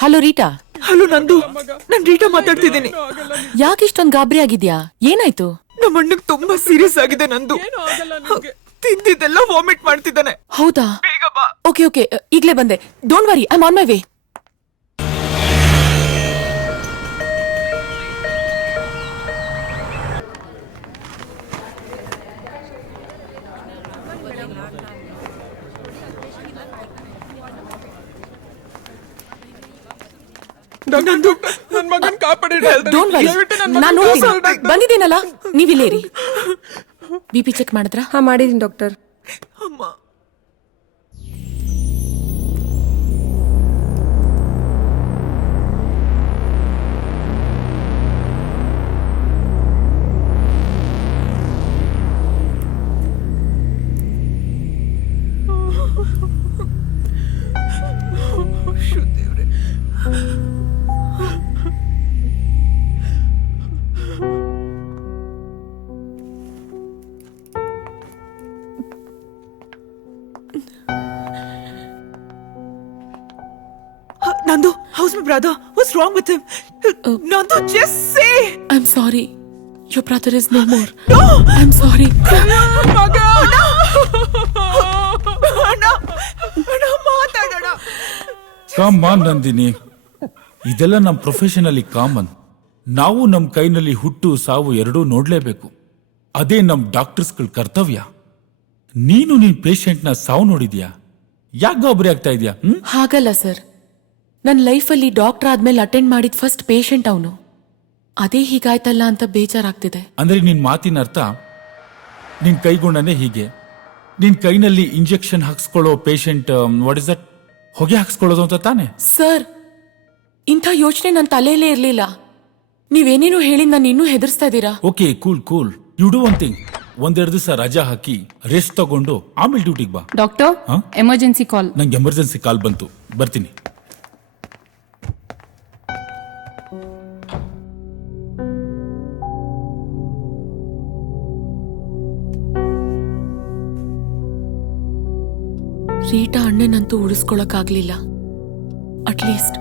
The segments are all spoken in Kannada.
Hello Rita. ಹಲೋ ನಂದು, ನಾನ್ ರೀಟಾ ಮಾತಾಡ್ತಿದ್ದೀನಿ. ಯಾಕೆ ಇಷ್ಟೊಂದು ಗಾಬರಿ ಆಗಿದ್ಯಾ? ಏನಾಯ್ತು? ನಮ್ಮ ಅಣ್ಣಗ್ ತುಂಬಾ ಸೀರಿಯಸ್ ಆಗಿದೆ ನಂದು. ತಿಂದಿದ್ದೆಲ್ಲ ವಾಮಿಟ್ ಮಾಡ್ತಿದ್ದಾನೆ. ಹೌದಾ? ಬೇಗ ಬಾ. ಓಕೆ ಓಕೆ, ಈಗ್ಲೇ ಬಂದೆ. Don't worry, I am on my way. ನಂದು ನನ್ ಮಗನ್ ಕಾಪಾಡಿ. ಡೋಂಟ್ ವರಿ, ನಾನು ನೋಡ್ತೀನಿ. ಬಂದಿದ್ದೀನಲ್ಲ, ನೀವಿಲ್ಲೇರಿ. ಬಿಪಿ ಚೆಕ್ ಮಾಡಿದ್ರಾ? ಹಾ, ಮಾಡಿದೀನಿ ಡಾಕ್ಟರ್. ಅಮ್ಮ, ದೇವ್ರೆ. Nandu, how's my brother? What's wrong with him? Nandu, just say. I am sorry. Your brother is no more. No. I am sorry. ಮಗ, ಅಣ್ಣ, ಮಾತಾಡೋಣ. ಕಮ್ ಆನ್ ನಂದಿನಿ, ಇದೆಲ್ಲ ನಮ್ಮ ಪ್ರೊಫೆಷನಲ್ಲಿ ಕಾಮನ್. ನಾವು ನಮ್ಮ ಕೈನಲ್ಲಿ ಹುಟ್ಟು ಸಾವು ಎರಡೂ ನೋಡ್ಲೇಬೇಕು. ಅದೇ ನಮ್ಮ ಡಾಕ್ಟರ್ಸ್ಗಳ ಕರ್ತವ್ಯ. ನೀನು ನಿನ್ ಪೇಷಂಟ್ನ ಸಾವು ನೋಡಿದ್ಯಾ? ಯಾಕೆ ಗಾಬರಿ ಆಗ್ತಾ ಇದೆಯಾ? ಹಾಗಲ್ಲ ಸರ್, ನನ್ನ ಲೈಫಲ್ಲಿ ಡಾಕ್ಟರ್ ಆದ್ಮೇಲೆ ಅಟೆಂಡ್ ಮಾಡಿದ ಫಸ್ಟ್ ಪೇಷಂಟ್ ಅವನು. ಅದೇ ಹೀಗಾಯ್ತಲ್ಲ ಅಂತ ಬೇಜಾರಾಗ್ತಿದೆ. ಅಂದ್ರೆ ನಿನ್ ಮಾತಿನ ಅರ್ಥ, ನಿನ್ ಕೈಗುಣನೇ ಹೀಗೆ. ನಿನ್ ಕೈನಲ್ಲಿ ಇಂಜೆಕ್ಷನ್ ಹಾಕ್ಸ್ಕೊಳ್ಳೋ ಪೇಷಂಟ್ ವಾಟ್ ಇಸ್ ದಟ್, ಹೊಗೆ ಹಾಕ್ಸ್ಕೊಳ್ಳೋದು ಅಂತ ತಾನೆ? ಸರ್, ಇಂಥ ಯೋಚನೆ ನನ್ನ ತಲೆಯಲ್ಲೇ ಇರ್ಲಿಲ್ಲ. ನೀವೇನೇನೋ ಹೇಳಿ ನಾನು ಇನ್ನೂ ಹೆದರ್ಸ್ತಾ ಇದ್ದೀರಾ. Okay, cool cool. You do one thing, ಒಂದೆರಡು ದಿವಸ ರಜಾ ಹಾಕಿ ರೆಸ್ಟ್ ತಗೊಂಡು ಆಮೇಲೆ ಡ್ಯೂಟಿಗೆ ಬಾ. Doctor, emergency call. ನಂಗೆ ಎಮರ್ಜೆನ್ಸಿ ಕಾಲ್ ಬಂತು, ಬರ್ತೀನಿ. ರೀಟಾ ಅಣ್ಣನಂತೂ ಉಳಿಸ್ಕೊಳಕ್ಕಾಗ್ಲಿಲ್ಲ. ಅಟ್ಲೀಸ್ಟ್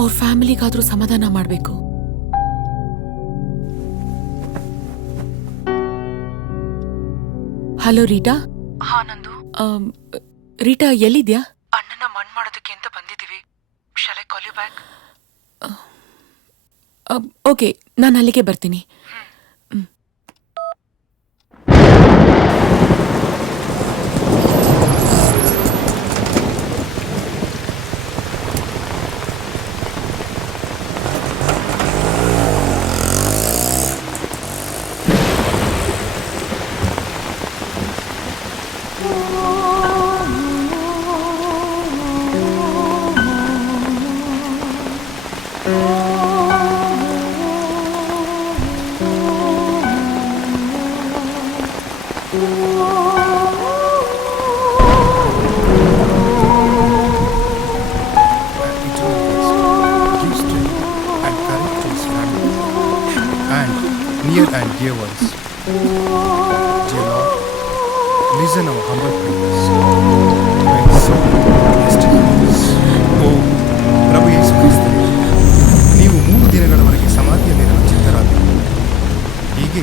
ಅವ್ರ ಫ್ಯಾಮಿಲಿಗಾದ್ರೂ ಸಮಾಧಾನ ಮಾಡ್ಬೇಕು. Hello Rita. ಹಾ ನಂದು, ರೀಟಾ ಎಲ್ಲಿದ್ಯಾ? ಅಣ್ಣನ ಮಣ್ಣು ಮಾಡೋದಕ್ಕೆ ಅಂತ ಬಂದಿದ್ದೀವಿ. ಶಾಲೆ ಕಾಲ್ ಯು ಬ್ಯಾಕ್. ಓಕೆ, ನಾನು ಅಲ್ಲಿಗೆ ಬರ್ತೀನಿ. Near and dear ones, dear Lord, listen our humble prayers. When so yesterday, ಓ ಪ್ರಭು ಯೇಸು ಕ್ರಿಸ್ತನೇ, ನೀವು 3 ದಿನಗಳವರೆಗೆ ಸಮಾಧಿಯಲ್ಲಿರಲು ಚಿತ್ತರಾದರು. ಹೀಗೆ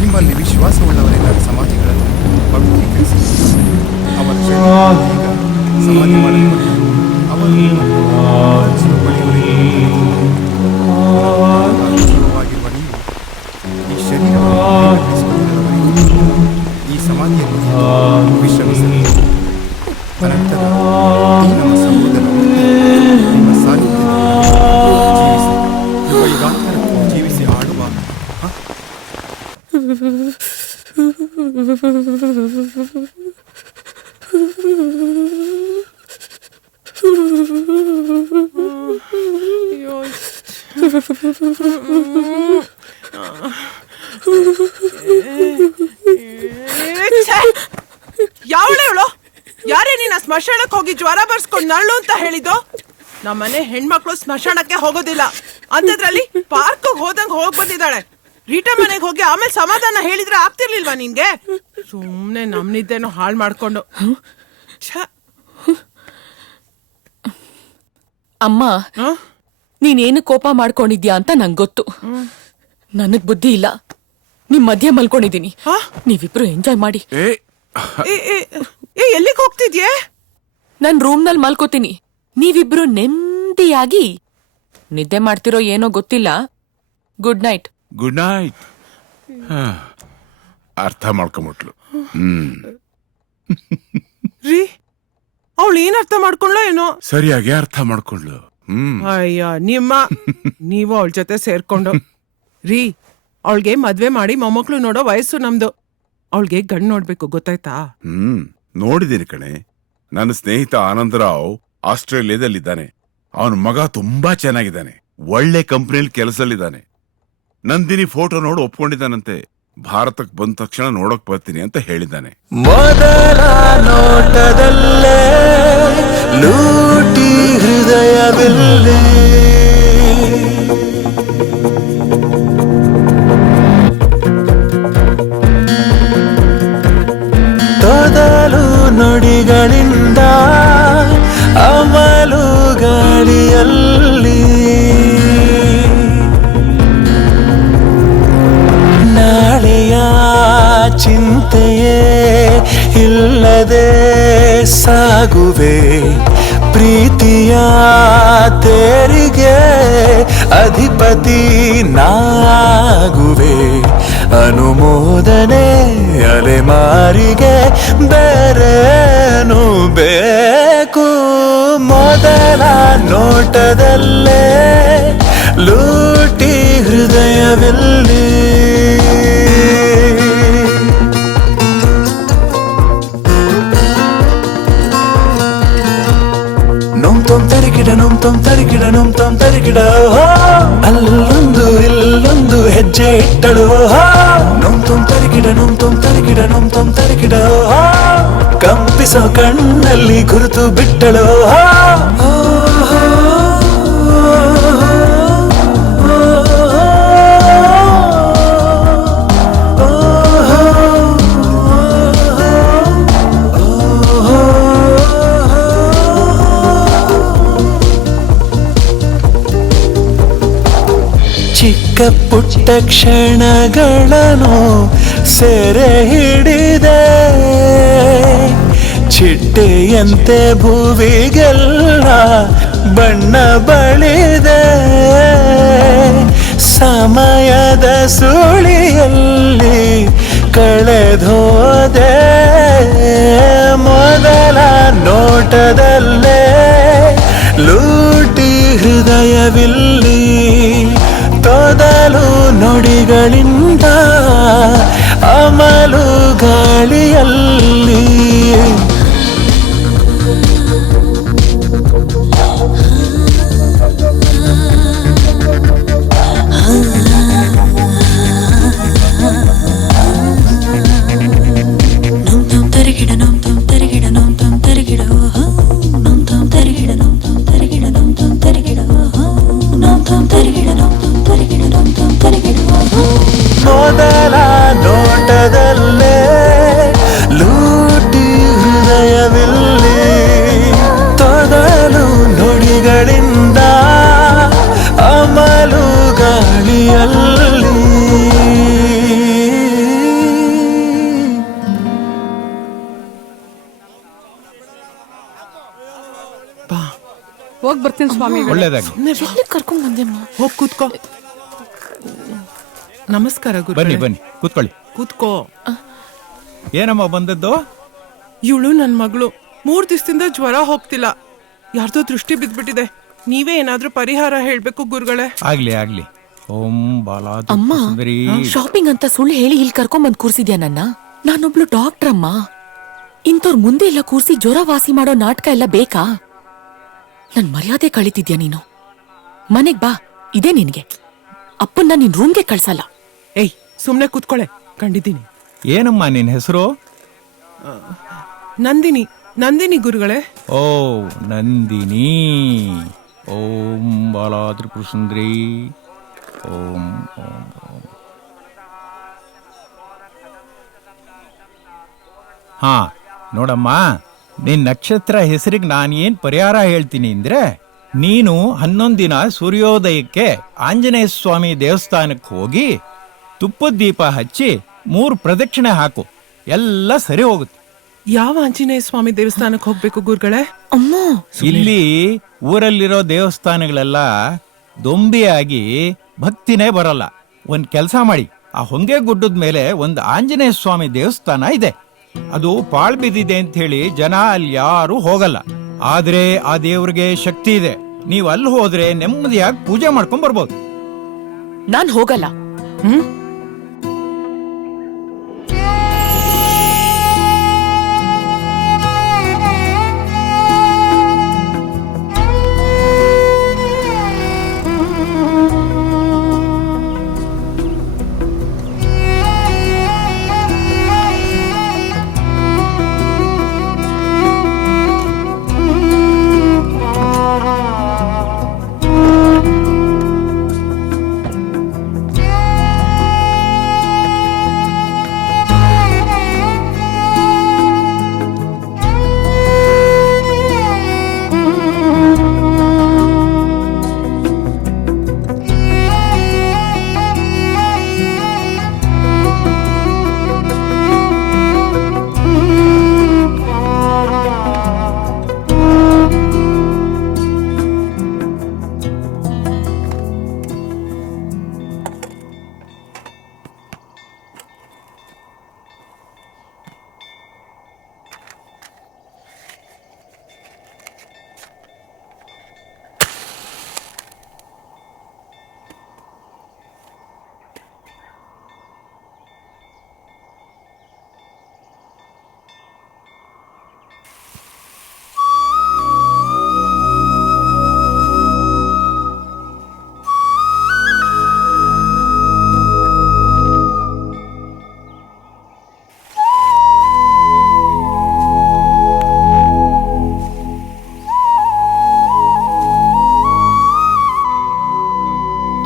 ನಿಮ್ಮಲ್ಲಿ ವಿಶ್ವಾಸವುಳ್ಳವರೆಲ್ಲರ ಸಮಾಧಿಗಳನ್ನು ಪವಿತ್ರೀಕರಿಸಿ ಅವರ ಶರೀರವನ್ನು ಈಗ ಸಮಾಧಿ ಮಾಡಲ್ಪಟ್ಟು ಅವರು ಜೀವವಾಗಿರುವ ನೀವು ಈ ಶರೀರವನ್ನು ಈ ಸಮಾಧಿಯಲ್ಲಿ ವಿಶ್ರಮಿಸಬೇಕು. ಅನಂತರ ಈ ನಮ್ಮ ಸಹೋದರ ನಿಮ್ಮ ಸಾನ್ನಿಧ್ಯದಲ್ಲಿ ಜೀವಿಸಿ ಯುಗಾಂತರಕ್ಕೂ ಜೀವಿಸಿ ಆಡುವ ಯಾವಳೆ ಅವಳು? ಯಾರೇ ನೀನ ಸ್ಮಶಾನಕ್ಕೆ ಹೋಗಿ ಜ್ವರ ಬರ್ಸ್ಕೊಂಡು ನರಳು ಅಂತ ಹೇಳಿದ್ದು? ನಮ್ಮನೆ ಹೆಣ್ಮಕ್ಳು ಸ್ಮಶಾನಕ್ಕೆ ಹೋಗೋದಿಲ್ಲ ಅಂತದ್ರಲ್ಲಿ ಪಾರ್ಕ್ ಹೋದಂಗ್ ಹೋಗ್ ಬಂದಿದ್ದಾಳೆ. ರೀಟಾ ಮನೆಗೆ ಹೋಗಿ ಆಮೇಲೆ ಸಮಾಧಾನ ಹೇಳಿದ್ರೆ ಆಗ್ತಿರ್ಲಿಲ್ವಾ ನಿನ್ಗೆ? ಸುಮ್ನೆ ನಮ್ನಿದ್ದೇನೋ ಹಾಳು ಮಾಡ್ಕೊಂಡು. ಅಮ್ಮ ಆ? ನೀನೇನು ಕೋಪ ಮಾಡ್ಕೊಂಡಿದ್ಯಾ ಅಂತ ನಂಗೆ ಗೊತ್ತು. ನನಗ್ ಬುದ್ಧಿ ಇಲ್ಲ. ನಿಮ್ ಮಧ್ಯೆ ಮಲ್ಕೊಂಡಿದೀನಿ. ಆ? ನೀವಿಬ್ರು ಎಂಜಾಯ್ ಮಾಡಿ. ಏ, ಏ, ಏ, ಎಲ್ಲಿಗ್ ಹೋಗ್ತಿದ್ಯೆ? ನನ್ ರೂಮ್ ನಲ್ಲಿ ಮಲ್ಕೋತೀನಿ. ನೀವಿಬ್ರು ನೆಮ್ಮದಿಯಾಗಿ ನಿದ್ದೆ ಮಾಡ್ತಿರೋ ಏನೋ ಗೊತ್ತಿಲ್ಲ. Good night. Good night. ಅರ್ಥ ಮಾಡ್ಕೊಂಬಿಟ್ಲು. ರೀ, ಅವಳು ಏನ್ ಅರ್ಥ ಮಾಡ್ಕೊಂಡ್ಲೋ ಏನೋ. ಸರಿಯಾಗಿ ಅರ್ಥ ಮಾಡ್ಕೊಂಡ್ಲು. ಅಯ್ಯ ನೀವು ಅವಳ ಜೊತೆ ಸೇರ್ಕೊಂಡು. ರೀ, ಅವಳಿಗೆ ಮದ್ವೆ ಮಾಡಿ ಮೊಮ್ಮಕ್ಳು ನೋಡೋ ವಯಸ್ಸು ನಮ್ದು. ಅವಳಿಗೆ ಗಂಡ್ ನೋಡ್ಬೇಕು, ಗೊತ್ತಾಯ್ತಾ? ನೋಡಿದ್ದೀನಿ ಕಣೆ. ನನ್ನ ಸ್ನೇಹಿತ ಆನಂದರಾವ್ ಆಸ್ಟ್ರೇಲಿಯಾದಲ್ಲಿದ್ದಾನೆ. ಅವನ ಮಗ ತುಂಬಾ ಚೆನ್ನಾಗಿದ್ದಾನೆ. ಒಳ್ಳೆ ಕಂಪ್ನಿಯಲ್ಲಿ ಕೆಲಸದಲ್ಲಿದ್ದಾನೆ. ನಂದಿನಿ ಫೋಟೋ ನೋಡಿ ಒಪ್ಕೊಂಡಿದ್ದಾನಂತೆ. ಭಾರತಕ್ಕೆ ಬಂದ ತಕ್ಷಣ ನೋಡಕ್ ಬರ್ತೀನಿ ಅಂತ ಹೇಳಿದ್ದಾನೆ. ಮೊದಲ ನೋಟದಲ್ಲೇ ಲೂಟಿ ಹೃದಯವಿಲ್ಲಿ ತೊದಲು ನುಡಿಗಳಿಂದ ಅಮಲು ಗಾಳಿಯಲ್ಲಿ ನಾಳೆಯ ಚಿಂತೆಯೇ ಇಲ್ಲದೆ ಸಾಗುವೆ. ಪ್ರೀತಿಯ ತೇರಿಗೆ ಅಧಿಪತಿ ನಾಗುವೆ. ಅನುಮೋದನೆ ಅಲೆಮಾರಿಗೆ ಬೇರೇನು ಬೇಕು. ಮೊದಲ ನೋಟದಲ್ಲೇ ಲೂಟಿ ಹೃದಯವಿಲ್ಲಿ ನೊಮ್ ತರಿಗಿಡ ಅಲ್ಲೊಂದು ಇಲ್ಲೊಂದು ಹೆಜ್ಜೆ ಇಟ್ಟಳು. ನೊಮ್ ತರಿಗಿಡ ಕಂಪಿಸೋ ಕಣ್ಣಲ್ಲಿ ಗುರುತು ಬಿಟ್ಟಳು. ಚಿಕ್ಕ ಪುಟ್ಟ ಕ್ಷಣಗಳನ್ನು ಸೆರೆ ಹಿಡಿದೆ. ಚಿಟ್ಟೆಯಂತೆ ಭುವಿಗೆಲ್ಲ ಬಣ್ಣ ಬಳಿದೆ. ಸಮಯದ ಸುಳಿಯಲ್ಲಿ ಕಳೆದೋದೆ. ಮೊದಲ ನೋಟದಲ್ಲೇ ಲೂಟಿ ಹೃದಯವಿಲ್ಲಿ ತೊದಲು ನುಡಿಗಳಿಂದ ಅಮಲು ಗಾಳಿಯಲ್ಲಿ ಮೊದಲ ನೋಟದಲ್ಲೇ ಲೂಟಿ ಹೃದಯವಿಲ್ಲಿ ತೊದಲು ನುಡಿಗಳಿಂದ ಅಮಲು ಗಾಳಿಯಲ್ಲಿ. ಹೋಗ್ ಬರ್ತೀನಿ ಸ್ವಾಮಿ. ಒಳ್ಳೇದಾಗಿ. ಕರ್ಕೊಂಡ್ ಬಂದೆಮ್ಮ. ಹೋಗ್ ಕೂತ್ಕೋ. ನಮಸ್ಕಾರ ಗುರು. ಬನ್ನಿ ಕೂತ್ಕೊಳ್ಳಿ. ಕೂತ್ಕೋ. ಏನಮ್ಮ ಬಂದದ್ದು? ಇವಳು ನನ್ ಮಗಳು 3 ದಿವಸದಿಂದ ಜ್ವರ ಹೋಗ್ತಿಲ್ಲ. ಯಾರ್ದೋ ದೃಷ್ಟಿ ಬಿದ್ಬಿಟ್ಟಿದೆ. ನೀವೇ ಏನಾದ್ರೂ ಪರಿಹಾರ ಹೇಳ್ಬೇಕು ಗುರುಗಳೇ. ಆಗ್ಲಿ. ಓಂ ಬಾಲಾದಿ ಅಮ್ಮ, ಸುಂದರಿ. ಶಾಪಿಂಗ್ ಅಂತ ಸುಳ್ಳು ಹೇಳಿ ಇಲ್ಲಿ ಕರ್ಕೊಂಡ್ ಬಂದ್ ಕೂರ್ಸಿದ್ಯಾ ನನ್ನ? ನಾನೊಬ್ಳು ಡಾಕ್ಟರ್ ಅಮ್ಮ. ಇಂಥವ್ರ ಮುಂದೆ ಎಲ್ಲ ಕೂರ್ಸಿ ಜ್ವರ ವಾಸಿ ಮಾಡೋ ನಾಟಕ ಎಲ್ಲ ಬೇಕಾ? ನನ್ ಮರ್ಯಾದೆ ಕಳಿತಿದ್ಯಾ ನೀನು? ಮನೆಗ್ ಬಾ, ಇದೇ ನಿನ್ಗೆ. ಅಪ್ಪನ್ನ ನಿನ್ ರೂಮ್ಗೆ ಕಳ್ಸಲ್ಲ. ಏಯ್, ಸುಮ್ನೆ ಕೂತ್ಕೊಳ್ಳೆ. ಕಂಡಿದ್ದೀನಿ. ಏನಮ್ಮ ನಿನ್ ಹೆಸರು? ನಂದಿನಿ ಗುರುಗಳೇ. ಓ ನಂದಿನಿ. ಓಂ ಬಾಲಾದಿ ಸುಂದರಿ. ಓಂ ಓಂ ಓಂ. ಹಾ ನೋಡಮ್ಮ, ನಿನ್ ನಕ್ಷತ್ರ ಹೆಸರಿಗೆ ನಾನು ಏನ್ ಪರಿಹಾರ ಹೇಳ್ತೀನಿ ಅಂದ್ರೆ, ನೀನು 11 ದಿನ ಸೂರ್ಯೋದಯಕ್ಕೆ ಆಂಜನೇಯ ಸ್ವಾಮಿ ದೇವಸ್ಥಾನಕ್ಕೆ ಹೋಗಿ ತುಪ್ಪದ ದೀಪ ಹಚ್ಚಿ 3 ಪ್ರದಕ್ಷಿಣೆ ಹಾಕು, ಎಲ್ಲ ಸರಿ ಹೋಗುತ್ತೆ. ಯಾವ ಆಂಜನೇಯ ಸ್ವಾಮಿ ದೇವಸ್ಥಾನಕ್ಕೆ ಹೋಗ್ಬೇಕು ಗುರುಗಳೇ? ಅಮ್ಮ ಇಲ್ಲಿ ಊರಲ್ಲಿರೋ ದೇವಸ್ಥಾನಗಳೆಲ್ಲ ದೊಂಬಿಯಾಗಿ ಭಕ್ತಿನೇ ಬರಲ್ಲ. ಒಂದ್ ಕೆಲಸ ಮಾಡಿ, ಆ ಹೊಂಗೆ ಗುಡ್ಡದ ಮೇಲೆ ಒಂದು ಆಂಜನೇಯ ಸ್ವಾಮಿ ದೇವಸ್ಥಾನ ಇದೆ. ಅದು ಪಾಳ್ ಬಿದ್ದಿದೆ ಅಂತ ಹೇಳಿ ಜನ ಅಲ್ಲಿ ಯಾರು ಹೋಗಲ್ಲ. ಆದ್ರೆ ಆ ದೇವ್ರಿಗೆ ಶಕ್ತಿ ಇದೆ. ನೀವು ಅಲ್ಲಿ ಹೋದ್ರೆ ನೆಮ್ಮದಿಯಾಗಿ ಪೂಜೆ ಮಾಡ್ಕೊಂಡ್ ಬರ್ಬೋದು. ನಾನ್ ಹೋಗಲ್ಲ.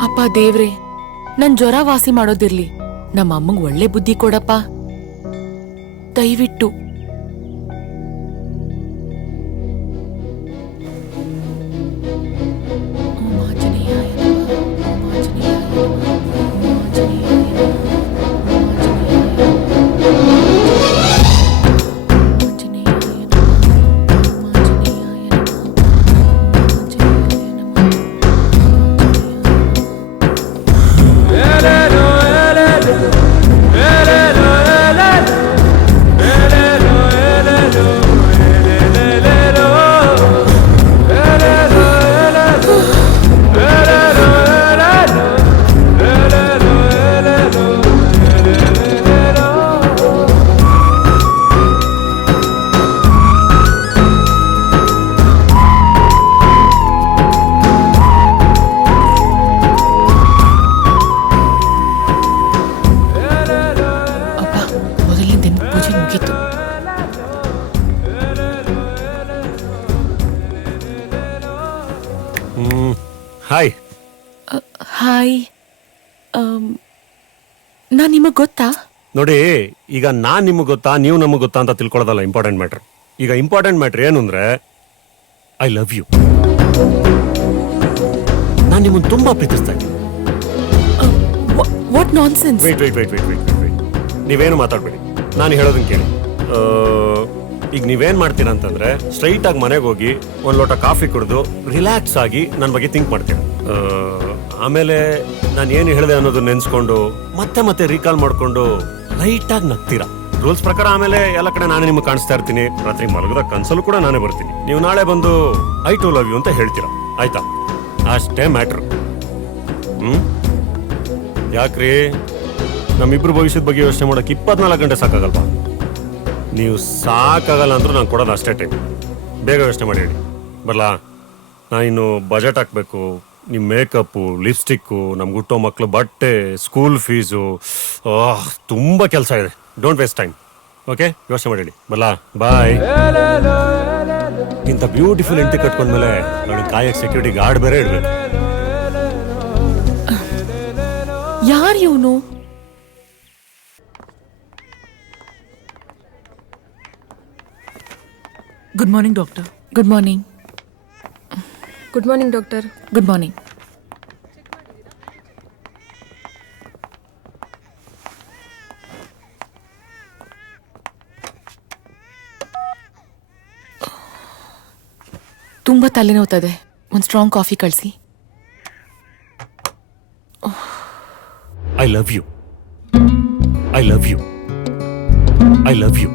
ಅಪ್ಪ ದೇವ್ರೆ, ನನ್ ಜ್ವರ ವಾಸಿ ಮಾಡೋದಿರ್ಲಿ. ನಮ್ಮ ಅಮ್ಮಂಗ್ ಒಳ್ಳೆ ಬುದ್ಧಿ ಕೊಡಪ್ಪ, ದಯವಿಟ್ಟು. ಓಂ ಆಂಜನೇಯಾಯ ನಮಃ, ಓಂ ಆಂಜನೇಯಾಯ ನಮಃ, ಓಂ ಆಂಜನೇಯಾಯ ಹಾಯ್. ಹಾಯ್. ನಾನ್ ನಿಮಗ್ ಗೊತ್ತಾ? ನೋಡಿ, ಈಗ ನಾನ್ ನಿಮ್ಗೆ ಗೊತ್ತಾ ನೀವು ನಮಗೆ ಗೊತ್ತಾ ಅಂತ ತಿಳ್ಕೊಳ್ಳೋದಲ್ಲ ಇಂಪಾರ್ಟೆಂಟ್ ಮ್ಯಾಟ್ರ್. ಈಗ ಇಂಪಾರ್ಟೆಂಟ್ ಮ್ಯಾಟ್ರ್ ಏನು ಅಂದ್ರೆ ಐ ಲವ್ ಯು. ನಾನು ನಿಮ್ಮನ್ನು ತುಂಬಾ ಪ್ರೀತಿಸ್ತಾ ಇದ್ದೀನಿ. What nonsense? Wait wait wait wait wait wait ನೀವೇನು ಮಾತಾಡ್ಬೇಡಿ, ನಾನು ಹೇಳೋದನ್ನ ಕೇಳಿ. ಈಗ ನೀವೇನ್ ಮಾಡ್ತೀರಾ ಅಂತಂದ್ರೆ ಸ್ಟ್ರೈಟ್ ಆಗಿ ಮನೆಗೆ ಹೋಗಿ ಒಂದ್ ಲೋಟ ಕಾಫಿ ಕುಡಿದು ರಿಲ್ಯಾಕ್ಸ್ ಆಗಿ ನನ್ನ ಬಗ್ಗೆ ಥಿಂಕ್ ಮಾಡ್ತೀರಾ. ಆಮೇಲೆ ನಾನು ಏನು ಹೇಳಿದೆ ಅನ್ನೋದು ನೆನ್ಸ್ಕೊಂಡು ಮತ್ತೆ ಮತ್ತೆ ರೀಕಾಲ್ ಮಾಡ್ಕೊಂಡು ಲೈಟ್ ಆಗಿ ನಗ್ತೀರಾ. ರೂಲ್ಸ್ ಪ್ರಕಾರ ಆಮೇಲೆ ಎಲ್ಲ ಕಡೆ ನಾನೇ ನಿಮ್ಗೆ ಕಾಣಿಸ್ತಾ ಇರ್ತೀನಿ. ರಾತ್ರಿ ಮಲಗದ ಕನ್ಸಲ್ಲೂ ಕೂಡ ನಾನೇ ಬರ್ತೀನಿ. ನೀವು ನಾಳೆ ಬಂದು ಐ ಟು ಲವ್ ಯು ಅಂತ ಹೇಳ್ತೀರಾ, ಆಯ್ತಾ? ಅಷ್ಟೇ ಮ್ಯಾಟ್ರ್. ಯಾಕ್ರಿ, ನಮ್ಮಿಬ್ರು ಭವಿಷ್ಯದ ಬಗ್ಗೆ ಯೋಚನೆ ಮಾಡೋಕೆ 24 ಗಂಟೆ ಸಾಕಾಗಲ್ವಾ? ನೀವು ಸಾಕಾಗಲ್ಲ ಅಂದ್ರೂ ನಾನು ಕೊಡೋದು ಅಷ್ಟೇ ಟೈಮ್. ಬೇಗ ಯೋಚನೆ ಮಾಡಿ ಹೇಳಿ. ಬರಲಾ? ನಾನಿನ್ನು ಬಜೆಟ್ ಹಾಕಬೇಕು, ನಿಮ್ಮ ಮೇಕಪ್ಪು, ಲಿಪ್ಸ್ಟಿಕ್ಕು, ನಮ್ಗೆ ಹುಟ್ಟೋ ಮಕ್ಕಳು ಬಟ್ಟೆ, ಸ್ಕೂಲ್ ಫೀಸು, ತುಂಬ ಕೆಲಸ ಇದೆ. Don't waste time. ಓಕೆ, ಯೋಚನೆ ಮಾಡಿ ಹೇಳಿ. ಬರಲಾ? ಬಾಯ್. ಇಂಥ ಬ್ಯೂಟಿಫುಲ್ ಹೆಂಡತಿ ಕಟ್ಕೊಂಡ್ಮೇಲೆ ನನಗೆ ಕಾಯಕ್ಕೆ ಸೆಕ್ಯೂರಿಟಿ ಗಾರ್ಡ್ ಬೇರೆ ಇಡಬೇಕು. ಯಾರು ಇವನು? Good morning doctor. Good morning. Good morning doctor. Good morning. ತುಂಬಾ ತಲೆನೋವ್ತದೆ, ಒಂದು ಸ್ಟ್ರಾಂಗ್ ಕಾಫಿ ಕಳಿಸಿ. I love you, I love you, I love you.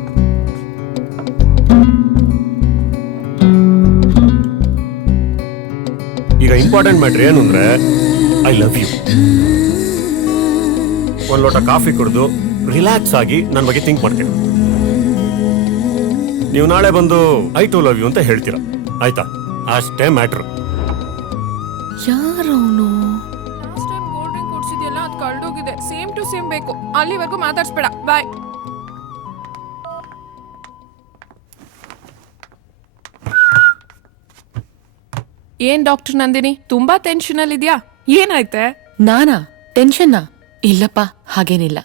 ಈಗ ಇಂಪಾರ್ಟೆಂಟ್ ಮ್ಯಾಟ್ರ್ ಏನು ಅಂದ್ರೆ ಐ ಲವ್ ಯು. ಒಂದ್ ಲೋಟ ಕಾಫಿ ಕುಡಿದು ರಿಲ್ಯಾಕ್ಸ್ ಆಗಿ ನನ್ನ ಬಗ್ಗೆ ಥಿಂಕ್ ಮಾಡ್ತೀನಿ. ನೀವು ನಾಳೆ ಬಂದು ಐ ಟು ಲವ್ ಯು ಅಂತ ಹೇಳ್ತೀರಾ, ಆಯ್ತಾ? ಅಷ್ಟೇ ಮ್ಯಾಟ್ರು. ಯಾರವನು? ಲಾಸ್ಟ್ ಟೈಮ್ ಕೋಲ್ಡ್ ಡ್ರಿಂಕ್ ಕುಡಿಸಿದ್ಯಲ್ಲ, ಅದು ಕಳ್ದೋಗಿದೆ. ಸೇಮ್ ಟು ಸೇಮ್ ಬೇಕು. ಅಲ್ಲಿವರೆಗೂ ಮಾತಾಡ್ಸ್ಬೇಡ. ಬಾಯ್. ಏನ್ ಡಾಕ್ಟರ್ ನಂದಿನಿ, ತುಂಬಾ ಟೆನ್ಷನ್ ಅಲ್ಲಿ ಇದ್ಯಾ? ಏನಾಯ್ತೆ? ನಾನಾ ಟೆನ್ಷನ್ನಾ? ಇಲ್ಲಪ್ಪ, ಹಾಗೇನಿಲ್ಲ.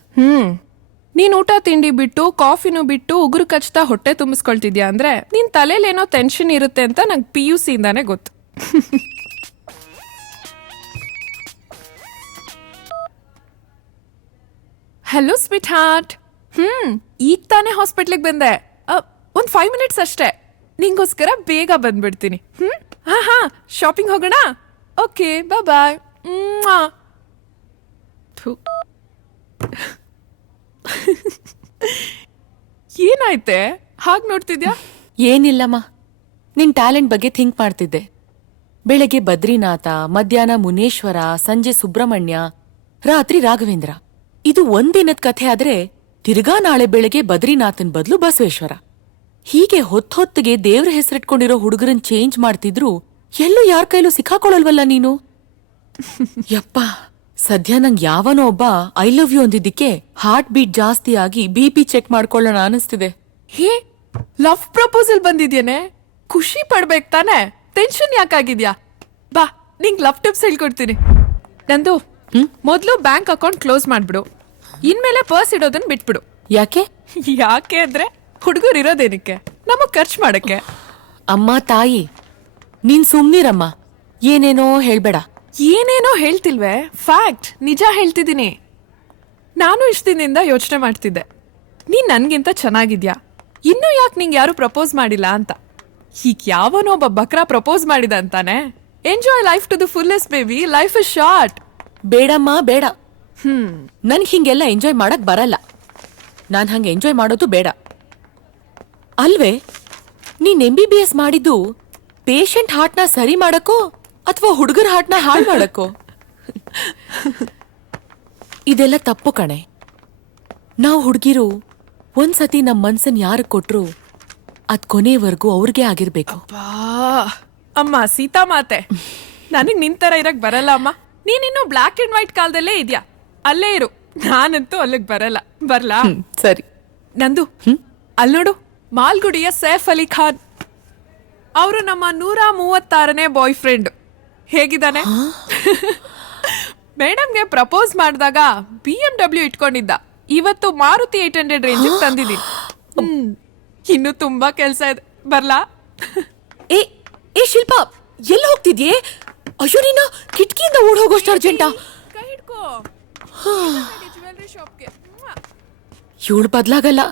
ನೀನ್ ಊಟ ತಿಂಡಿ ಬಿಟ್ಟು ಕಾಫಿನೂ ಬಿಟ್ಟು ಉಗುರು ಕಚ್ತಾ ಹೊಟ್ಟೆ ತುಂಬಿಸ್ಕೊಳ್ತಿದ್ಯಾ ಅಂದ್ರೆ ನಿನ್ ತಲೆಯಲ್ಲಿ ಏನೋ ಟೆನ್ಷನ್ ಇರುತ್ತೆ ಅಂತ ನಂಗೆ PUC ಇಂದಾನೆ ಗೊತ್ತು. Hello sweet heart. ಈಗ ತಾನೇ ಹಾಸ್ಪಿಟ್ಲಿಗೆ ಬಂದೆ. ಒಂದ್ 5 ಮಿನಿಟ್ಸ್ ಅಷ್ಟೇ. ನಿಂಗೋಸ್ಕರ ಬೇಗ ಬಂದ್ಬಿಡ್ತೀನಿ. ಹಾ ಶಾಪಿಂಗ್ ಹೋಗೋಣ? ಓಕೆ, ಬಾಯ್. ಏನಾಯ್ತೆ ಹಾಗ್ ನೋಡ್ತಿದ್ಯಾ? ಏನಿಲ್ಲಮ್ಮ, ನಿನ್ ಟ್ಯಾಲೆಂಟ್ ಬಗ್ಗೆ ಥಿಂಕ್ ಮಾಡ್ತಿದ್ದೆ. ಬೆಳಗ್ಗೆ ಬದ್ರಿನಾಥ, ಮಧ್ಯಾಹ್ನ ಮುನೇಶ್ವರ, ಸಂಜೆ ಸುಬ್ರಹ್ಮಣ್ಯ, ರಾತ್ರಿ ರಾಘವೇಂದ್ರ. ಇದು ಒಂದಿನದ ಕಥೆ ಆದ್ರೆ ತಿರ್ಗಾ ನಾಳೆ ಬೆಳಗ್ಗೆ ಬದ್ರಿನಾಥನ್ ಬದಲು ಬಸವೇಶ್ವರ. ಹೀಗೆ ಹೊತ್ತೊತ್ತಿಗೆ ದೇವ್ರ ಹೆಸರಿಟ್ಕೊಂಡಿರೋ ಹುಡುಗರನ್ ಚೇಂಜ್ ಮಾಡ್ತಿದ್ರು ಎಲ್ಲೂ ಯಾರ ಕೈಲೂ ಸಿಕ್ಕಾಕೊಳ್ಳಲ್ವಲ್ಲ ನೀನು? ಯಪ್ಪ, ಸದ್ಯ ನಂಗೆ ಯಾವನೋ ಒಬ್ಬ ಐ ಲವ್ ಯು ಅಂದಿದ್ದಕ್ಕೆ ಹಾರ್ಟ್ ಬೀಟ್ ಜಾಸ್ತಿ ಆಗಿ BP ಚೆಕ್ ಮಾಡ್ಕೊಳ್ಳೋಣ ಅನಿಸ್ತಿದೆ. ಹೇ, ಲವ್ ಪ್ರಪೋಸಲ್ ಬಂದಿದ್ಯೇನೆ? ಖುಷಿ ಪಡ್ಬೇಕು ತಾನೆ? ಟೆನ್ಷನ್ ಯಾಕಾಗಿದ್ಯಾ? ಬಾ, ನಿಂಗ್ ಲವ್ ಟಿಪ್ಸ್ ಹೇಳ್ಕೊಡ್ತೀನಿ. ನಂದು ಮೊದ್ಲು ಬ್ಯಾಂಕ್ ಅಕೌಂಟ್ ಕ್ಲೋಸ್ ಮಾಡ್ಬಿಡು. ಇನ್ಮೇಲೆ ಪರ್ಸ್ ಇಡೋದನ್ನ ಬಿಟ್ಬಿಡು. ಯಾಕೆ? ಯಾಕೆ ಅಂದ್ರೆ ಹುಡುಗರು ಇರೋದೇನಕ್ಕೆ? ನಮಗ್ ಖರ್ಚು ಮಾಡಕ್ಕೆ. ಅಮ್ಮ ತಾಯಿ, ನೀನ್ ಸುಮ್ನಿರಮ್ಮ, ಏನೇನೋ ಹೇಳ್ಬೇಡ. ಏನೇನೋ ಹೇಳ್ತಿಲ್ವೇ? ಫ್ಯಾಕ್ಟ್, ನಿಜ ಹೇಳ್ತಿದ್ದೀನಿ. ನಾನು ಇಷ್ಟ ದಿನದಿಂದ ಯೋಚನೆ ಮಾಡ್ತಿದ್ದೆ, ನೀನ್ ನನ್ಗಿಂತ ಚೆನ್ನಾಗಿದ್ಯಾ, ಇನ್ನೂ ಯಾಕೆ ನಿಂಗೆ ಯಾರು ಪ್ರಪೋಸ್ ಮಾಡಿಲ್ಲ ಅಂತ. ಈಗ ಯಾವನೊಬ್ಬ ಬಕ್ರಾ ಪ್ರಪೋಸ್ ಮಾಡಿದ ಅಂತಾನೆ. Enjoy life to the fullest baby, life is short. ಬೇಡಮ್ಮ ಬೇಡ, ನನ್ಗೆ ಹಿಂಗೆಲ್ಲ ಎಂಜಾಯ್ ಮಾಡಕ್ ಬರಲ್ಲ. ನಾನ್ ಹಂಗೆ ಎಂಜಾಯ್ ಮಾಡೋದು ಬೇಡ. ಅಲ್ವೇ, ನೀನ್ MBBS ಮಾಡಿದ್ದು ಪೇಷಂಟ್ ಹಾರ್ಟ್ನ ಸರಿ ಮಾಡಕ್ಕೋ ಅಥವಾ ಹುಡುಗರ ಹಾರ್ಟ್ನ ಹಾಳು ಮಾಡಕ್ಕೋ? ಇದೆಲ್ಲ ತಪ್ಪು ಕಣೆ. ನಾವು ಹುಡುಗಿರು ಒಂದ್ಸತಿ ನಮ್ ಮನ್ಸನ್ ಯಾರಿಗೆ ಕೊಟ್ರು ಅದ್ ಕೊನೆವರೆಗೂ ಅವ್ರಿಗೆ ಆಗಿರ್ಬೇಕು. ಅಮ್ಮ ಸೀತಾ ಮಾತೆ, ನನಗ್ ನಿಂತರ ಇರಕ್ ಬರಲ್ಲ ಅಮ್ಮ. ನೀನಿನ್ನು ಬ್ಲಾಕ್ ಅಂಡ್ ವೈಟ್ ಕಾಲದಲ್ಲೇ ಇದ್ಯಾ, ಅಲ್ಲೇ ಇರು. ನಾನಂತೂ ಅಲ್ಲಿಗ್ ಬರಲ್ಲ. ಬರ್ಲಾ? ಸರಿ. ನಂದು ಅಲ್ ನೋಡು, ಮಾಲ್ಗುಡಿಯ ಸೈಫ್ ಅಲಿ ಖಾನ್. ಅವರು ನಮ್ಮ 136ನೇ ಬಾಯ್ ಫ್ರೆಂಡ್. ಹೇಗಿದ್ದಾನೆ? ಮೇಡಮ್ಗೆ ಪ್ರಪೋಸ್ ಮಾಡಿದಾಗ BMW ಇಟ್ಕೊಂಡಿದ್ದ. ಇವತ್ತು ಮಾರುತಿ 800 ರೇಂಜ್ ತಂದಿದ್ದೀನಿ. ಇನ್ನು ತುಂಬಾ ಕೆಲ್ಸ ಇದೆ. ಬರ್ಲಾ? ಏ ಶಿಲ್ಪಾ, ಎಲ್ಲಿ ಹೋಗ್ತಿದ್ಯೆ? ಅಯ್ಯೋ, ನೀನು ಕಿಟಕಿಯಿಂದ ಓಡ್ ಹೋಗೋಷ್ಟು ಅರ್ಜೆಂಟಾ? ಕೈ ಹಿಡ್ಕೋ. ಜ್ಯುವೆಲ್ಲರಿ ಶಾಪ್ಗೆ. ಇವಳು ಬದ್ಲಾಗಲ್ಲ.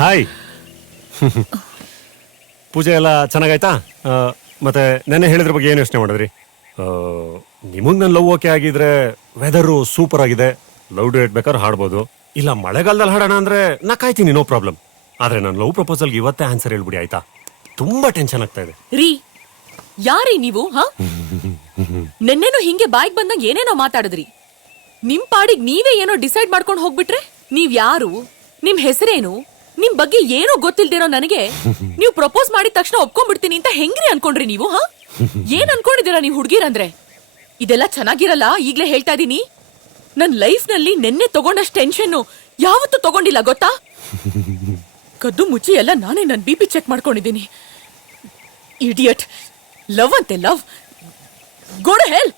ಹಾಯ್. ಪೂಜೆ ಎಲ್ಲ ಚೆನ್ನಾಗಾಯ್ತಾ? ಮತ್ತೆ ನೆನ್ನೆ ಹೇಳಿದ್ರ ಬಗ್ಗೆ ಏನು ಯೋಚನೆ ಮಾಡಿದ್ರಿ? ನಿಮಗ್ ನನ್ನ ಲವ್ ಓಕೆ ಆಗಿದ್ರೆ ವೆದರು ಸೂಪರ್ ಆಗಿದೆ, ಲವ್ ಡೇಟ್ ಬೇಕಾದ್ರೆ ಹಾಡ್ಬೋದು. ಇಲ್ಲ ಮಳೆಗಾಲದಲ್ಲಿ ಹಾಡೋಣ ಅಂದ್ರೆ ನಾ ಕಾಯ್ತೀನಿ, ನೋ ಪ್ರಾಬ್ಲಮ್. ಆದ್ರೆ ನನ್ನ ಲವ್ ಪ್ರಪೋಸಲ್ಗೆ ಇವತ್ತೇ ಆನ್ಸರ್ ಹೇಳ್ಬಿಡಿ ಆಯ್ತಾ? ತುಂಬಾ ಟೆನ್ಷನ್ ಆಗ್ತಾ ಇದೆ. ರೀ, ಯಾರೀ ನೀವು? ನೆನ್ನೆನೂ ಹಿಂಗೆ ಬಾಯ್ಗೆ ಬಂದಂಗ ಏನೇನೋ ಮಾತಾಡಿದ್ರಿ. ನಿಮ್ ಪಾಡಿಗೆ ನೀವೇ ಏನೋ ಡಿಸೈಡ್ ಮಾಡ್ಕೊಂಡು ಹೋಗ್ಬಿಟ್ರೆ? ನೀವ್ ಯಾರು? ನಿಮ್ ಹೆಸರೇನು? ನಿಮ್ ಬಗ್ಗೆ ಏನೂ ಗೊತ್ತಿಲ್ದಿರೋ ನನಗೆ ನೀವು ಪ್ರಪೋಸ್ ಮಾಡಿದ ತಕ್ಷಣ ಒಪ್ಕೊಂಡ್ಬಿಡ್ತೀನಿ ಅಂತ ಹೆಂಗ್ರಿ ಅನ್ಕೊಂಡ್ರಿ ನೀವು? ಹಾ, ಏನ್ ಅನ್ಕೊಂಡಿದ್ದೀರಾ ನೀವು ಹುಡ್ಗಿರಂದ್ರೆ? ಇದೆಲ್ಲ ಚೆನ್ನಾಗಿರಲ್ಲ, ಈಗ್ಲೇ ಹೇಳ್ತಾ ಇದೀನಿ. ನನ್ ಲೈಫ್ ನಲ್ಲಿ ನೆನ್ನೆ ತಗೊಂಡಷ್ಟು ಟೆನ್ಷನ್ ಯಾವತ್ತೂ ತಗೊಂಡಿಲ್ಲ ಗೊತ್ತಾ? ಕದ್ದು ಮುಚ್ಚಿ ಎಲ್ಲ ನಾನೇ ನನ್ BP ಚೆಕ್ ಮಾಡ್ಕೊಂಡಿದ್ದೀನಿ. ಇಡಿಯಟ್. ಲವ್ ಅಂತೆ love. Go to hell.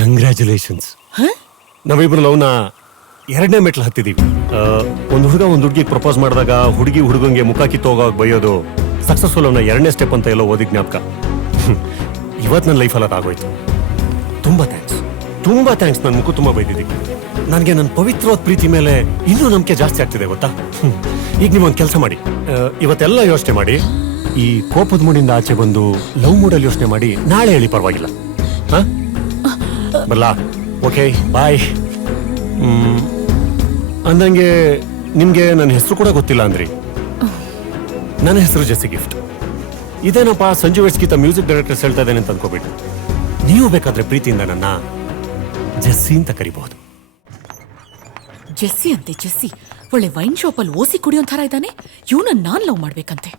Congratulations. ನಾವಿಬ್ರು ಲವ್ನ 2ನೇ ಮೆಟ್ಲು ಹತ್ತಿದೀವಿ. ಒಂದು ಹುಡುಗ ಒಂದು ಹುಡುಗಿಗೆ ಪ್ರಪೋಸ್ ಮಾಡಿದಾಗ ಹುಡುಗಿ ಹುಡುಗಂಗೆ ಮುಖ ಕಿತ್ತೋಗೋಗಿ ಬೈಯೋದು ಸಕ್ಸಸ್ಫುಲ್ ಅವನ 2ನೇ ಸ್ಟೆಪ್ ಅಂತ ಎಲ್ಲೋ ಓದಿ ಜ್ಞಾಪಕ. ಇವತ್ತು ನನ್ನ ಲೈಫಲ್ಲಿ ಅದಾಗೋಯ್ತು. ತುಂಬಾ ಥ್ಯಾಂಕ್ಸ್. ನನ್ನ ಮುಖ ತುಂಬಾ ಬೈದಿದ್ದೀವಿ. ನನಗೆ ನನ್ನ ಪವಿತ್ರವಾದ ಪ್ರೀತಿ ಮೇಲೆ ಇನ್ನೂ ನಂಬಿಕೆ ಜಾಸ್ತಿ ಆಗ್ತಿದೆ ಗೊತ್ತಾ. ಈಗ ನೀವೊಂದು ಕೆಲಸ ಮಾಡಿ, ಇವತ್ತೆಲ್ಲ ಯೋಚನೆ ಮಾಡಿ, ಈ ಕೋಪದ ಮೂಡಿಂದ ಆಚೆ ಬಂದು ಲವ್ ಮೂಡಲ್ಲಿ ಯೋಚನೆ ಮಾಡಿ ನಾಳೆ ಹೇಳಿ, ಪರವಾಗಿಲ್ಲ? ಹಾ, ಬರ್ಲಾ? ಓಕೆ, ಬಾಯ್. ಅಂದಂಗೆ ನಿಮ್ಗೆ ನನ್ನ ಹೆಸರು ಕೂಡ ಗೊತ್ತಿಲ್ಲ ಅಂದ್ರಿ. ನನ್ನ ಹೆಸರು ಜೆಸ್ಸಿ ಗಿಫ್ಟ್. ಇದೇನಪ್ಪ ಸಂಜು ವೆಟ್ಸ್ಗಿಂತ ಮ್ಯೂಸಿಕ್ ಡೈರೆಕ್ಟರ್ಸ್ ಹೇಳ್ತಾ ಇದ್ದೇನೆ ಅಂತ ಅನ್ಕೋಬೇಡಿ. ನೀವು ಬೇಕಾದ್ರೆ ಪ್ರೀತಿಯಿಂದ ನನ್ನ ಜೆಸ್ಸಿ ಅಂತ ಕರಿಬಹುದು. ಜೆಸ್ಸಿ ಅಂತೆ ಜೆಸ್ಸಿ. ಒಳ್ಳೆ ವೈನ್ ಶಾಪ್ ಅಲ್ಲಿ ಓಸಿ ಕುಡಿಯೋ ಥರ ಇದ್ದಾನೆ. ಇವನ ನಾನ್ ಲವ್ ಮಾಡ್ಬೇಕಂತೆ.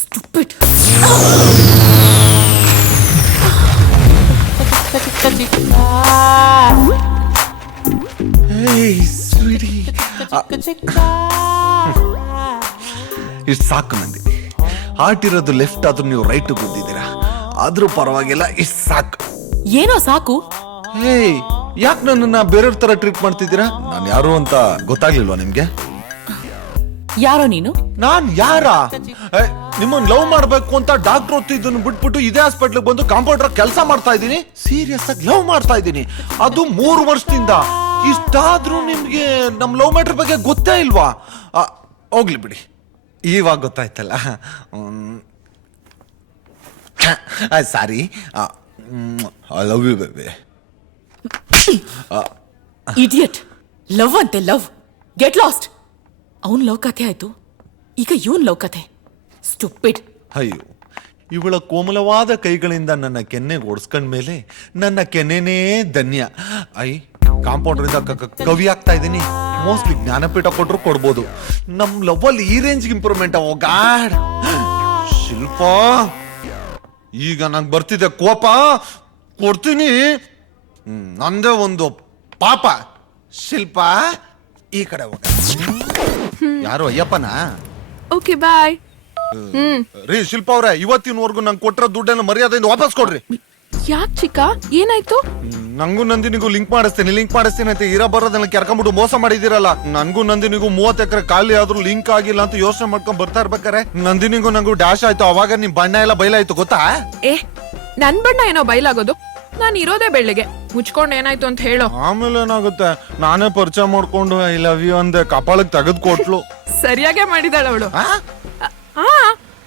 ಸ್ಟುಪಿಡ್. ಇಷ್ಟು ಸಾಕು ನಂದಿನಿ. ಹಾರ್ಟ್ ಇರೋದು ಲೆಫ್ಟ್ ಆದ್ರೂ ನೀವು ರೈಟ್ ಬಂದಿದ್ದೀರಾ, ಆದ್ರೂ ಪರವಾಗಿಲ್ಲ. ಇಷ್ಟು ಸಾಕು. ಏನೋ ಸಾಕು? ಹೇಯ್, ಯಾಕೆ ನನ್ನನ್ನ ಬೇರೆಯವ್ರ ತರ ಟ್ರೀಟ್ ಮಾಡ್ತಿದ್ದೀರಾ? ನಾನು ಯಾರು ಅಂತ ಗೊತ್ತಾಗ್ಲಿಲ್ವಾ ನಿಮ್ಗೆ? ಯಾರೋ ನೀನು? ನಾನ್ ಯಾರ? ನಿಮ್ಮನ್ನ ಲವ್ ಮಾಡ್ಬೇಕು ಅಂತ ಡಾಕ್ಟರ್ ಓದ್ತಿದ್ದನ್ನು ಬಿಟ್ಬಿಟ್ಟು ಇದೇ ಹಾಸ್ಪಿಟ್ಲ್ ಬಂದು ಕಾಂಪೌಂಡರ್ ಕೆಲಸ ಮಾಡ್ತಾ ಇದ್ದೀನಿ. ಸೀರಿಯಸ್ ಆಗಿ ಲವ್ ಮಾಡ್ತಾ ಇದ್ದೀನಿ, ಅದು 3 ವರ್ಷದಿಂದ. ಇಷ್ಟಾದ್ರೂ ನಿಮ್ಗೆ ನಮ್ ಲವ್ ಮ್ಯಾಟರ್ ಬಗ್ಗೆ ಗೊತ್ತೇ ಇಲ್ವಾ? ಹೋಗ್ಲಿ ಬಿಡಿ, ಇವಾಗ ಗೊತ್ತಾಯ್ತಲ್ಲ. Sorry. I love you baby. Idiot. Love ಅಂತೆ ಲವ್. Get lost. ಅವನ್ ಲವ್ ಕಥೆ ಆಯ್ತು, ಈಗ ಇವನ್ ಲವ್ ಕಥೆ. ಸ್ಟುಪಿಡ್. ಅಯ್ಯೋ, ಇವಳ ಕೋಮಲವಾದ ಕೈಗಳಿಂದ ನನ್ನ ಕೆನ್ನೆಗೆ ಓಡಿಸ್ಕೊಂಡ ಮೇಲೆ ನನ್ನ ಕೆನ್ನೆನೇ ಧನ್ಯ. ಕಾಂಪೌಂಡರ್ ಕವಿ ಆಗ್ತಾ ಇದ್ದೀನಿ. ಮೋಸ್ಟ್ಲಿ ಜ್ಞಾನಪೀಠ ಕೊಟ್ರು ಕೊಡ್ಬೋದು. ನಮ್ ಲವ್ ಅಲ್ಲಿ ಈ ರೇಂಜ್ ಇಂಪ್ರೂವ್ಮೆಂಟ್. ಓ ಗಾಡ್. ಶಿಲ್ಪ, ಈಗ ನಂಗೆ ಬರ್ತಿದೆ ಕೋಪ, ಕೊಡ್ತೀನಿ. ನಂದೇ ಒಂದು ಪಾಪ. ಶಿಲ್ಪ, ಈ ಕಡೆ ಹೋಗ. ಯಾರು ಅಯ್ಯಪ್ಪನ? Okay bye. ರೀ ಶಿಲ್ಪ ಅವ್ರೆ, ಇವತ್ತಿನವರೆಗೂ ನಂಗೆ ಕೊಟ್ಟಿರೋ ದುಡ್ಡನ್ನ ಮರ್ಯಾದೆಯಿಂದ ವಾಪಸ್ ಕೊಡ್ರಿ. ಯಾಕೆ ಚಿಕ್ಕ, ಏನಾಯ್ತು? ನಂಗೂ ನಂದಿನಿಗೂ ಲಿಂಕ್ ಮಾಡಿಸ್ತೀನಿ ಅಂತ ಇರೋ ಬರೋದನ್ನ ಕೆರ್ಕೊಂಡ್ಬಿಟ್ಟು ಮೋಸ ಮಾಡಿದಿರಲ್ಲ. ನನ್ಗೂ ನಂದಿನಿಗೂ 30 ಎಕರೆ ಖಾಲಿ ಆದ್ರೂ ಲಿಂಕ್ ಆಗಿಲ್ಲ ಅಂತ ಯೋಚನೆ ಮಾಡ್ಕೊಂಡ್ ಬರ್ತಾ ಇರ್ಬೇಕಾರೆ ನಂದಿನಿಗೂ ನಂಗೂ ಡ್ಯಾಶ್ ಆಯ್ತು. ಅವಾಗ ನಿಮ್ ಬಣ್ಣ ಎಲ್ಲ ಬಯಲಾಯ್ತು ಗೊತ್ತಾ? ನನ್ ಬಣ್ಣ ಏನೋ ಬಯಲಾಗೋದು? ನಾನು ಇರೋದೇ ಬೆಳ್ಳಿಗೆ. ಮುಚ್ಕೊಂಡ್ ಏನಾಯ್ತು ಅಂತ ಹೇಳೋ. ಆಮೇಲೆ ಏನಾಗುತ್ತೆ, ನಾನೇ ಪರಿಚಯ ಮಾಡ್ಕೊಂಡು ಐ ಲವ್ ಯು ಅಂದೆ, ಕಪಾಳಕ್ ತೆಗೆದು ಕೊಟ್ಲು. ಸರಿಯಾಗೆ ಮಾಡಿದಾಳ ಅವಳು.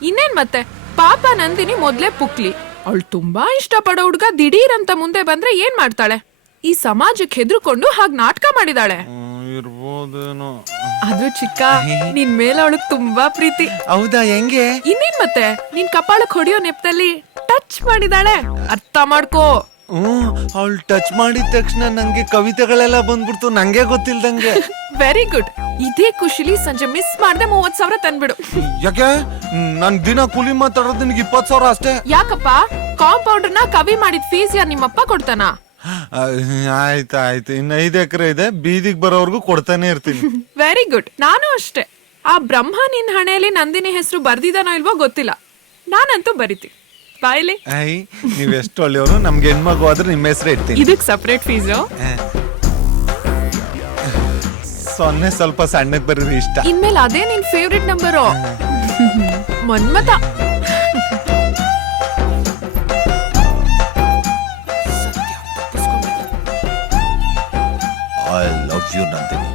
ಇನ್ನೇನ್ ಮತ್ತೆ, ಪಾಪ ನಂದಿನಿ ಮೊದ್ಲೇ ಪುಕ್ಲಿ. ಅವಳು ತುಂಬಾ ಇಷ್ಟಪಡೋ ಹುಡ್ಗ ದಿಢೀರ್ ಅಂತ ಮುಂದೆ ಬಂದ್ರೆ ಏನ್ ಮಾಡ್ತಾಳೆ? ಈ ಸಮಾಜಕ್ಕೆ ಹೆದರ್ಕೊಂಡು ಹಾಗ್ ನಾಟಕ ಮಾಡಿದಾಳೆ. ಇರ್ಬೋದೇನೋ. ಅದು ಚಿಕ್ಕ, ನಿನ್ ಮೇಲೆ ಅವಳು ತುಂಬಾ ಪ್ರೀತಿ. ಹೌದಾ? ಹೆಂಗೆ? ಇನ್ನೇನ್ ಮತ್ತೆ, ನಿನ್ ಕಪಾಳಕ್ ಹೊಡಿಯೋ ನೆಪದಲ್ಲಿ ಟಚ್ ಮಾಡಿದಾಳೆ. ಅರ್ಥ ಮಾಡ್ಕೋ. ಅವಳು ಟಚ್ ಮಾಡಿದ ತಕ್ಷಣ ನಂಗೆ ಕವಿತೆಗಳೆಲ್ಲ ಬಂದ್ಬಿಡ್ತು, ನಂಗೆ ಗೊತ್ತಿಲ್ದಂಗೆ. Very good. ಇದೇ ಖುಷಿಲಿ ಸಂಜೆ ಮಿಸ್ ಮಾಡ್ದೆ 30,000 ತಂದ್ಬಿಡು. ಯಾಕೆ? ನನ್ ದಿನ ಕೂಲಿ ಮಾತಾಡೋದು ನಿನ್ಗೆ 20,000 ಅಷ್ಟೇ. ಯಾಕಪ್ಪ? ಕಾಂಪೌಂಡರ್ನ ಕವಿ ಮಾಡಿದ ಫೀಸ್ ಯಾರು ನಿಮ್ಮಪ್ಪ ಕೊಡ್ತಾನ? ಆಯ್ತು, ಇನ್ನು 5 ಎಕರೆ ಇದೆ, ಬೀದಿಗೆ ಬರೋವರೆಗೂ ಕೊಡ್ತಾನೆ ಇರ್ತೀನಿ. Very good. ನಾನು ಅಷ್ಟೇ. ಆ ಬ್ರಹ್ಮ ನಿನ್ ಹಣೆಯಲ್ಲಿ ನಂದಿನಿ ಹೆಸರು ಬರ್ದಿದಾನೋ ಇಲ್ವೋ ಗೊತ್ತಿಲ್ಲ, ನಾನಂತೂ ಬರಿತೀನಿ. ಬಾಯ್ಲಿ. ನೀವ್ ಎಷ್ಟು ಒಳ್ಳೆಯವರು. ನಮ್ಗೆ ಹೆಣ್ಮಗು ಆದ್ರೆ ನಿಮ್ಮ ಹೆಸರು ಇಡ್ತೀನಿ. ಇದಕ್ ಸಪರೇಟ್ ಫೀಸು? ಸೊನ್ನೆ ಸ್ವಲ್ಪ ಸಣ್ಣಕ್ ಬರೀ ಇಷ್ಟ. ಇನ್ಮೇಲೆ ಅದೇ ನಿನ್ favourite number. Manmatha. I love you Nandini.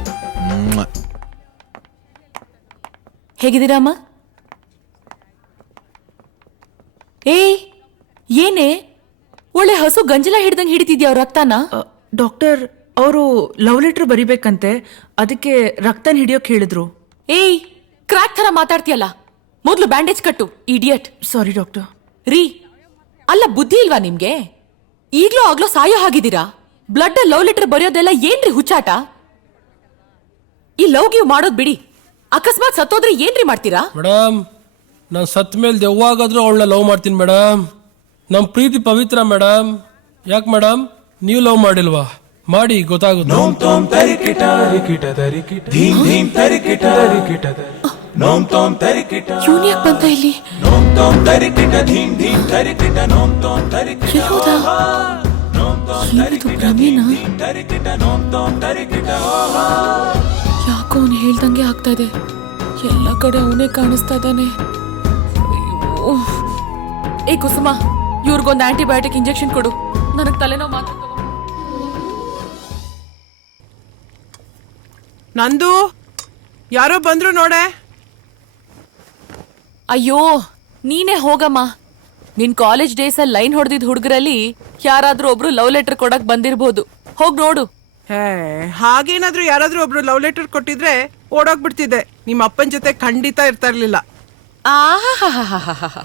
ಹೇಗಿದ್ದೀರಾ ಅಮ್ಮ? ಏನೇ ಒಳ್ಳೆ ಹಸು ಗಂಜಲ ಹಿಡ್ದಂಗ್ ಹಿಡಿತಿದ್ಯಾ ಅವ್ರ ರಕ್ತನ? ಡಾಕ್ಟರ್, ಅವರು ಲವ್ ಲೆಟರ್ ಬರಿಬೇಕಂತೆ, ಅದಕ್ಕೆ ರಕ್ತನ ಹಿಡಿಯೋಕ್ ಹೇಳಿದ್ರು. ಕ್ರಾಕ್ ತರ ಮಾತಾಡ್ತೀಯಲ್ಲ, ಮೊದ್ಲು ಬ್ಯಾಂಡೇಜ್ ಕಟ್ಟು. ಇಡಿಯಟ್. ಸಾರಿ ಡಾಕ್ಟರ್. ರೀ, ಅಲ್ಲ ಬುದ್ಧಿ ಇಲ್ವಾ ನಿಮ್ಗೆ? ಈಗ್ಲೂ ಆಗ್ಲೋ ಸಾಯೋ ಹಾಗಿದ್ದೀರಾ? ಬ್ಲಡ್ ಲವ್ ಲೆಟರ್ ಬರೆಯೋದೆಲ್ಲ ಏನ್ರಿ ಹುಚ್ಚಾಟ? ಈ ಲವ್ ಗಿವ್ ಮಾಡೋದ್ ಬಿಡಿ, ಅಕಸ್ಮಾತ್ ಸತ್ತೋದ್ರೆ ಏನ್ರಿ ಮಾಡ್ತೀರಾ? ಮೇಡಮ್, ನಾನು ಸತ್ ಮೇಲೆ ದೆವ್ವಾಗಾದ್ರೂ ಅವಳನ್ನ ಲವ್ ಮಾಡ್ತೀನಿ ಮೇಡಮ್. ನಮ್ಮ ಪ್ರೀತಿ ಪವಿತ್ರ ಮೇಡಮ್. ಯಾಕೆ ಮೇಡಮ್, ನೀವು ಲವ್ ಮಾಡಿಲ್ವಾ? ಮಾಡಿ, ಗೊತ್ತಾಗುತ್ತೆ. ಇವ್ನ್ ಯಾಕ್ ಬಂತ ಇಲ್ಲಿ? ಎಲ್ಲೋದ? ಏನಿದು ಭ್ರಮೆನಾ? ಯಾಕೋ ಅವನು ಹೇಳ್ದಂಗೆ ಆಗ್ತಾ ಇದೆ. ಎಲ್ಲ ಕಡೆ ಅವನೇ ಕಾಣಿಸ್ತಾ ಇದ್ದಾನೆ. ಅಯ್ಯೋ. ಏ ಕುಸುಮ, ಇವ್ರಿಗೊಂದು ಆಂಟಿಬಯೋಟಿಕ್ ಇಂಜೆಕ್ಷನ್ ಕೊಡು. ನನಗೆ ತಲೆನೋವು ಮಾತ್ರ. ನಂದು ಯಾರೋ ಬಂದ್ರು ನೋಡೆ. ಅಯ್ಯೋ, ನೀನೇ ಹೋಗಮ್ಮ. ನಿನ್ ಕಾಲೇಜ್ ಡೇಸ್ ಅಲ್ಲಿ ಲೈನ್ ಹೊಡೆದಿದ್ ಹುಡುಗರಲ್ಲಿ ಯಾರಾದ್ರೂ ಒಬ್ರು ಲವ್ ಲೆಟರ್ ಕೊಡಕ್ ಬಂದಿರ್ಬೋದು. ಹೋಗ್ ನೋಡು. ಹಾಗೇನಾದ್ರೂ ಯಾರಾದ್ರೂ ಒಬ್ರು ಲವ್ ಲೆಟರ್ ಕೊಟ್ಟಿದ್ರೆ ಓಡೋಗ್ಬಿಡ್ತಿದ್ದೆ. ನಿಮ್ಮ ಅಪ್ಪನ ಜೊತೆ ಖಂಡಿತ ಇರ್ತಾ ಇರ್ಲಿಲ್ಲ. ಆಹಾಹಾಹಾಹಾಹಾ.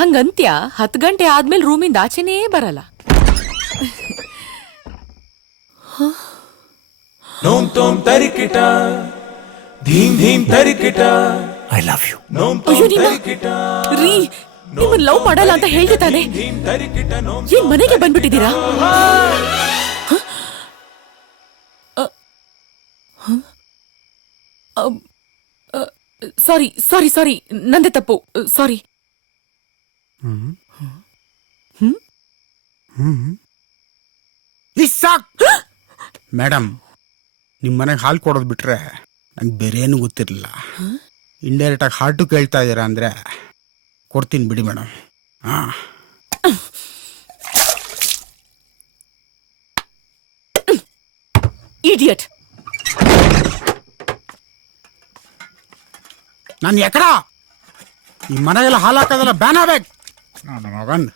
ಹಂಗಂತ್ಯ 10 ಗಂಟೆ ಆದ್ಮೇಲೆ ರೂಮಿಂದ ಆಚೆನೇ ಬರಲ್ಲ. I love you. ರೀ, ನಿಮ್ಮನ್ ಲವ್ ಮಾಡಲ್ಲ ಅಂತ ಹೇಳ್ತಿದ್ದಾನೆ. ಏನ್ ಮನೆಗೆ ಬಂದ್ಬಿಟ್ಟಿದ್ದೀರಾ? ಸಾರಿ ಸಾರಿ ಸಾರಿ, ನಂದೇ ತಪ್ಪು. ಸಾರಿ. ಮೇಡಮ್, ನಿಮ್ಮ ಮನೆಗೆ ಹಾಲು ಕೊಡೋದು ಬಿಟ್ರೆ ನಂಗೆ ಬೇರೆ ಏನು ಗೊತ್ತಿರಲಿಲ್ಲ. ಇಂಡೈರೆಕ್ಟ್ ಆಗಿ ಹಾರ್ಟು ಕೇಳ್ತಾ ಇದ್ದೀರಾ ಅಂದರೆ ಕೊಡ್ತೀನಿ ಬಿಡಿ ಮೇಡಮ್. ಹಾಂ, ಇಡಿಯಟ್. ನಾನು ಎಕಡ ಈ ಮನೆಗೆಲ್ಲ ಹಾಲು ಹಾಕೋದೆಲ್ಲ ಬ್ಯಾನ್ ಆಗ್ಬೇಕು. ನಾನು ಮಗನ್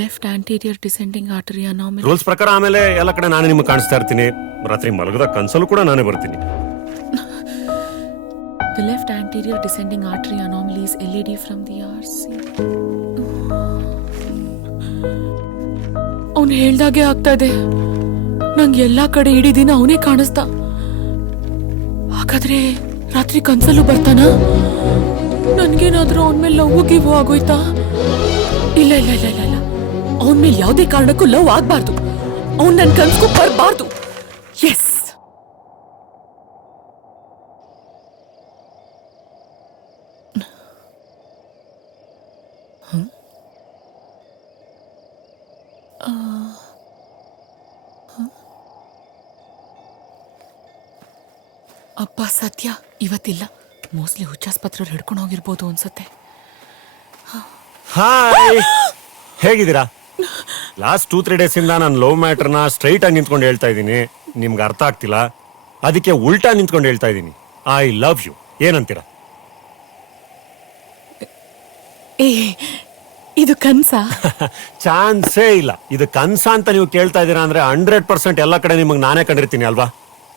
left anterior descending artery anomaly. Rules ಪ್ರಕಾರ ಆಮೇಲೆ ಎಲ್ಲ ಕಡೆ ನಾನೇ ನಿಮ್ಗೆ ಕಾಣಿಸ್ತಾ ಇರ್ತೀನಿ. ರಾತ್ರಿ ಮಲಗದ ಕನ್ಸಲ್ಲೂ ಕೂಡ ನಾನೇ ಬರ್ತೀನಿ. The left anterior descending artery anomaly is LED from the RC. ಅವನು ಹೇಳ್ದಾಗೆ ಆಗ್ತಾ ಇದೆ. ನಂಗೆ ಎಲ್ಲಾ ಕಡೆ ಇಡೀ ದಿನ ಅವನೇ ಕಾಣಿಸ್ತಾ. ಹಾಗಾದ್ರೆ ರಾತ್ರಿ ಕನ್ಸಲ್ಲೂ ಬರ್ತಾನ? ನನ್ಗೇನಾದ್ರೂ ಅವನ ಮೇಲೆ ಲವ್ ಗಿವ್ ಆಗೋಯ್ತಾ? ಇಲ್ಲ ಇಲ್ಲ ಇಲ್ಲ ಇಲ್ಲ ಇಲ್ಲ, ಅವನ ಮೇಲೆ ಯಾವುದೇ ಕಾರಣಕ್ಕೂ ಲವ್ ಆಗ್ಬಾರ್ದು. ಅವನ್ ನನ್ ಕನ್ಸ್ಗೂ ಬರ್ಬಾರ್ದು. ಎಸ್. ಅಪ್ಪ ಸತ್ಯ ಇವತ್ತಿಲ್ಲ. ಮೋಸ್ಟ್ಲಿ ಹುಚ್ಚಾಸ್ಪತ್ರೆ ಹಿಡ್ಕೊಂಡು ಹೋಗಿರ್ಬೋದು ಅನ್ಸುತ್ತೆ. ಹಾಯ್, ಹೇಗಿದ್ದೀರಾ? ಲಾಸ್ಟ್ 2-3 ಡೇಸ್ ಇಂದ ನಾನು ಲವ್ ಮ್ಯಾಟರ್ನ ಸ್ಟ್ರೈಟ್ ಆಗಿ ನಿಂತ್ಕೊಂಡು ಹೇಳ್ತಾ ಇದ್ದೀನಿ. ನಿಮ್ಗೆ ಅರ್ಥ ಆಗ್ತಿಲ್ಲ, ಅದಕ್ಕೆ ಉಲ್ಟಾ ನಿಂತ್ಕೊಂಡು ಹೇಳ್ತಾ ಇದ್ದೀನಿ. I love you. ಏನಂತೀರಾ? ಏ, ಇದು ಕನ್ಸಾ? ಚಾನ್ಸೇ ಇಲ್ಲ. ಇದು ಕನ್ಸ ಅಂತ ನೀವು ಕೇಳ್ತಾ ಇದ್ದೀರಾ ಅಂದ್ರೆ 100% ಎಲ್ಲ ಕಡೆ ನಿಮಗೆ ನಾನೇ ಕಂಡಿರ್ತೀನಿ ಅಲ್ವಾ?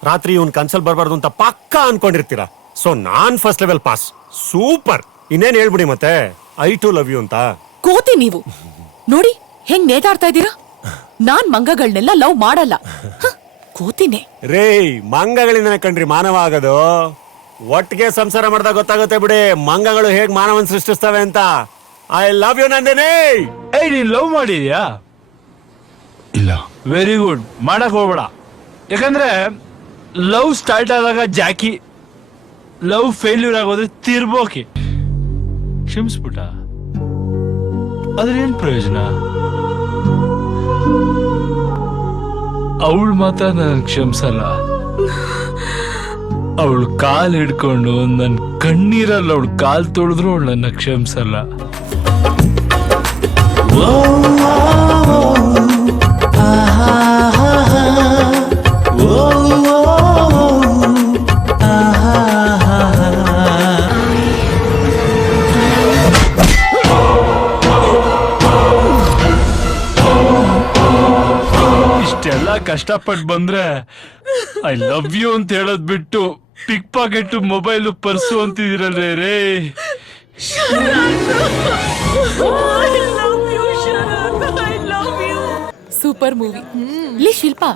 ರಾತ್ರಿ ಇವ್ನ್ ಕನ್ಸಲ್ ಬರಬಾರ್ದು ಅಂತ ಪಕ್ಕಾ ಅನ್ಕೊಂಡಿರ್ತೀರಾ. ಸೊ ನಾನ್ ಫಸ್ಟ್ ಲೆವೆಲ್ ಪಾಸ್. ಸೂಪರ್. ಇನ್ನೇನ್ ಹೇಳ್ಬಿಡಿ ಮತ್ತೆ, ಐ ಟು ಲವ್ ಯು ಅಂತ. ಕೋತಿ ನೀವು. ನೋಡಿ ಹೆಂಗ್ ನೇತಾಡ್ತಾ ಇದ್ದೀರಾ. ನಾನ್ ಮಂಗಗಳನ್ನೆಲ್ಲ ಲವ್ ಮಾಡಲ್ಲ. ಕೋತಿನೇ ರೇ. ಮಂಗಗಳಿಂದನೇ ಕಂಡ್ರಿ ಮಾನವ ಆಗೋದು. ಒಟ್ಟಿಗೆ ಸಂಸಾರ ಮಾಡ್ದಾಗ ಗೊತ್ತಾಗುತ್ತೆ ಬಿಡಿ ಮಂಗಗಳು ಹೇಗ್ ಮಾನವನ್ ಸೃಷ್ಟಿಸ್ತವೆ ಅಂತ. I love you Nandini. ಏಯ್, ನೀನ್ ಲವ್ ಮಾಡಿದ್ಯಾ? ಇಲ್ಲ. Very good. ಮಾಡಕ್ ಹೋಗ್ಬೇಡ. ಯಾಕಂದ್ರೆ ಲವ್ ಸ್ಟಾರ್ಟ್ ಆದಾಗ ಜಾಕಿ, ಲವ್ ಫೇಲ್ಯೂರ್ ಆಗೋದ್ರೆ ತಿರ್ಬೋಕಿ. ಕ್ಷಮಿಸ್ಬಿಟ್ಟ, ಅದ್ರೇನ್ ಪ್ರಯೋಜನ? ಅವಳು ಮಾತ್ರ ನನ್ ಕ್ಷಮಿಸಲ್ಲ. ಅವಳು ಕಾಲ್ ಹಿಡ್ಕೊಂಡು ನನ್ ಕಣ್ಣೀರಲ್ಲಿ ಅವಳು ಕಾಲ್ ತೊಳೆದ್ರು ಅವಳು ನನ್ನ ಕ್ಷಮಿಸಲ್ಲ. ಇಷ್ಟೆಲ್ಲ ಕಷ್ಟಪಟ್ಟು ಬಂದ್ರೆ ಐ ಲವ್ ಯು ಅಂತ ಹೇಳೋದ್ ಬಿಟ್ಟು ಪಿಕ್ ಪಾಕೆಟ್, ಮೊಬೈಲು, ಪರ್ಸು ಅಂತಿದಿರಲ್ರೇ ರೇ. ಸೂಪರ್ ಮೂವಿ ಲೇ ಶಿಲ್ಪಾ,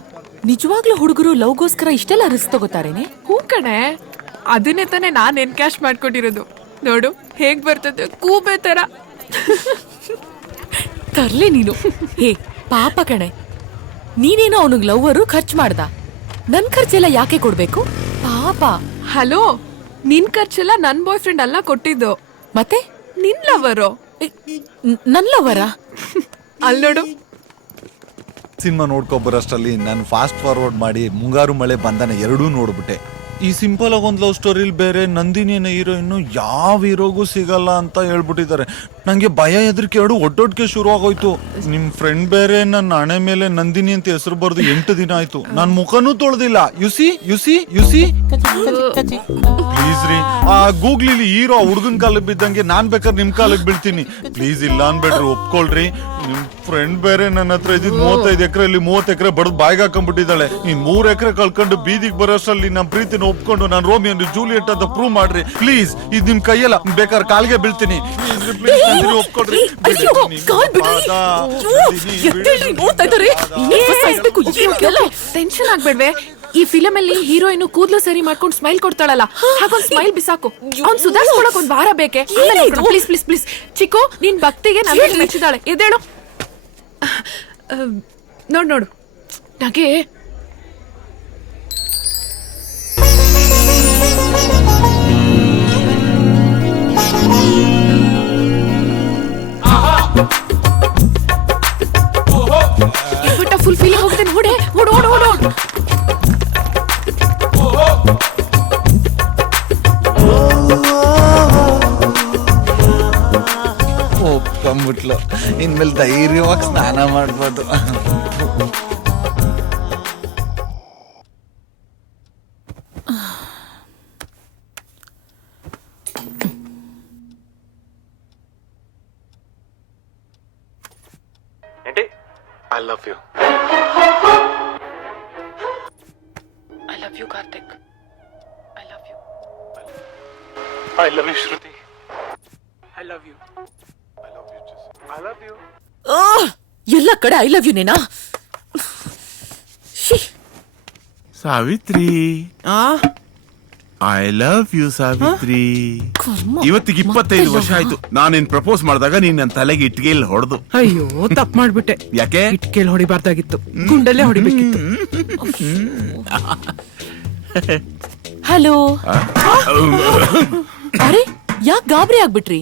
ನಿಜವಾಗ್ಲೂ ಹುಡುಗರು ಲವ್ಗೋಸ್ಕರ ಇಷ್ಟೆಲ್ಲ ರಿಸ್ಕ್ ತಗೋತಾರೇನೆ? ಹೂ ಕಣೆ, ಅದನ್ನೇ ತಾನೇ ನಾನ್ ಎನ್ಕ್ಯಾಶ್ ಮಾಡ್ಕೊಂಡಿರೋದು. ನೋಡು ಹೇಗ್ ಬರ್ತದೆ ಕೂಬೆ ತರ. ತರ್ಲೆ ನೀನು. ಹೇ ಪಾಪ ಕಣೆ, ನೀನೇನೋ ಅವನಿಗೆ ಲವ್ವರು ಖರ್ಚು ಮಾಡ್ದ, ನನ್ ಖರ್ಚೆಲ್ಲ ಯಾಕೆ ಕೊಡ್ಬೇಕು? ಪಾಪ. ಹಲೋ, ನಿನ್ ಖರ್ಚೆಲ್ಲ ನನ್ ಬಾಯ್ ಫ್ರೆಂಡ್ ಅಲ್ಲ ಕೊಟ್ಟಿದ್ದು, ಮತ್ತೆ ನಿನ್ ಲವರು. ನನ್ ಲವ್ವರ? ಅಲ್ ನೋಡು. ಸಿನಿಮಾ ನೋಡ್ಕೊಬರಷ್ಟರಲ್ಲಿ ನಾನು ಫಾಸ್ಟ್ ಫಾರ್ವರ್ಡ್ ಮಾಡಿ ಮುಂಗಾರು ಮಳೆ ಬಂಧನ ಎರಡೂ ನೋಡ್ಬಿಟ್ಟೆ. ಈ ಸಿಂಪಲ್ ಆಗಿ ಒಂದು ಲವ್ ಸ್ಟೋರಿಲಿ ಬೇರೆ ನಂದಿನಿನ ಹೀರೋಯಿನ್ನು ಯಾವ ಹೀರೋಗೂ ಸಿಗಲ್ಲ ಅಂತ ಹೇಳ್ಬಿಟ್ಟಿದ್ದಾರೆ. ನಂಗೆ ಭಯ ಹೆದರಿಕೆ ಎರಡು ಒಟ್ಟೊಟ್ಟಿಗೆ ಶುರು ಆಗೋಯ್ತು. ನಿಮ್ ಫ್ರೆಂಡ್ ಬೇರೆ ನನ್ನ ಹಣೆ ಮೇಲೆ ನಂದಿನಿ ಅಂತ ಹೆಸರು ಬರ್ದು 8 ದಿನ ಆಯ್ತು. ನಾನ್ ಮುಖನೂ ತೊಳ್ದಿಲ್ಲ. ಯುಸಿ ಪ್ಲೀಸ್ ರೀ, ಆ ಗೂಗ್ಲಿಲಿ ಹೀರೋ ಹುಡುಗನ್ ಕಾಲಕ್ಕೆ ಬಿದ್ದಂಗೆ ನಾನ್ ಬೇಕಾದ್ರೆ ನಿಮ್ ಕಾಲಕ್ಕೆ ಬೀಳ್ತೀನಿ. ಪ್ಲೀಸ್ ಇಲ್ಲ ಅನ್ಬೇಡ್ರಿ, ಒಪ್ಕೊಳ್ರಿ. ನಿಮ್ ಫ್ರೆಂಡ್ ಬೇರೆ ನನ್ನ ಹತ್ರ ಇದ್ದಿದ್ 35 ಎಕರೆಲಿ 30 ಎಕರೆ ಬಡದ್ ಬಾಯಿಗೆ ಹಾಕೊಂಡ್ಬಿಟ್ಟಿದ್ದಾಳೆ. ನೀನ್ 3 ಎಕರೆ ಕಳ್ಕೊಂಡು ಬೀದಿಗೆ ಬರೋಷ್ಟರಲ್ಲಿ ನಮ್ ಪ್ರೀತಿನ ಒಪ್ಕೊಂಡು ನಾನು ರೋಮಿಯೋ ಜೂಲಿಯಟ್ ಅಂತ ಪ್ರೂವ್ ಮಾಡ್ರಿ ಪ್ಲೀಸ್. ಇದು ನಿಮ್ ಕೈಯಲ್ಲ, ಬೇಕಾದ್ರೆ ಕಾಲ್ಗೆ ಬೀಳ್ತೀನಿ. ಒಪ್ಕೊಳ್ರಿ. ಟೆನ್ಷನ್ ಆಗ್ಬೇಡ್ವೆ. ಈ ಫಿಲಮ್ ಅಲ್ಲಿ ಹೀರೋಯಿನ್ ಕೂದಲು ಸರಿ ಮಾಡ್ಕೊಂಡು ಸ್ಮೈಲ್ ಕೊಡ್ತಾಳಲ್ಲ, ಹಾಗೊಂದ್ ಸ್ಮೈಲ್ ಬಿಸಾಕು. ಅವ್ನ್ ಸುಧಾರಿಸ್ಕೊಳಕ್ ಒಂದ್ ವಾರ ಬೇಕೆ. ಪ್ಲೀಸ್ ಪ್ಲೀಸ್ ಪ್ಲೀಸ್ ಚಿಕ್ಕು, ನಿನ್ ಭಕ್ತಿಗೆ ನನ್ನ ಮೆಚ್ಚಿದಾಳೆ. ಎದ್ದೇಳು. ನೋಡು ನೋಡು ನಗೆ. ಫುಲ್ ಫೀಲಿಂಗ್ ಹೋಗ್ತೇನೆ. ಓಡೆ ಓಡು ಓಡು ಓಡು. ಒಪ್ಕೊಂಬಿಟ್ಲು. ಇನ್ಮೇಲೆ ಧೈರ್ಯವಾಗಿ ಸ್ನಾನ ಮಾಡ್ಬೋದು. I love you. I love you, Karthik. I love you. I love you, Shruti. I love you. I love you, Jesse. I love you. ಎಲ್ಲ ಕಡೆ ಐ ಲವ್ ಯು ನೇನಾ? Savitri, I love you Savitri. ಇವತ್ತಿಗೆ 25 ವರ್ಷ ಆಯ್ತು ನಾನೇನ್ ಪ್ರಪೋಸ್ ಮಾಡಿದಾಗ ನೀನ್ ನನ್ನ ತಲೆಗೆ ಇಟ್ಗೆಲ್ ಹೊಡೆದು. ಅಯ್ಯೋ ತಪ್ಪು ಮಾಡ್ಬಿಟ್ಟೆ. ಯಾಕೆ? ಇಟ್ಕೇಲ್ ಹೊಡಿಬಾರ್ದಾಗಿತ್ತು, ಗುಂಡಲ್ಲೇ ಹೊಡಿಬೇಕಿತ್ತು. ಹಲೋ. ಅರೆ ಯಾಕೆ ಗಾಬರಿ ಆಗ್ಬಿಟ್ರಿ?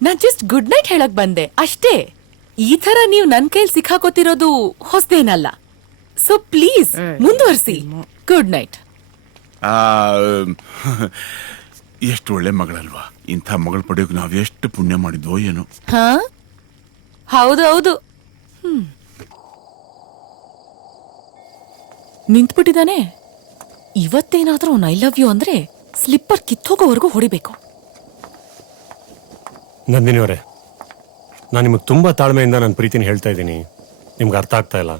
ನಾನ್ ಜಸ್ಟ್ ಗುಡ್ ನೈಟ್ ಹೇಳಕ್ ಬಂದೆ ಅಷ್ಟೇ. ಈ ತರ ನೀವು ನನ್ ಕೈಲಿ ಸಿಕ್ಕಾಕೋತಿರೋದು ಹೊಸದೇನಲ್ಲ. ಸೊ ಪ್ಲೀಸ್ ಮುಂದುವರ್ಸಿ. Good night. ಎಷ್ಟು ಒಳ್ಳೆ ಮಗಳಲ್ವಾ? ಇಂಥ ಮಗಳು ಪಡೆಯೋಕೆ ನಾವ್ ಎಷ್ಟು ಪುಣ್ಯ ಮಾಡಿದ್ವೋ ಏನೋ. ಹಾ ಹೌದು ಹೌದು. ನಿಂತ್ಬಿಟ್ಟಿದಾನೆ. ಇವತ್ತೇನಾದ್ರೂ ಅವ್ನು ಐ ಲವ್ ಯು ಅಂದ್ರೆ ಸ್ಲಿಪ್ಪರ್ ಕಿತ್ತೋಗೋವರೆಗೂ ಹೊಡಿಬೇಕು. ನಂದಿನಿಯವರೇ, ನಾನು ನಿಮಗೆ ತುಂಬಾ ತಾಳ್ಮೆಯಿಂದ ನನ್ನ ಪ್ರೀತಿನ ಹೇಳ್ತಾ ಇದ್ದೀನಿ. ನಿಮ್ಗೆ ಅರ್ಥ ಆಗ್ತಾ ಇಲ್ಲ.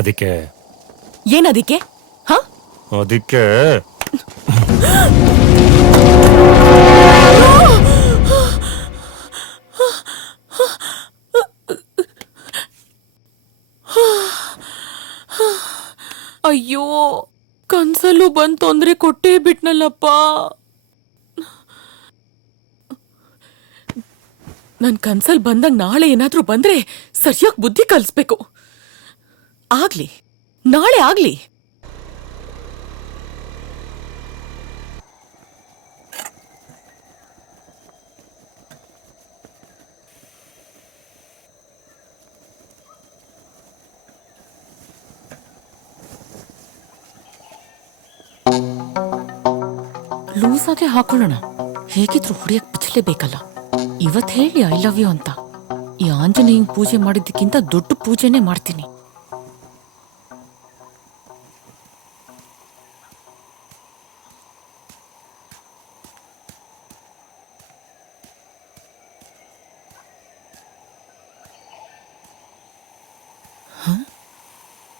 ಅದಕ್ಕೆ ಏನದಕ್ಕೆ? ಹಾ ಅದಕ್ಕೆ ಅಯ್ಯೋ, ಕನ್ಸಲ್ಲೂ ಬಂದ್ ತೊಂದ್ರೆ ಕೊಟ್ಟೇ ಬಿಟ್ನಲ್ಲಪ್ಪ. ನನ್ ಕನ್ಸಲ್ ಬಂದಾಗ ನಾಳೆ ಏನಾದ್ರೂ ಬಂದ್ರೆ ಸರಿಯಾಗಿ ಬುದ್ಧಿ ಕಲಿಸ್ಬೇಕು. ಆಗ್ಲಿ, ನಾಳೆ ಆಗ್ಲಿ. ಲೂಸ್ ಆಗಿ ಹಾಕೊಳ್ಳೋಣ. ಹೇಗಿದ್ರು ಹೊಡಿಯಕ್ ಬಿಚ್ಚಲೇಬೇಕಲ್ಲ. ಇವತ್ ಹೇಳಿ ಐ ಲವ್ ಯು ಅಂತ. ಈ ಆಂಜನೇಯನ್ ಪೂಜೆ ಮಾಡಿದ್ದಕ್ಕಿಂತ ದೊಡ್ಡ ಪೂಜೆನೇ ಮಾಡ್ತೀನಿ.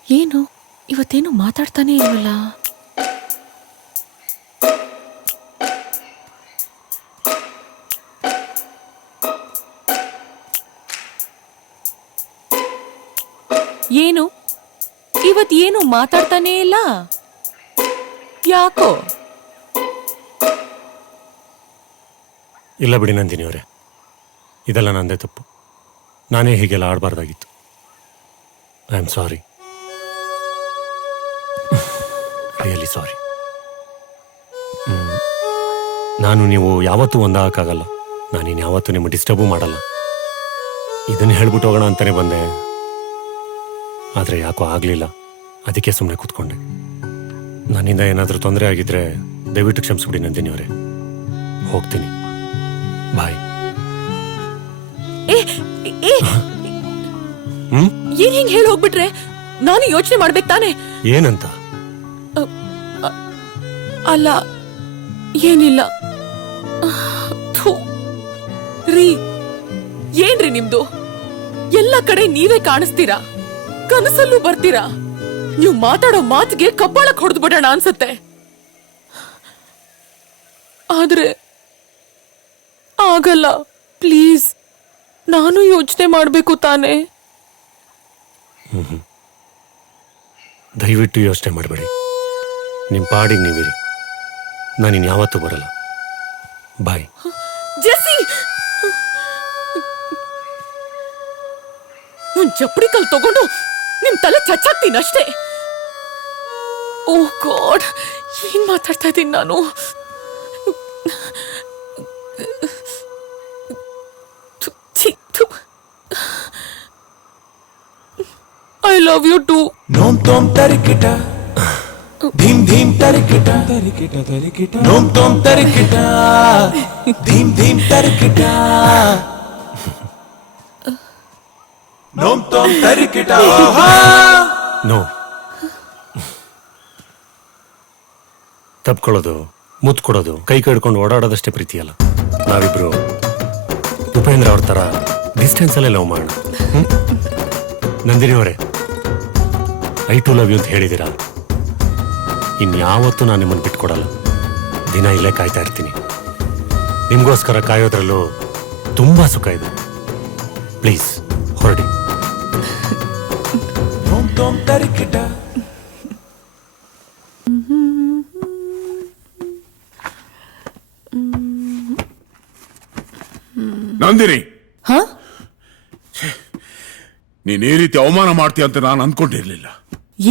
ಏನು ಇವತ್ತೇನು ಮಾತಾಡ್ತಾನೆ ಇಲ್ವಲ್ಲ? ಏನು ಇವತ್ ಏನು ಮಾತಾಡ್ತಾನೇ ಇಲ್ಲ? ಯಾಕೋ? ಇಲ್ಲ ಬಿಡಿ ನಂದಿನಿ ಅವರೇ, ಇದೆಲ್ಲ ನಂದೇ ತಪ್ಪು. ನಾನೇ ಹೀಗೆಲ್ಲ ಆಡಬಾರ್ದಾಗಿತ್ತು. I am sorry, really sorry. ನಾನು ನೀವು ಯಾವತ್ತೂ ಒಂದಾಗಕ್ಕಾಗಲ್ಲ. ನಾನಿನ್ ಯಾವತ್ತೂ ನಿಮ್ಮ ಡಿಸ್ಟರ್ಬು ಮಾಡಲ್ಲ. ಇದನ್ನು ಹೇಳ್ಬಿಟ್ಟು ಹೋಗೋಣ ಅಂತಾನೆ ಬಂದೆ, ಆದರೆ ಯಾಕೋ ಆಗಲಿಲ್ಲ. ಅದಕ್ಕೆ ಸುಮ್ಮನೆ ಕೂತ್ಕೊಂಡೆ. ನನ್ನಿಂದ ಏನಾದರೂ ತೊಂದರೆ ಆಗಿದ್ರೆ ದಯವಿಟ್ಟು ಕ್ಷಮಿಸ್ಬಿಡಿ ನಂದಿನಿ ಅವರೇ. ಹೋಗ್ತೀನಿ, ಬಾಯ್. ಏನ್ ಹಿಂಗ್ ಹೇಳಿ ಹೋಗ್ಬಿಟ್ರೆ ನಾನು ಯೋಚನೆ ಮಾಡ್ಬೇಕು ತಾನೆ? ಏನಂತ? ಅಲ್ಲ, ಏನಿಲ್ಲ. ಥು. ರೀ, ಏನ್ರಿ ನಿಮ್ದು? ಎಲ್ಲ ಕಡೆ ನೀವೇ ಕಾಣಿಸ್ತೀರಾ, ಕನಸಲ್ಲೂ ಬರ್ತೀರಾ. ನೀವು ಮಾತಾಡೋ ಮಾತಿಗೆ ಕಬ್ಬಾಳಕ್ ಹೊಡೆದು ಬಿಡೋಣ ಅನ್ಸತ್ತೆ. ಆದ್ರೆ ಆಗಲ್ಲ. ಪ್ಲೀಸ್, ನಾನು ಯೋಚನೆ ಮಾಡ್ಬೇಕು ತಾನೆ. ದಯವಿಟ್ಟು ಯೋಚನೆ ಮಾಡಬೇಡಿ. ನಿಮ್ಮ ಪಾಡಿಗೆ ನೀವಿರಿ. ನಾನಿನ್ ಯಾವತ್ತೂ ಬರಲ್ಲ. ಬಾಯ್. ಜೆಸ್ಸಿ, ಒಂದ್ ಚಪ್ಪಡಿ ಕಲ್ ತಗೊಂಡು ನಿಮ್ ತಲೆ ಚಚ್ಚಾಕ್ತೀನಿ ಅಷ್ಟೇ. ಓ ಗಾಡ್, ಏನ್ ಮಾತಾಡ್ತಾ ಇದ್ದೀನಿ ನಾನು? I love you too. ನೋಮ್ ತೋಮ್ ತರಿಕಿಟ ಧೀಮ್ ಧೀಮ್ ತರಿಕಿಟ ತರಿಕಿಟ ತರಿಕಿಟ ನೋಮ್ ತೋಮ್ ತರಿಕಿಟ ಧೀಮ್ ಧೀಮ್ ತರಿಕಿಟ ನೋಮ್ ತೋಮ್ ತರಿಕಿಟ. ನೋ, ತಪ್ಕೊಳ್ಳೋದು, ಮುತ್ತು ಕೊಡೋದು, ಕೈ ಹಿಡ್ಕೊಂಡು ಓಡಾಡೋದಷ್ಟೇ ಪ್ರೀತಿ ಅಲ್ಲ. ನಾವಿಬ್ರು ಉಪೇಂದ್ರ ಅವ್ರ ಥರ ಡಿಸ್ಟೆನ್ಸ್ ಅಲ್ಲೇ ಲವ್ ಮಾಡೋಣ. ನಂದಿನಿ ಅವರೇ, ಐ ಟು ಲವ್ ಯು ಅಂತ ಹೇಳಿದ್ದೀರಾ. ಇನ್ಯಾವತ್ತೂ ನಾನು ನಿಮ್ಮನ್ನು ಬಿಟ್ಕೊಡಲ್ಲ. ದಿನ ಇಲ್ಲೇ ಕಾಯ್ತಾ ಇರ್ತೀನಿ. ನಿಮಗೋಸ್ಕರ ಕಾಯೋದ್ರಲ್ಲೂ ತುಂಬಾ ಸುಖ ಇದೆ. ಪ್ಲೀಸ್ ಹೊರಡಿ. ನೋಮ್ ತೋಮ್ ತರಿಕಿಟ. ನಂದಿನಿ, ಹ? ನೀನ್ ಈ ರೀತಿ ಅವಮಾನ ಮಾಡ್ತೀಯ ಅಂತ ನಾನು ಅನ್ಕೊಂಡಿರ್ಲಿಲ್ಲ.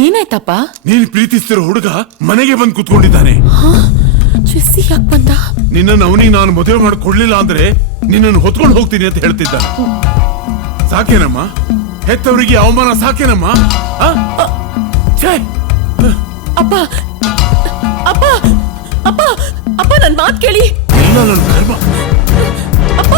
ಏನಾಯ್ತಪ್ಪ? ನೀನ್ ಪ್ರೀತಿಸ್ತಿರೋ ಹುಡುಗ ಮನೆಗೆ ಬಂದು ಕುತ್ಕೊಂಡಿದ್ದಾನೆ. ಜೆಸ್ಸಿ ಯಾಕೆ ಬಂದ? ನಿನ್ನನ್ನು ಅವನಿಗೆ ನಾನು ಮದುವೆ ಮಾಡಿಕೊಡ್ಲಿಲ್ಲ ಅಂದ್ರೆ ನಿನ್ನನ್ನು ಹೊತ್ಕೊಂಡು ಹೋಗ್ತೀನಿ ಅಂತ ಹೇಳ್ತಿದ್ದಾನೆ. ಸಾಕೇನಮ್ಮ? ಹೆತ್ತವರಿಗೆ ಅವಮಾನ ಸಾಕೇನಮ್ಮ? ಅಪ್ಪ ಅಪ್ಪ ಅಪ್ಪ ಅಪ್ಪ, ನನ್ ಮಾತ್ ಕೇಳಿ. ಇಲ್ಲ, ನನ್ನ ಕರ್ಮ. ಅಪ್ಪ,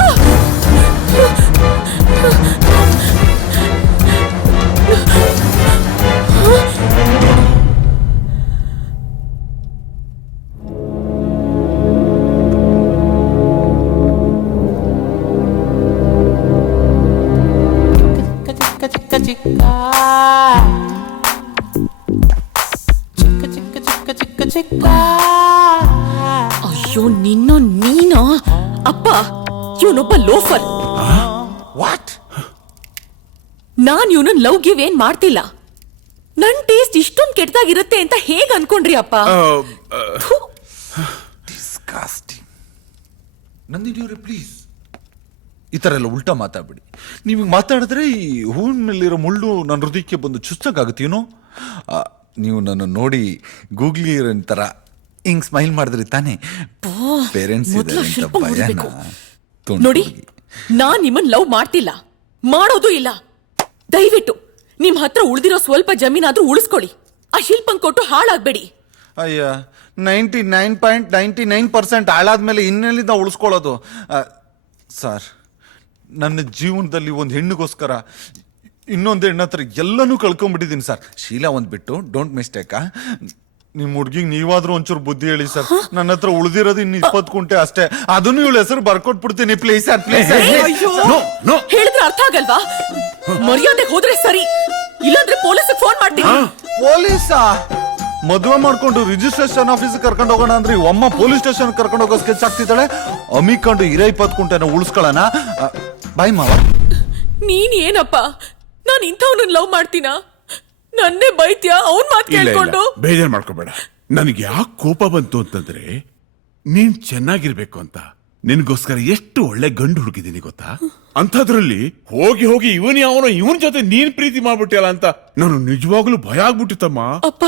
ಅಯ್ಯೋ ನೀನು. ಅಪ್ಪ, ಇವನೊಬ್ಬ ಲೋಫರ್. ವಾಟ್? ನಾನ್ ಇವನನ್ನ ಲವ್ ಗಿವ್ ಏನ್ ಮಾಡ್ತಿಲ್ಲ. ನನ್ ಟೇಸ್ಟ್ ಇಷ್ಟೊಂದು ಕೆಟ್ಟದಾಗಿರುತ್ತೆ ಅಂತ ಹೇಗ್ ಅನ್ಕೊಂಡ್ರಿ ಅಪ್ಪ? ಡಿಸ್ಕಾಸ್ಟಿಂಗ್. ನಂದಿನಿ ಅವರೇ, ಪ್ಲೀಸ್ ಈ ಥರ ಎಲ್ಲ ಉಲ್ಟಾ ಮಾತಾಡ್ಬಿಡಿ. ನೀವು ಮಾತಾಡಿದ್ರೆ ಈ ಹೂವಿನ ಮೇಲಿರೋ ಮುಳ್ಳು ನನ್ನ ಹೃದಯಕ್ಕೆ ಬಂದು ಚುಚ್ಚಾಗುತ್ತೇನೋ. ನೀವು ನನ್ನ ನೋಡಿ ಗೂಗ್ಲಿ ಇರೋನ್ ಥರ ಹಿಂಗ್ ಸ್ಮೈಲ್ ಮಾಡಿದ್ರಿ ತಾನೇ. ಪೇರೆಂಟ್ಸ್ ನೋಡಿ, ನಾನ್ ನಿಮ್ಮನ್ ಲವ್ ಮಾಡ್ತಿಲ್ಲ, ಮಾಡೋದು ಇಲ್ಲ. ದಯವಿಟ್ಟು ನಿಮ್ ಹತ್ರ ಉಳಿದಿರೋ ಸ್ವಲ್ಪ ಜಮೀನಾದ್ರೂ ಉಳಿಸ್ಕೊಳ್ಳಿ. ಆ ಶಿಲ್ಪನ್ ಕೊಟ್ಟು ಹಾಳಾಗ್ಬೇಡಿ. ಅಯ್ಯ, 99.99% ಹಾಳಾದ್ಮೇಲೆ ಇನ್ನೆಲ್ಲಿಂದ ಉಳಿಸ್ಕೊಳ್ಳೋದು? ಸರ್, ನನ್ನ ಜೀವನದಲ್ಲಿ ಒಂದು ಹೆಣ್ಣಿಗೋಸ್ಕರ ಇನ್ನೊಂದು ಹೆಣ್ಣ ಹತ್ರ ಎಲ್ಲನೂ ಕಳ್ಕೊಂಡ್ಬಿಟ್ಟಿದ್ದೀನಿ ಸರ್. ಶೀಲಾ ಒಂದು ಬಿಟ್ಟು, ಡೋಂಟ್ ಮಿಸ್ಟೇಕಾ? ನಿಮ್ಮ ಹುಡ್ಗಿಗೆ ನೀವಾದ್ರೂ ಒಂಚೂರು ಬುದ್ಧಿ ಹೇಳಿ ಸರ್. ನನ್ನ ಹತ್ರ ಉಳಿದಿರೋದು ಇನ್ನು 20 ಕುಂಟೆ ಅಷ್ಟೇ. ಅದನ್ನು ಇವಳ ಹೆಸರು ಬರ್ಕೊಟ್ಬಿಡ್ತೀನಿ. Please sir, please. ಹೇಳಿದ್ರೆ ಅರ್ಥ ಆಗಲ್ವಾ? ಮರ್ಯಾದೆ ಹೋದ್ರೆ ಸರಿ, ಇಲ್ಲಾಂದ್ರೆ ಪೊಲೀಸ್ ಫೋನ್ ಮಾಡ್ತೀನಿ. ಪೊಲೀಸಾ? ಮದುವೆ ಮಾಡ್ಕೊಂಡು ರಿಜಿಸ್ಟ್ರೇಷನ್ ಆಫೀಸ್ ಕರ್ಕೊಂಡು ಹೋಗೋಣ ಅಂದ್ರೆ ಅಮ್ಮ ಪೊಲೀಸ್ ಸ್ಟೇಷನ್ ಕರ್ಕೊಂಡು ಹೋಗೋ ಸ್ಕೆಚ್ ಆಗ್ತಿದ್ದಾಳೆ. ಅಮ್ಮಿಕೊಂಡು 20 ಕುಂಟೆನ ಉಳಿಸ್ಕೊಳ್ಳೋಣ. ಬಾಯ್ ಮಾವ. ನೀನ್ ಏನಪ್ಪ, ನಾನು ಇಂಥವ್ನನ್ನ ಲವ್ ಮಾಡ್ತೀನಾ? ನನ್ನೇ ಬೈತ್ಯಾ ಅವ್ನ್ ಮಾತ್ ಇಲ್ಲ ಕೇಳ್ಕೊಂಡು ಬೇಜಾರ್ ಮಾಡ್ಕೋಬೇಡ. ನನಗೆ ಯಾಕೆ ಕೋಪ ಬಂತು ಅಂತಂದ್ರೆ ನೀನ್ ಚೆನ್ನಾಗಿರ್ಬೇಕು ಅಂತ ನಿನ್ಗೋಸ್ಕರ ಎಷ್ಟು ಒಳ್ಳೆ ಗಂಡು ಹುಡುಕಿದೀನಿ ಗೊತ್ತಾ. ಅಂಥದ್ರಲ್ಲಿ ಹೋಗಿ ಹೋಗಿ ಇವನ್ ಜೊತೆ ನೀನ್ ಪ್ರೀತಿ ಮಾಡ್ಬಿಟ್ಟಿಯಲ್ಲ ಅಂತ ನಾನು ನಿಜವಾಗ್ಲೂ ಭಯ ಆಗ್ಬಿಟ್ಟಿತ್ತಮ್ಮ. ಅಪ್ಪ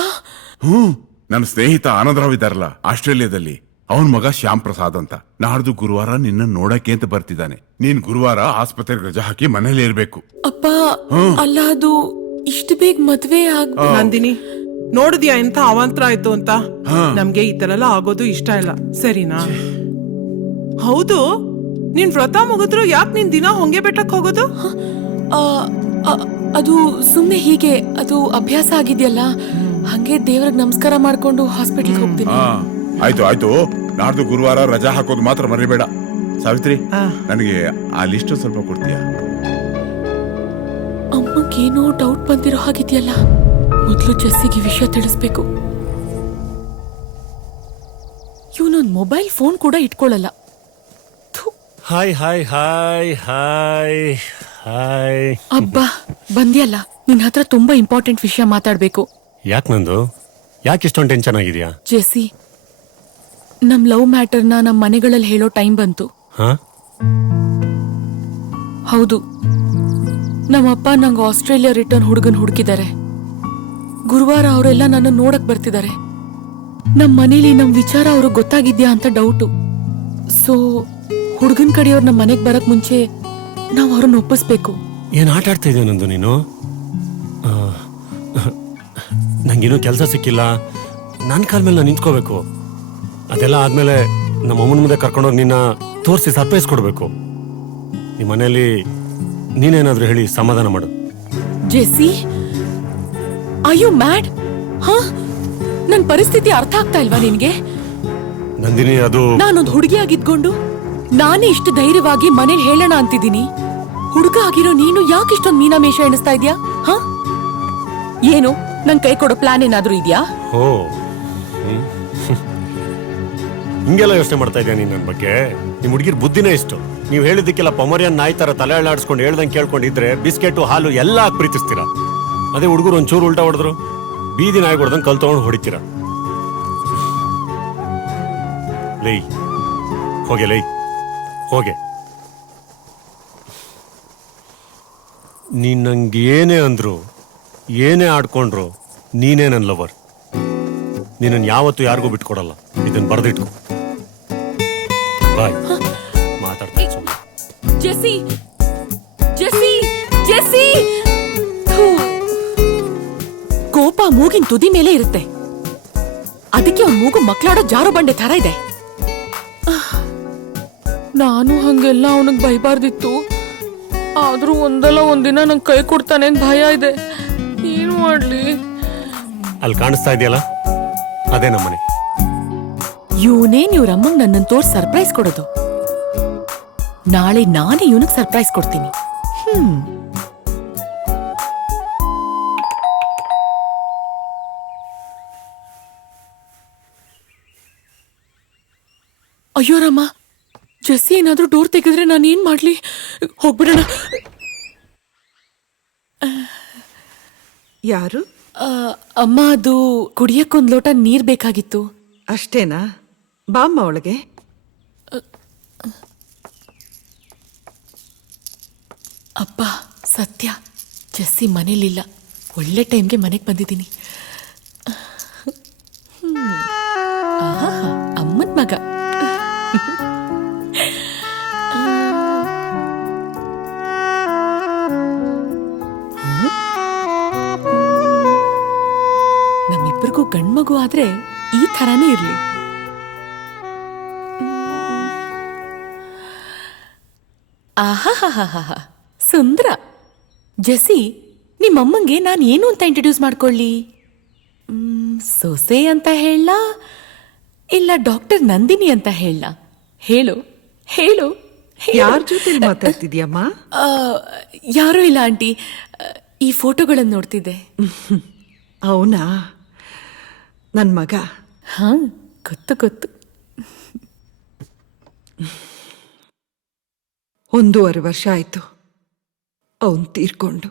ನನ್ನ ಸ್ನೇಹಿತ ಆನಂದರಾವ್ ಇದಾರಲ್ಲ ಆಸ್ಟ್ರೇಲಿಯಾದಲ್ಲಿ, ಅವನ್ ಮಗ ಶ್ಯಾಮ್ ಪ್ರಸಾದ್ ಅಂತ ನಾಡ್ದು ಗುರುವಾರ ನಿನ್ನ ನೋಡಕ್ಕೆ ಅಂತ ಬರ್ತಿದ್ದಾನೆ. ನೀನ್ ಗುರುವಾರ ಆಸ್ಪತ್ರೆಗೆ ರಜಾ ಹಾಕಿ ಮನೇಲಿ ಇರ್ಬೇಕು. ಅಪ್ಪ ಅಲ್ಲ ಅದು ಇಷ್ಟು ಬೇಗ ಮದ್ವೆ ಆಗ್ ನಂದಿನಿ, ನೋಡಿದ್ಯಾ ಎಂತ ಅವಾಂತರ ಆಯ್ತು ಅಂತ. ನಮ್ಗೆ ಈ ತರ ಎಲ್ಲ ಆಗೋದು ಇಷ್ಟ ಇಲ್ಲ, ಸರಿನಾ? ಹೌದು, ನೀನ್ ವ್ರತ ಮುಗಿದ್ರು ಯಾಕೆ ನೀನ್ ದಿನ ಹೊಂಗೆ ಬೆಟ್ಟಕ್ ಹೋಗೋದು? ಅದು ಸುಮ್ನೆ ಹೀಗೆ, ಅದು ಅಭ್ಯಾಸ ಆಗಿದ್ಯಲ್ಲ, ಹಂಗೆ ದೇವ್ರಿಗೆ ನಮಸ್ಕಾರ ಮಾಡ್ಕೊಂಡು ಹಾಸ್ಪಿಟಲ್ಗೆ ಹೋಗ್ತೀನಿ. ಆಯ್ತು ನಾಡ್ದು ಗುರುವಾರ ರಜಾ ಹಾಕೋದು ಮಾತ್ರ ಮರಿಬೇಡ. ಸಾವಿತ್ರಿ, ನನಗೆ ಆ ಲಿಸ್ಟ್ ಸ್ವಲ್ಪ ಕೊಡ್ತೀಯಾ? ಅಮ್ಮಗೇನೋ ಡೌಟ್ ಬಂದಿರೋ ಹಾಗಿದ್ಯಲ್ಲ, ಮೊದ್ಲು ಜೆಸ್ಸಿಗೆ ವಿಷಯ ತಿಳಿಸ್ಬೇಕು. ಇವನೊಂದ್ ಮೊಬೈಲ್ ಫೋನ್ ಕೂಡ ಇಟ್ಕೊಳ್ಳಲ್ಲ. Hi hi hi hi hi. ಅಬ್ಬಾ ಬಂದ್ಯಲ್ಲ, ನಿನ್ ಹತ್ರ ತುಂಬಾ ಇಂಪಾರ್ಟೆಂಟ್ ವಿಷಯ ಮಾತಾಡ್ಬೇಕು. ಯಾಕೆ ನಂದು? ಯಾಕೆ ಇಷ್ಟೊಂದು ಟೆನ್ಷನ್ ಆಗಿದ್ಯಾ? ಜೆಸ್ಸಿ, ನಮ್ ಲವ್ ಮ್ಯಾಟರ್ನ ನಮ್ ಮನೆಗಳಲ್ಲಿ ಹೇಳೋ ಟೈಮ್ ಬಂತು. ಹೌದು, ನಮ್ಮಪ್ಪ ನಂಗೆ ಆಸ್ಟ್ರೇಲಿಯಾ ರಿಟರ್ನ್ ಹುಡುಗನ್ ಹುಡುಕಿದ್ದಾರೆ. ಗುರುವಾರ ಅವರೆಲ್ಲ ನನ್ನ ನೋಡಕ್ ಬರ್ತಿದ್ದಾರೆ. ನಮ್ ಮನೇಲಿ ನಮ್ ವಿಚಾರ ಅವ್ರಿಗೆ ಗೊತ್ತಾಗಿದ್ಯಾ ಅಂತ ಡೌಟು. ಸೊ ಹುಡುಗನ್ ಕಡೆಯವ್ರು ನಮ್ ಮನೆಗ್ ಬರಕ್ ಮುಂಚೆ ನಾವ್ ಅವ್ರನ್ನ ಒಪ್ಪಿಸ್ಬೇಕು. ಏನ್ ಆಟ ಆಡ್ತಾ ಇದೆಯಾ ನಂದು ನೀನು? ನಂಗೇನು ಕೆಲಸ ಸಿಕ್ಕಿಲ್ಲ, ನನ್ನ ಕಾಲ ಮೇಲೆ ನಾನು ನಿಂತ್ಕೋಬೇಕು. ಅದೆಲ್ಲ ಆದ್ಮೇಲೆ ನಮ್ಮ ಅಮ್ಮನ ಮುಂದೆ ಕರ್ಕೊಂಡೋಗಿ ನಿನ್ನ ತೋರಿಸಿ ಸರ್ಪ್ರೈಸ್ ಕೊಡ್ಬೇಕು. ನಿಮ್ಮ ಮನೆಯಲ್ಲಿ ನೀನೇನಾದ್ರೂ ಹೇಳಿ ಸಮಾಧಾನ ಮಾಡು. Jessie, are you mad? ನನ್ ಪರಿಸ್ಥಿತಿ ಅರ್ಥ ಆಗ್ತಾ ಇಲ್ವಾ ನಿನ್ಗೆ? ನಂದಿನಿ, ಅದು ನಾನೊಂದು ಹುಡುಗಿ ಆಗಿದ್ಕೊಂಡು ನಾನೇ ಇಷ್ಟು ಧೈರ್ಯವಾಗಿ ಮನೇಲಿ ಹೇಳೋಣ ಅಂತಿದ್ದೀನಿ. ಹುಡುಗ ಆಗಿರೋ ನೀನು ಯಾಕೆ ಇಷ್ಟೊಂದು ಮೀನಾಮೇಷ ಎಣಿಸ್ತಾ ಇದ್ಯಾ? ಏನು ನನ್ ಕೈ ಕೊಡೋ ಪ್ಲಾನ್ ಏನಾದ್ರೂ ಇದ್ಯಾ? ಓ, ಹಿಂಗೆಲ್ಲ ಯೋಚನೆ ಮಾಡ್ತಾ ಇದೆಯಾ ನೀನ್ ನನ್ನ ಬಗ್ಗೆ? ನಿಮ್ ಹುಡುಗಿರ್ ಬುದ್ಧಿನೇ ಇಷ್ಟು. ನೀವು ಹೇಳಿದ್ದಕ್ಕೆಲ್ಲ ಪೊಮರಿಯನ್ ನಾಯಿ ತರ ತಲೆ ಅಳ್ಳಾಡಿಸ್ಕೊಂಡು ಹೇಳ್ದಂಗೆ ಕೇಳ್ಕೊಂಡಿದ್ರೆ ಬಿಸ್ಕೆಟ್ ಹಾಲು ಎಲ್ಲ ಪ್ರೀತಿಸ್ತೀರಾ. ಅದೇ ಹುಡುಗರು ಒಂಚೂರು ಉಲ್ಟಾ ಹೊಡೆದ್ರು ಬೀದಿ ನಾಯಿ ಹೊಡೆದಂಗೆ ಕಲ್ ತಗೊಂಡು ಹೊಡಿತೀರಾ. ಲೈ ಹೋಗೆ, ಲೈ ಹೋಗೆ. ನೀನ್ ನಂಗೆ ಏನೇ ಅಂದ್ರು, ಏನೇ ಆಡ್ಕೊಂಡ್ರು, ನೀನೇ ನನ್ನ ಲವರ್. ನೀನನ್ನು ಯಾವತ್ತೂ ಯಾರಿಗೂ ಬಿಟ್ಕೊಡಲ್ಲ. ಇದನ್ನ ಬರೆದಿಟ್ಕೊ. ಬಾಯ್. ಮಾತಾಡ್ತಾ ಜೆಸ್ಸಿ, ಜೆಸ್ಸಿ, ಜೆಸ್ಸಿ! ಕೋಪ ಮೂಗಿನ ತುದಿ ಮೇಲೆ ಇರುತ್ತೆ, ಅದಕ್ಕೆ ಅವ್ನ ಮೂಗು ಮಕ್ಕಳಾಡೋ ಜಾರು ಬಂಡೆ ತರ ಇದೆ. ನಾನು ಹಂಗೆಲ್ಲ ಅವನಿಗೆ ಬೈಬಾರ್ದಿತ್ತು. ಆದ್ರೂ ಒಂದಲ್ಲ ಒಂದಿನ ನಂಗೆ ಕೈ ಕೊಡ್ತಾನೆ ಅಂತ ಭಯ ಇದೆ. ಏನು ಮಾಡ್ಲಿ? ಅಲ್ಲಿ ಕಾಣಿಸ್ತಾ ಇದೆಯಲ್ಲ, ಅದೇ ನಮ್ಮನೆ. ಇವನೇನ್ ಇವ್ರಮ್ಮಂಗ್ ನನ್ನನ್ನು ತೋರ್ಸಿ ಸರ್ಪ್ರೈಸ್ ಕೊಡೋದು. ನಾಳೆ ನಾನೇ ಇವನಿಗೆ ಸರ್ಪ್ರೈಸ್ ಕೊಡ್ತೀನಿ. ಅಯ್ಯೋ ರಾಮ, ಜೆಸ್ಸಿ ಏನಾದ್ರೂ ಡೋರ್ ತೆಗೆದ್ರೆ ನಾನು ಏನ್ ಮಾಡ್ಲಿ? ಹೋಗ್ಬಿಡೋಣ. ಯಾರು? ಅಮ್ಮ, ಅದು ಕುಡಿಯಕ್ಕೊಂದ್ ಲೋಟ ನೀರ್ ಬೇಕಾಗಿತ್ತು. ಅಷ್ಟೇನಾ? ಬಾಮ್ಮ ಒಳಗೆ. ಅಪ್ಪ ಸತ್ಯ, ಜೆಸ್ಸಿ ಮನೇಲಿಲ್ಲ. ಒಳ್ಳೆ ಟೈಮ್ಗೆ ಮನೆಗೆ ಬಂದಿದ್ದೀನಿ. ಅಮ್ಮನ್ ಮಗ. ನಮ್ಮಿಬ್ಬರಿಗೂ ಗಂಡ್ಮಗು ಆದ್ರೆ ಈ ಥರಾನೇ ಇರ್ಲಿ. ಆಹಾಹಾಹಾ, ಸುಂದರ. ಜೆಸ್ಸಿ, ನಿಮ್ಮಮ್ಮಂಗೆ ನಾನು ಏನು ಅಂತ ಇಂಟ್ರೊಡ್ಯೂಸ್ ಮಾಡ್ಕೊಳ್ಳಿ? ಸೊಸೆ ಅಂತ ಹೇಳ, ಇಲ್ಲ ಡಾಕ್ಟರ್ ನಂದಿನಿ ಅಂತ ಹೇಳ? ಹೇಳು ಹೇಳು. ಯಾರ ಜೊತೆ ಮಾತಾಡ್ತಿದ್ಯಮ್ಮ? ಯಾರೂ ಇಲ್ಲ ಆಂಟಿ, ಈ ಫೋಟೋಗಳನ್ನು ನೋಡ್ತಿದ್ದೆ. ಅವನಾ? ನನ್ ಮಗ. ಹಾ, ಗೊತ್ತು ಗೊತ್ತು. 1.5 ವರ್ಷ ಆಯ್ತು ಅವನ್ ತೀರ್ಕೊಂಡು.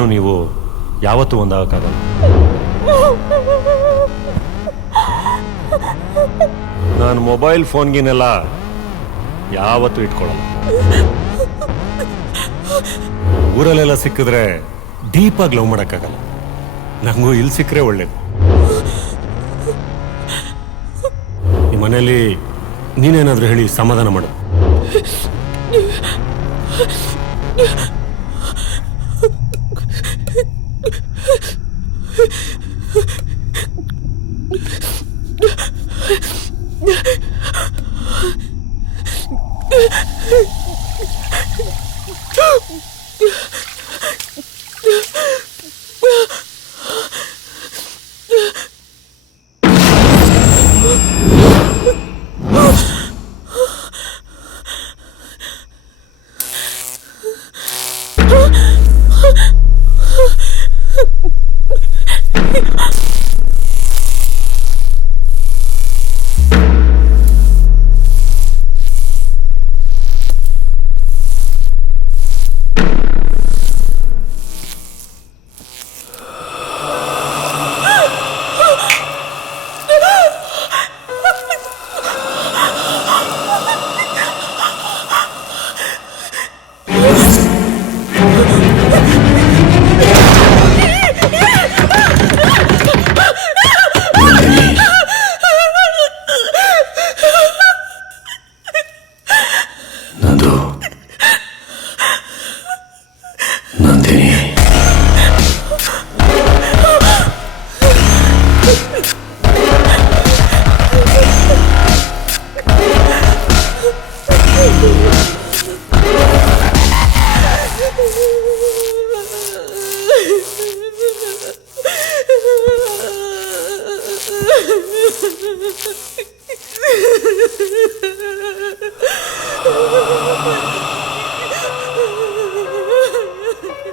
ನಾನು ನೀವು ಯಾವತ್ತೂ ಒಂದಾಗಕ್ಕಾಗಲ್ಲ. ನಾನು ಮೊಬೈಲ್ ಫೋನ್ಗಿನೆಲ್ಲ ಯಾವತ್ತೂ ಇಟ್ಕೊಳ್ಳಲ್ಲ. ಊರಲ್ಲೆಲ್ಲ ಸಿಕ್ಕಿದ್ರೆ ಡೀಪಾಗಿ ಲವ್ ಮಾಡೋಕ್ಕಾಗಲ್ಲ. ನಂಗೂ ಇಲ್ಲಿ ಸಿಕ್ಕರೆ ಒಳ್ಳೇದು. ಈ ಮನೆಯಲ್ಲಿ ನೀನೇನಾದ್ರೂ ಹೇಳಿ ಸಮಾಧಾನ ಮಾಡು.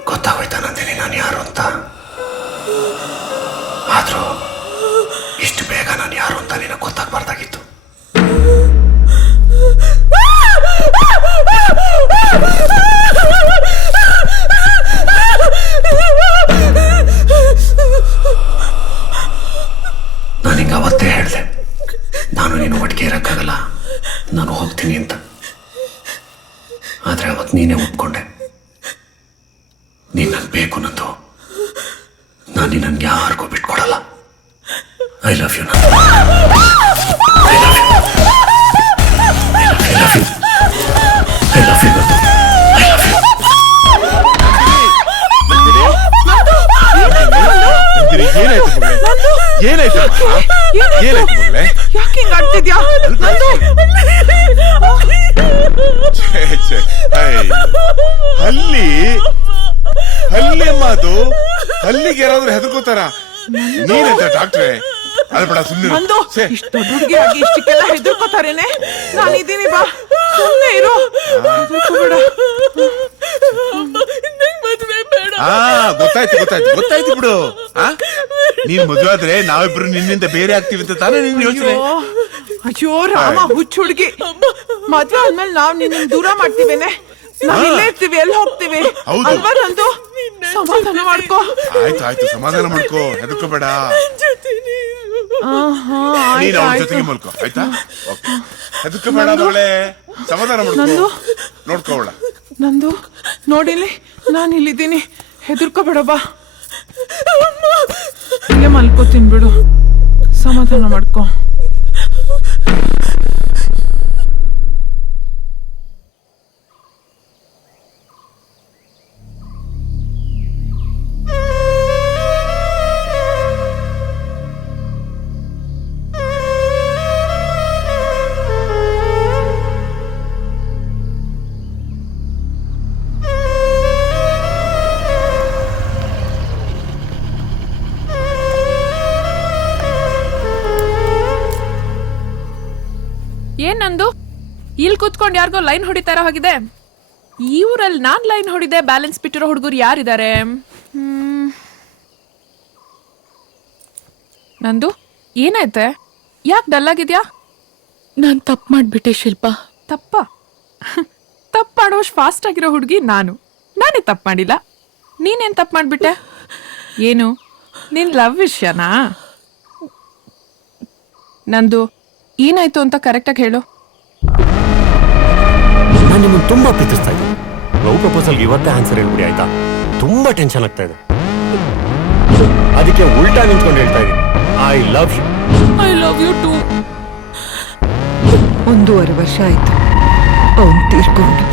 ಗೊತ್ತಾಗೋಯ್ತಾ ನಂದಿನಿ ನಾನು ಯಾರು ಅಂತ? ಆದ್ರೂ ಇಷ್ಟು ಬೇಗ ನಾನು ಯಾರು ಅಂತ ನಿನಗೆ ಗೊತ್ತಾಗ್ಬಾರ್ದಾಗಿತ್ತು. ನಾನೀಗ ಅವತ್ತೇ ಹೇಳಿದೆ, ನಾನು ನೀನು ಒಟ್ಟಿಗೆ ಇರಕ್ಕಾಗಲ್ಲ, ನಾನು ಹೋಗ್ತೀನಿ ಅಂತ. ಆದ್ರೆ ಅವತ್ತು ನೀನೇ ಒಪ್ಕೊಂಡೆ. ನೀನ್ ನನ್ಗೆ ಬೇಕು ನಂದು. ನಾನು ನಿನ್ನನ್ನು ಯಾರಿಗೂ ಬಿಟ್ಕೊಡಲ್ಲ. I love you. I love you. I love you. I love you. I love you. ಏನಾಯ್ತು? ಯಾಕೆ ಹಿಂಗ್ ಆಡ್ತಿದ್ಯಾ? ಹಲ್ಲಿ ಮಾತು ಹಲ್ಲಿಗೆ ಯಾರಾದ್ರೂ ಹೆದರ್ಕೋತಾರ? ನೀನಂತ ಡಾಕ್ಟ್ರೆ ಅಲ್ಬೇಡ ಸುಮ್ಮನೆ. ಇಷ್ಟು ದೊಡ್ಡ ಹುಡುಗಿ ಆಗಿ ಇಷ್ಟಕ್ಕೆಲ್ಲ ಹೆದರ್ಕೋತಾರೇನೆ? ನಾನಿದ್ದೀನಿ, ಬಾ ಸುಮ್ಮನೆ ಇರು. ಹೆದರ್ಕೋಬೇಡ. ಗೊತ್ತಾಯ್ತು ಬಿಡು. ನೀನ್ ಮದುವೆ ಆದ್ರೆ ನಾವಿಬ್ರು ನಿನ್ನಿಂದ ಬೇರೆ ಆಗ್ತೀವಿ ಅಂತ ತಾನೇ ನಿನ್ ಯೋಚನೆ. ಅಯ್ಯೋ ರಾಮ, ಹುಚ್ಚ ಹುಡುಗಿ. ಮದ್ವೆ ಆದ್ಮೇಲೆ ನಾವ್ ನಿನ್ನ ದೂರ ಮಾಡ್ತೀವೇನೆ? ನಾವ್ ಇಲ್ಲೇ ಇರ್ತೀವಿ, ಎಲ್ಲಿ ಹೋಗ್ತೀವಿ ಅಲ್ವಾ? ನಂದು ಸಮಾಧಾನ ಮಾಡ್ಕೋ. ಆಯ್ತು ಸಮಾಧಾನ ಮಾಡ್ಕೋ, ಹೆದರ್ಕೋಬೇಡ. ನೀನ್ ಅವಳ ಜೊತೆಗೆ ಮಲ್ಕೋ, ಆಯ್ತಾ? ಹೆದರ್ಕೋಬೇಡ ಮಗಳೇ, ಸಮಾಧಾನ ಮಾಡ್ಕೋ. ನೋಡ್ಕೋಬೇಡ. ನಂದು ನೋಡಿಲಿ, ನಾನು ಇಲ್ಲಿದ್ದೀನಿ, ಹೆದರ್ಕೋಬೇಡ, ಬಾ. ಇಲ್ಲೇ ಮಲ್ಕೋತೀನಿ ಬಿಡು, ಸಮಾಧಾನ ಮಾಡ್ಕೋ. ಏನ್ ನಂದು ಇಲ್ಲಿ ಕೂತ್ಕೊಂಡು ಯಾರಿಗೋ ಲೈನ್ ಹೊಡಿತಾರ ಹೋಗಿದೆ. ಈ ಊರಲ್ಲಿ ನಾನ್ ಲೈನ್ ಹೊಡಿದೆ, ಬ್ಯಾಲೆನ್ಸ್ ಬಿಟ್ಟಿರೋ ಹುಡುಗರು ಯಾರಿದ್ದಾರೆ? ನಂದು ಏನಾಯ್ತೆ? ಯಾಕೆ ಡಲ್ ಆಗಿದ್ಯಾ? ನಾನ್ ತಪ್ಪು ಮಾಡ್ಬಿಟ್ಟೆ ಶಿಲ್ಪ. ತಪ್ಪ? ತಪ್ಪು ಮಾಡೋಷ್ಟು ಫಾಸ್ಟ್ ಆಗಿರೋ ಹುಡುಗಿ ನಾನೇ ತಪ್ಪು ಮಾಡಿಲ್ಲ. ನೀನೇನ್ ತಪ್ಪು ಮಾಡ್ಬಿಟ್ಟೆ? ಏನು ನಿನ್ ಲವ್ ವಿಷಯನಾ? ನಂದು ಏನಾಯ್ತು ಅಂತ ಕರೆಕ್ಟಾಗಿ ಹೇಳು. ನಾನು ನಿಮ್ಮನ್ನು ತುಂಬಾ ಪ್ರೀತಿಸ್ತಾ ಇದ್ದೀನಿ. ಲವ್ ಪ್ರಪೋಸಲ್ಗೆ ಇವತ್ತೇ ಆನ್ಸರ್ ಹೇಳ್ಬಿಡಿ ಆಯ್ತಾ? ತುಂಬಾ ಟೆನ್ಷನ್ ಆಗ್ತಾ ಇದೆ. ಅದಕ್ಕೆ ಉಲ್ಟಾ ನಿಂತ್ಕೊಂಡು ಹೇಳ್ತಾ ಇದ್ದೀನಿ, I love you. I love you too. 1.5 ವರ್ಷ ಆಯ್ತು ಅವನ್ ತೀರ್ಕೊಂಡು.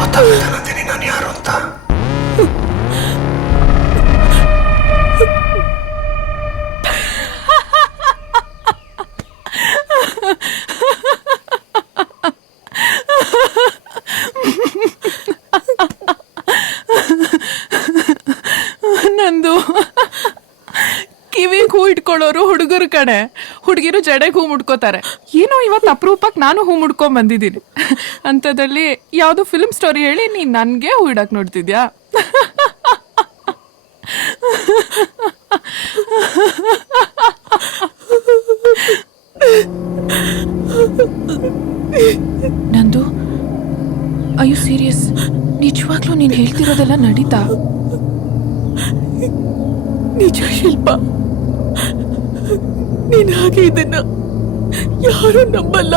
ಗೊತ್ತಾಗುತ್ತೆ ನಂದಿನಿ ನಾನು ಯಾರು ಅಂತ. ನಂದು ಕಿವಿಗೆ ಹೂ ಇಟ್ಕೊಳ್ಳೋರು ಹುಡುಗರು ಕಡೆ, ಹುಡುಗಿರು ಜಡೆಗೆ ಹೂ ಮುಡ್ಕೋತಾರೆ. ಏನೋ ಇವತ್ತು ಅಪರೂಪಕ್ಕೆ ನಾನು ಹೂ ಮುಡ್ಕೊಂಡ್ ಬಂದಿದ್ದೀನಿ. ಅಂಥದ್ರಲ್ಲಿ ಯಾವ್ದೋ ಫಿಲ್ಮ್ ಸ್ಟೋರಿ ಹೇಳಿ ನೀನ್ ನನ್ಗೆ ಹೂ ಇಡಕ್ ನೋಡ್ತಿದ್ಯಾ? ನಂದು ಐ ಯು ಸೀರಿಯಸ್? ನಿಜವಾಗ್ಲೂ ನೀನ್ ಹೇಳ್ತಿರೋದೆಲ್ಲ ನಡೀತಾ? ನಿಜ ಶಿಲ್ಪ, ನೀನ್ ಹಾಗೆ ಇದನ್ನ ಯಾರು ನಂಬಲ್ಲ.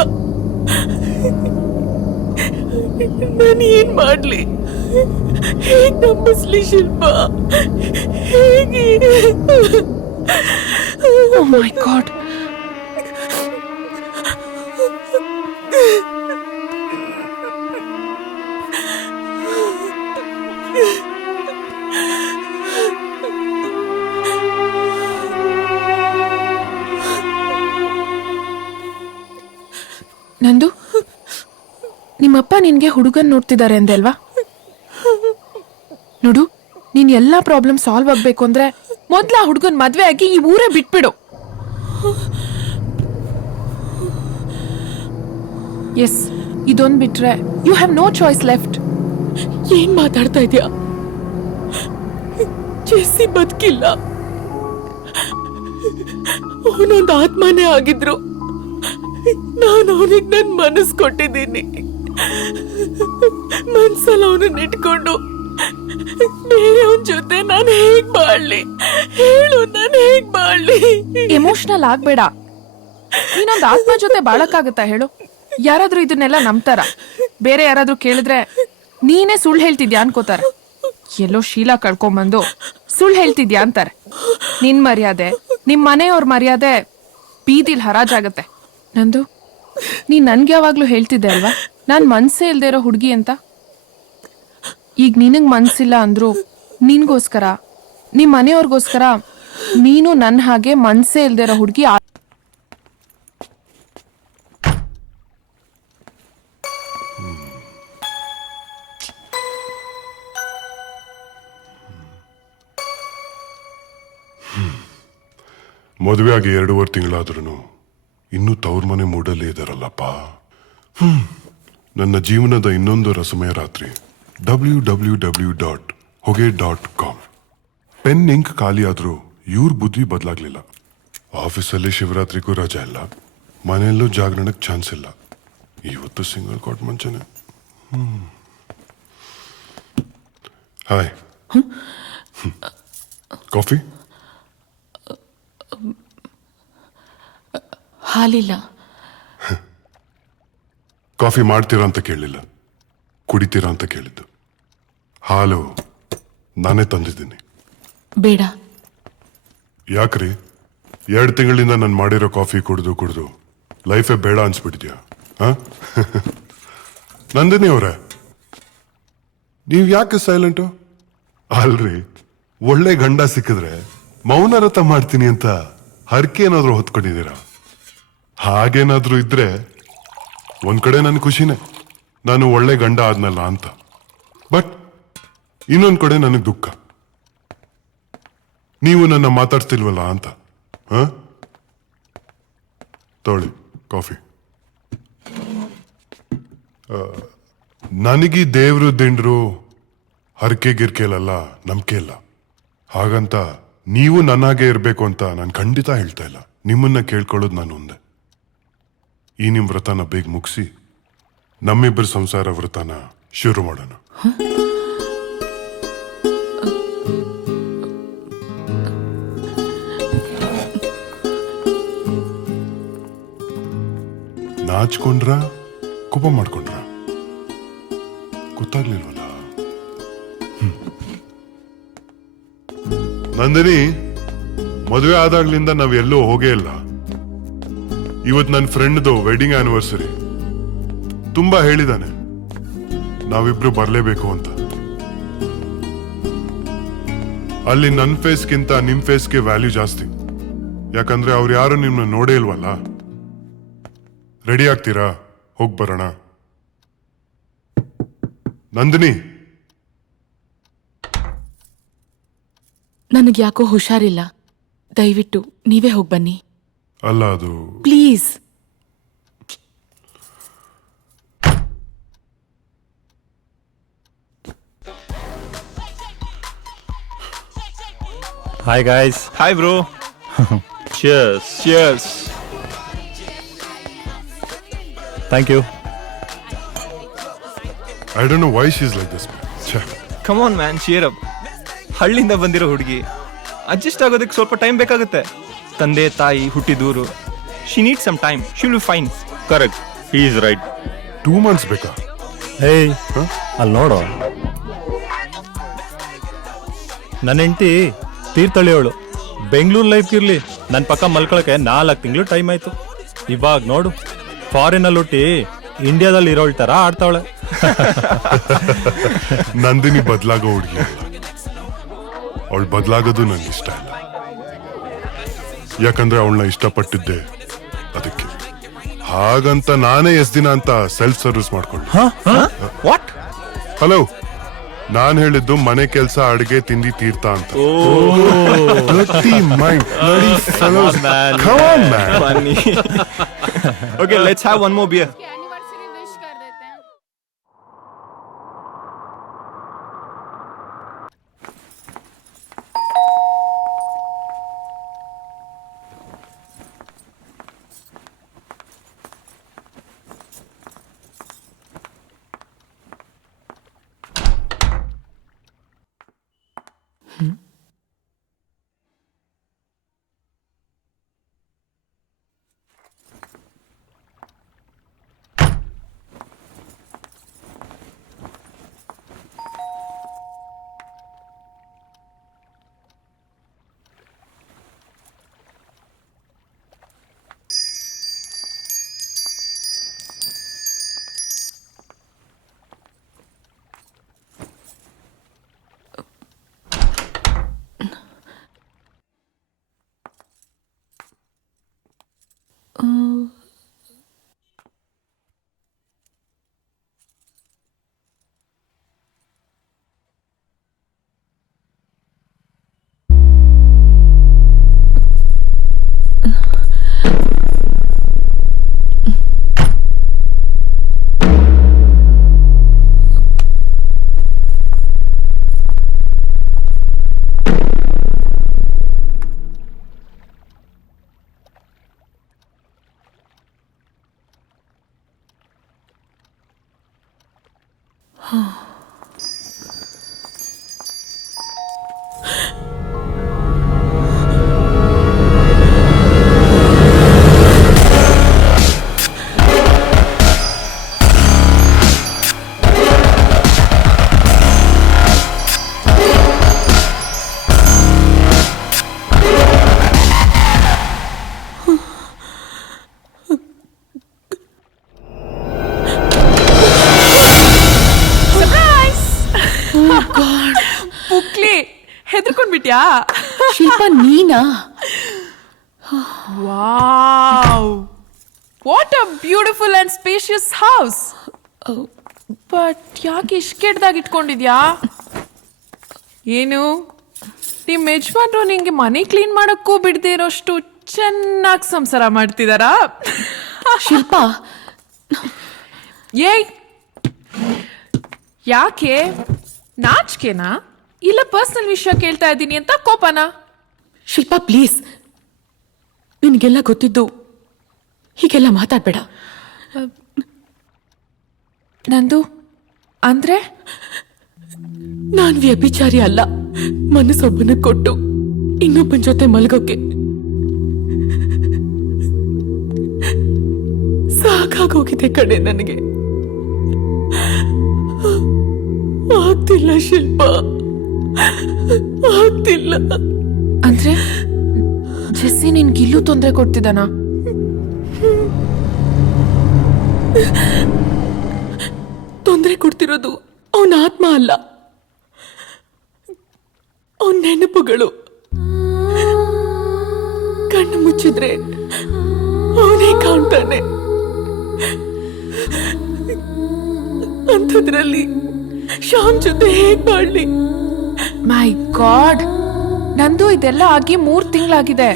ನಾನು ಏನ್ ಮಾಡ್ಲಿ? ಹೇಗ್ ನಂಬಿಸ್ಲಿ ಶಿಲ್ಪ? ಹೇಗೆ? ಓ ಮೈ ಗಾಡ್. ನಂದು, ನಿಮ್ಮಪ್ಪ ನಿನ್ಗೆ ಹುಡುಗನ್ ನೋಡ್ತಿದ್ದಾರೆ ಅಂದೆ ಅಲ್ವಾ? ನೋಡು, ನೀನ್ ಎಲ್ಲಾ ಪ್ರಾಬ್ಲಮ್ ಸಾಲ್ವ್ ಆಗ್ಬೇಕು ಅಂದ್ರೆ ಮೊದ್ಲ ಆ ಹುಡುಗನ್ ಮದ್ವೆ ಆಗಿ ಈ ಊರೇ ಬಿಟ್ಬಿಡು. ಎಸ್, ಇದೊಂದ್ ಬಿಟ್ರೆ you have no choice left. ಏನ್ ಮಾತಾಡ್ತಾ ಇದ್ಯಾ? ಜೆಸ್ಸಿ ಬದುಕಿಲ್ಲ, ಅವನೊಂದು ಆತ್ಮನೇ ಆಗಿದ್ರು. ನಾನು ಅವನಿಗೆ ನನ್ ಮನಸ್ಸು ಕೊಟ್ಟಿದ್ದೀನಿ. ಮನ್ಸಲ್ಲಿ ಅವನನ್ನ ಇಟ್ಕೊಂಡು ಬೇರೆಯವನ್ ಜೊತೆ ನಾನು ಹೇಗ್ ಬಾಳ್ಲಿ? ಹೇಳು, ನಾನು ಹೇಗ್ ಬಾಳ್ಲಿ? ಎಮೋಷನಲ್ ಆಗ್ಬೇಡ. ನೀನೊಂದ್ ಆತ್ಮ ಜೊತೆ ಬಾಳಕ್ಕಾಗತ್ತಾ ಹೇಳು? ಯಾರಾದ್ರೂ ಇದನ್ನೆಲ್ಲ ನಂಬ್ತಾರ? ಬೇರೆ ಯಾರಾದ್ರೂ ಕೇಳಿದ್ರೆ ನೀನೇ ಸುಳ್ಳು ಹೇಳ್ತಿದ್ಯಾ ಅನ್ಕೋತಾರೆ. ಎಲ್ಲೋ ಶೀಲ ಕಳ್ಕೊಂಬಂದು ಸುಳ್ಳು ಹೇಳ್ತಿದ್ಯಾ ಅಂತಾರೆ. ನಿನ್ ಮರ್ಯಾದೆ, ನಿಮ್ ಮನೆಯವ್ರ ಮರ್ಯಾದೆ ಬೀದಿಲ್ ಹರಾಜಾಗತ್ತೆ. ನಂದು, ನೀನ್ ನನ್ಗೆ ಯಾವಾಗ್ಲೂ ಹೇಳ್ತಿದ್ದೆ ಅಲ್ವಾ ನಾನ್ ಮನ್ಸೇ ಇಲ್ದೇ ಇರೋ ಹುಡುಗಿ ಅಂತ? ಈಗ ನಿನಗ್ ಮನ್ಸಿಲ್ಲ ಅಂದ್ರು ನಿನ್ಗೋಸ್ಕರ, ನಿಮ್ ಮನೆಯವ್ರಿಗೋಸ್ಕರ ನೀನು ನನ್ ಹಾಗೆ ಮನ್ಸೇ ಇಲ್ದೇ ಇರೋ ಹುಡುಗಿ. ಮದುವೆ ಆಗಿ 2.5 ತಿಂಗಳಾದ್ರೂ ಇನ್ನೂ ತವ್ರ ಮನೆ ಮೂಡಲ್ಲೇ ಇದಾರಲ್ಲಪ್ಪ. ನನ್ನ ಜೀವನದ ಇನ್ನೊಂದು ರಸಮಯ ರಾತ್ರಿ www.hoge.com. ಪೆನ್ ಇಂಕ್ ಖಾಲಿ ಆದ್ರೂ ಇವ್ರ ಬುದ್ಧಿ ಬದಲಾಗ್ಲಿಲ್ಲ. ಆಫೀಸಲ್ಲಿ ಶಿವರಾತ್ರಿಗೂ ರಜಾ ಇಲ್ಲ, ಮನೆಯಲ್ಲೂ ಜಾಗರಣಕ್ಕೆ ಚಾನ್ಸ್ ಇಲ್ಲ. ಇವತ್ತು ಸಿಂಗಲ್ ಕಾಟ್ ಮುಂಚೆನೆ. Hi, coffee? ಹಾಲಿಲ್ಲ. ಕಾಫಿ ಮಾಡ್ತೀರಾ ಅಂತ ಕೇಳಲಿಲ್ಲ, ಕುಡಿತೀರಾ ಅಂತ ಕೇಳಿದ್ದು. ಹಾಲು ನಾನೇ ತಂದಿದ್ದೀನಿ. ಬೇಡ. ಯಾಕ್ರಿ? 2 ತಿಂಗಳಿಂದ ನಾನು ಮಾಡಿರೋ ಕಾಫಿ ಕುಡಿದು ಲೈಫೇ ಬೇಡ ಅನ್ಸ್ಬಿಟ್ಟಿದ್ಯಾ? ನಂದಿನಿ ಅವರೇ, ನೀವು ಯಾಕೆ ಸೈಲೆಂಟು? ಅಲ್ರಿ, ಒಳ್ಳೆ ಗಂಡ ಸಿಕ್ಕಿದ್ರೆ ಮೌನರತ ಮಾಡ್ತೀನಿ ಅಂತ ಹರಕೆ ಏನಾದ್ರೂ ಹೊತ್ಕೊಂಡಿದ್ದೀರಾ? ಹಾಗೇನಾದ್ರೂ ಇದ್ರೆ ಒಂದ್ ಕಡೆ ನನ್ ಖುಷಿನೇ, ನಾನು ಒಳ್ಳೆ ಗಂಡ ಆದ್ನಲ್ಲ ಅಂತ. ಬಟ್ ಇನ್ನೊಂದ್ ಕಡೆ ನನಗ್ ದುಃಖ, ನೀವು ನನ್ನ ಮಾತಾಡ್ತಿಲ್ವಲ್ಲ ಅಂತ. ತೊಳಿ ಕಾಫಿ. ನನಗೀ ದೇವ್ರು ದಿಂಡ್ರು ಹರಕೆ ಗಿರ್ಕೆಲಲ್ಲ ನಂಬಿಕೆ ಇಲ್ಲ. ಹಾಗಂತ ನೀವು ನನ್ನಾಗೆ ಇರಬೇಕು ಅಂತ ನಾನು ಖಂಡಿತ ಹೇಳ್ತಾ ಇಲ್ಲ. ನಿಮ್ಮನ್ನ ಕೇಳ್ಕೊಳ್ಳೋದು ನಾನು ಒಂದೇ, ಈ ನಿಮ್ ವ್ರತನ ಬೇಗ ಮುಗಿಸಿ ನಮ್ಮಿಬ್ಬರ ಸಂಸಾರ ವ್ರತನ ಶುರು ಮಾಡೋಣ. ನಾಚ್ಕೊಂಡ್ರ ಕೋಪ ಮಾಡ್ಕೊಂಡ್ರ ಗೊತ್ತಾಗ್ಲಿಲ್ವಲ್ಲ. ನಂದಿನಿ, ಮದುವೆ ಆದಾಗ್ಲಿಂದ ನಾವ್ ಎಲ್ಲೂ ಹೋಗೇ ಇಲ್ಲ. ಇವತ್ ನನ್ನ ಫ್ರೆಂಡ್ದು ವೆಡ್ಡಿಂಗ್ ಆನಿವರ್ಸರಿ. ತುಂಬಾ ಹೇಳಿದಾನೆ ನಾವಿಬ್ರು ಬರ್ಲೇಬೇಕು ಅಂತ. ಅಲ್ಲಿ ನನ್ ಫೇಸ್ಗಿಂತ ನಿಮ್ ಫೇಸ್ಗೆ ವ್ಯಾಲ್ಯೂ ಜಾಸ್ತಿ. ಯಾಕಂದ್ರೆ ಅವ್ರು ಯಾರು ನಿಮ್ಮನ್ನ ನೋಡೇ ಇಲ್ವಲ್ಲ. ರೆಡಿ ಆಗ್ತೀರಾ? ಹೋಗ್ ಬರೋಣ. ನಂದಿನಿ, ನನಗೆ ಯಾಕೋ ಹುಷಾರಿಲ್ಲ, ದಯವಿಟ್ಟು ನೀವೇ ಹೋಗಿ ಬನ್ನಿ ಅಲ್ಲ ಅದು please. Hi guys. Hi bro. Cheers. Cheers. Thank you. I don't know why she is like this. Come on man, cheer up. ಹಳ್ಳಿಯಿಂದ ಬಂದಿರೋ ಹುಡುಗಿ, ಅಡ್ಜಸ್ಟ್ ಆಗೋದಕ್ಕೆ ಸ್ವಲ್ಪ ಟೈಮ್ ಬೇಕಾಗುತ್ತೆ. ತಂದೆ ತಾಯಿ ಹುಟ್ಟಿದೂರು. She need some time. She will be fine. Correct, he is right. 2 months ಬೇಕಾ? ಹೇಯ್, ಅಲ್ಲಿ ನೋಡು, ನನ್ನ ಹೆಂಡತಿ ತೀರ್ಥಳ್ಳಿಯವಳು. ಬೆಂಗಳೂರು ಲೈಫ್ ಇರ್ಲಿ, ನನ್ನ ಪಕ್ಕ ಮಲ್ಕೊಳಕ್ಕೆ 4 ತಿಂಗಳು ಟೈಮ್ ಆಯ್ತು. ಇವಾಗ ನೋಡು, ಫಾರಿನಲ್ಲಿ ಹುಟ್ಟಿ ಇಂಡಿಯಾದಲ್ಲಿ ಇರೋಳ್ ತರ ಆಡ್ತಾವಳೆ. ನಂದಿನಿ ಬದಲಾಗೋ ಹುಡುಗಿ ಅಲ್ಲ. ಅವಳು ಬದಲಾಗೋದು ನಂಗೆ ಇಷ್ಟ ಇಲ್ಲ. ಯಾಕಂದ್ರೆ ಅವಳನ್ನ ಇಷ್ಟಪಟ್ಟಿದ್ದೆ ಅದಕ್ಕೆ. ಹಾಗಂತ ನಾನೇ ಎಷ್ಟ್ ದಿನ ಅಂತ ಸೆಲ್ಫ್ ಸರ್ವಿಸ್ ಮಾಡ್ಕೊಳ್ಳಿ. ವಾಟ್? ಹಲೋ, ನಾನ್ ಹೇಳಿದ್ದು ಮನೆ ಕೆಲಸ, ಅಡಿಗೆ, ತಿಂಡಿ, ತೀರ್ಥ ಅಂತ. Dirty mind, bloody fellows. Come on, man. Okay, let's have one more beer. ಹೆದರ್ಕೊಂಡ್ಬಿಟ್ಯಾ? ಶಿಲ್ಪ, ನೀನಾ? Wow, what a beautiful and spacious house. But ಯಾಕೆ ಇಷ್ಟು ಕೆಟ್ಟದಾಗಿ ಇಟ್ಕೊಂಡಿದ್ಯಾ? ಏನು ನಿಮ್ ಯಜಮಾನ್ರು ನಿಂಗೆ ಮನೆ ಕ್ಲೀನ್ ಮಾಡಕ್ಕೂ ಬಿಡದೇ ಇರೋಷ್ಟು ಚೆನ್ನಾಗಿ ಸಂಸಾರ ಮಾಡ್ತಿದಾರಾ? ಶಿಲ್ಪ, ಏಯ್, ಯಾಕೆ ನಾಚಿಕೆನಾ ಇಲ್ಲ ಪರ್ಸನಲ್ ವಿಷಯ ಕೇಳ್ತಾ ಇದ್ದೀನಿ ಅಂತ ಕೋಪನಾ? ಶಿಲ್ಪ ಪ್ಲೀಸ್, ನಿನ್ಗೆಲ್ಲ ಗೊತ್ತಿದ್ದು ಹೀಗೆಲ್ಲ ಮಾತಾಡ್ಬೇಡ. ನಂದು ಅಂದ್ರೆ ನಾನ್ ವ್ಯಭಿಚಾರಿ ಅಲ್ಲ. ಮನಸ್ಸೊಬ್ಬನ ಕೊಟ್ಟು ಇನ್ನೊಬ್ಬನ ಜೊತೆ ಮಲ್ಗೋಕೆ ಸಾಕಾಗ ಆಗೋಗಿದೆ ಕಣೆ ನನಗೆ. ಆಗ್ತಿಲ್ಲ ಶಿಲ್ಪ, ಆಗ್ತಿಲ್ಲ. ಅಂದ್ರೆ ಜೆಸ್ಸಿ ನಿನ್ಗೆ ಇಲ್ಲೂ ತೊಂದರೆ ಕೊಡ್ತಿದ್ದಾನ? ತೊಂದರೆ ಕೊಡ್ತಿರೋದು ಅವನ ಆತ್ಮ ಅಲ್ಲ, ಅವನ ನೆನಪುಗಳು. ಕಣ್ಣು ಮುಚ್ಚಿದ್ರೆ ಅವನೇ ಕಾಣ್ತಾನೆ. ಅಂಥದ್ರಲ್ಲಿ ಶ್ಯಾಮ್ ಜೊತೆ ಹೇಗ್ ಮಾಡ್ಲಿ? ಮೈ ಗಾಡ್, ನಂದು ಇದೆಲ್ಲ ಆಗಿ 3 ತಿಂಗಳಾಗಿದೆ.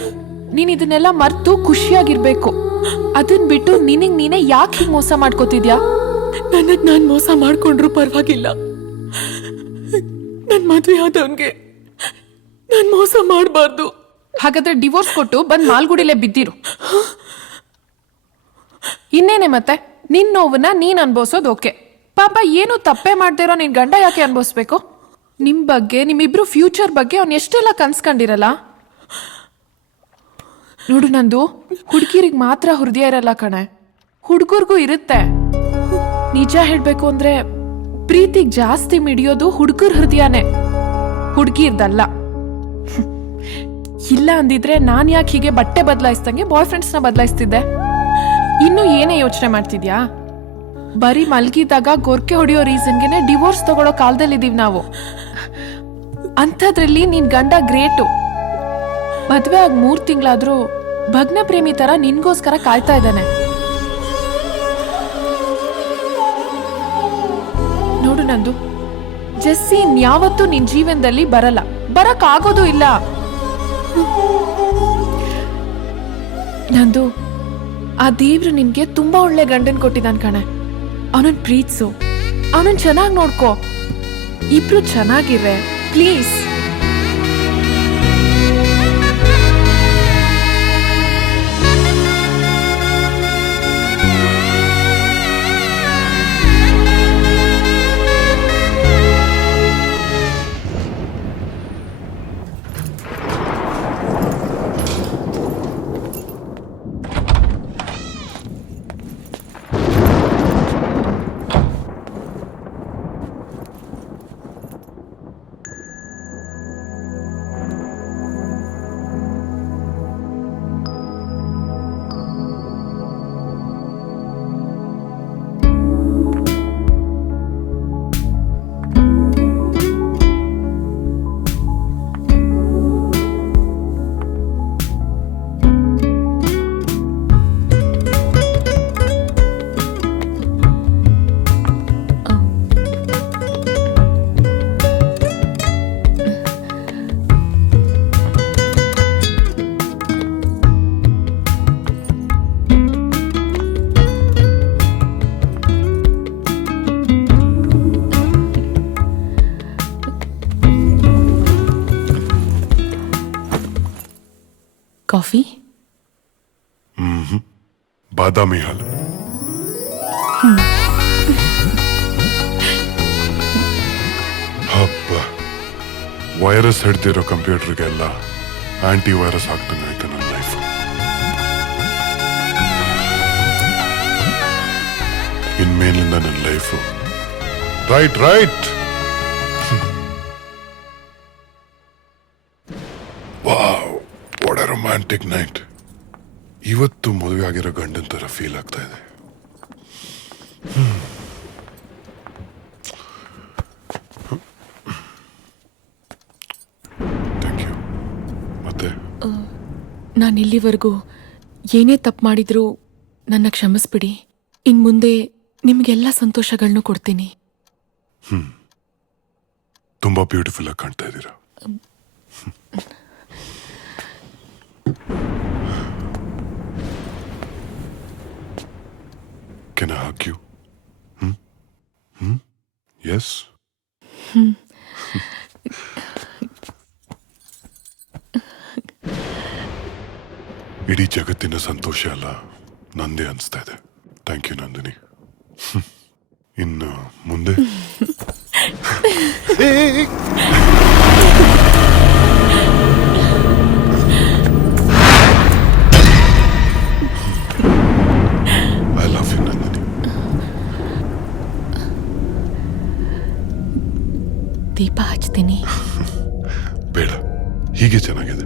ನೀನ್ ಇದನ್ನೆಲ್ಲ ಮರ್ತು ಖುಷಿಯಾಗಿರ್ಬೇಕು. ಅದನ್ ಬಿಟ್ಟು ನಿನಗ್ ನೀನೆ ಯಾಕೆ ಹೀಗ್ ಮೋಸ ಮಾಡ್ಕೋತಿದ್ಯಾ? ನನಗ್ ನಾನ್ ಮೋಸ ಮಾಡ್ಕೊಂಡ್ರು ಪರವಾಗಿಲ್ಲ. ನನ್ ಮದ್ವೆ ಆದವನ್ಗೆ ನಾನ್ ಮೋಸ ಮಾಡಬಾರ್ದು. ಹಾಗಾದ್ರೆ ಡಿವೋರ್ಸ್ ಕೊಟ್ಟು ಬಂದ್ ಮಾಲ್ಗುಡಿಲೇ ಬಿದ್ದಿರು. ಇನ್ನೇನೆ ಮತ್ತೆ ನಿನ್ ನೋವನ್ನ ನೀನ್ ಅನ್ಭವಿಸೋದು ಓಕೆ. ಪಾಪ ಏನು ತಪ್ಪೇ ಮಾಡ್ದಿರೋ ನಿನ್ ಗಂಡ ಯಾಕೆ ಅನ್ಭವಿಸ್ಬೇಕು? ನಿಮ್ ಬಗ್ಗೆ, ನಿಮ್ಮಿಬ್ರು ಫ್ಯೂಚರ್ ಬಗ್ಗೆ ಅವ್ನ್ ಎಷ್ಟೆಲ್ಲ ಕನ್ಸ್ಕೊಂಡಿರಲ್ಲ. ನೋಡು ನಂದು, ಹುಡುಗಿರಿಗೆ ಮಾತ್ರ ಹೃದಯ ಇರಲ್ಲ ಕಣೆ, ಹುಡುಗರ್ಗೂ ಇರುತ್ತೆ. ನಿಜ ಹೇಳ್ಬೇಕು ಅಂದ್ರೆ ಪ್ರೀತಿಗ್ ಜಾಸ್ತಿ ಮಿಡಿಯೋದು ಹುಡುಗರ ಹೃದಯನೇ, ಹುಡುಗಿರ್ದಲ್ಲ. ಇಲ್ಲ ಅಂದಿದ್ರೆ ನಾನ್ ಯಾಕೆ ಹೀಗೆ ಬಟ್ಟೆ ಬದಲಾಯಿಸ್ದಂಗೆ ಬಾಯ್ ಫ್ರೆಂಡ್ಸ್ನ ಬದಲಾಯಿಸ್ತಿದ್ದೆ? ಇನ್ನು ಏನೇ ಯೋಚನೆ ಮಾಡ್ತಿದ್ಯಾ? ಬರೀ ಮಲ್ಗಿದಾಗ ಗೊರ್ಕೆ ಹೊಡೆಯೋ ರೀಸನ್ಗೆನೆ ಡಿವೋರ್ಸ್ ತಗೊಳ್ಳೋ ಕಾಲದಲ್ಲಿದ್ದೀವಿ ನಾವು. ಅಂಥದ್ರಲ್ಲಿ ನಿನ್ ಗಂಡ ಗ್ರೇಟು. ಮದ್ವೆ ಆಗ 3 ತಿಂಗಳಾದ್ರೂ ಭಗ್ನ ಪ್ರೇಮಿ ತರ ನಿನ್ಗೋಸ್ಕರ ಕಾಯ್ತಾ ಇದ್ದಾನೆ. ನೋಡು ನಂದು, ಜೆಸ್ಸಿ ಯಾವತ್ತೂ ನಿನ್ ಜೀವನದಲ್ಲಿ ಬರಲ್ಲ, ಬರಕ್ ಆಗೋದು ಇಲ್ಲ. ನಂದು, ಆ ದೇವ್ರು ನಿನ್ಗೆ ತುಂಬಾ ಒಳ್ಳೆ ಗಂಡನ್ ಕೊಟ್ಟಿದ್ದಾನ್ ಕಣೆ. ಅವನನ್ ಪ್ರೀತ್ಸು, ಅವನನ್ ಚೆನ್ನಾಗಿ ನೋಡ್ಕೋ. ಇಬ್ರು ಚೆನ್ನಾಗಿರ್ರೆ ಪ್ಲೀಸ್. ಕಾಫಿ? ಬಾದಾಮಿ ಹಾಲು. ಹಬ್ಬ, ವೈರಸ್ ಹಿಡ್ದಿರೋ ಕಂಪ್ಯೂಟರ್ಗೆಲ್ಲ ಆಂಟಿ ವೈರಸ್ ಹಾಕ್ದಂಗೆ ಆಯ್ತು ನನ್ನ ಲೈಫ್. ಇನ್ಮೇಲಿಂದ ನನ್ನ life right right. Wow, what a romantic night. ಇವತ್ತು ಮದುವೆ ಆಗಿರೋ ಗಂಡನ ತರ ಫೀಲ್ ಆಗ್ತಾ ಇದೆ. Thank you. ಮತ್ತೆ ನಾನು ಇಲ್ಲಿವರೆಗೂ ಏನೇ ತಪ್ಪು ಮಾಡಿದ್ರೂ ನನ್ನ ಕ್ಷಮಿಸ್ಬಿಡಿ. ಇನ್ ಮುಂದೆ ನಿಮ್ಗೆಲ್ಲ ಸಂತೋಷಗಳನ್ನೂ ಕೊಡ್ತೀನಿ. ತುಂಬಾ ಬ್ಯೂಟಿಫುಲ್ ಆಗಿ ಕಾಣ್ತಾ ಇದ್ದೀರಾ. Can I hug you? Yes? ಇಡೀ ಜಗತ್ತಿನ ಸಂತೋಷ ಅಲ್ಲ, ನಂದೇ ಅನಿಸ್ತಾ ಇದೆ. Thank you Nandini. ಇನ್ನು ಮುಂದೆ I love you, Nandini. ದೀಪ ಹಚ್ತೀನಿ. ಬೇಡ, ಹೀಗೆ ಚೆನ್ನಾಗಿದೆ.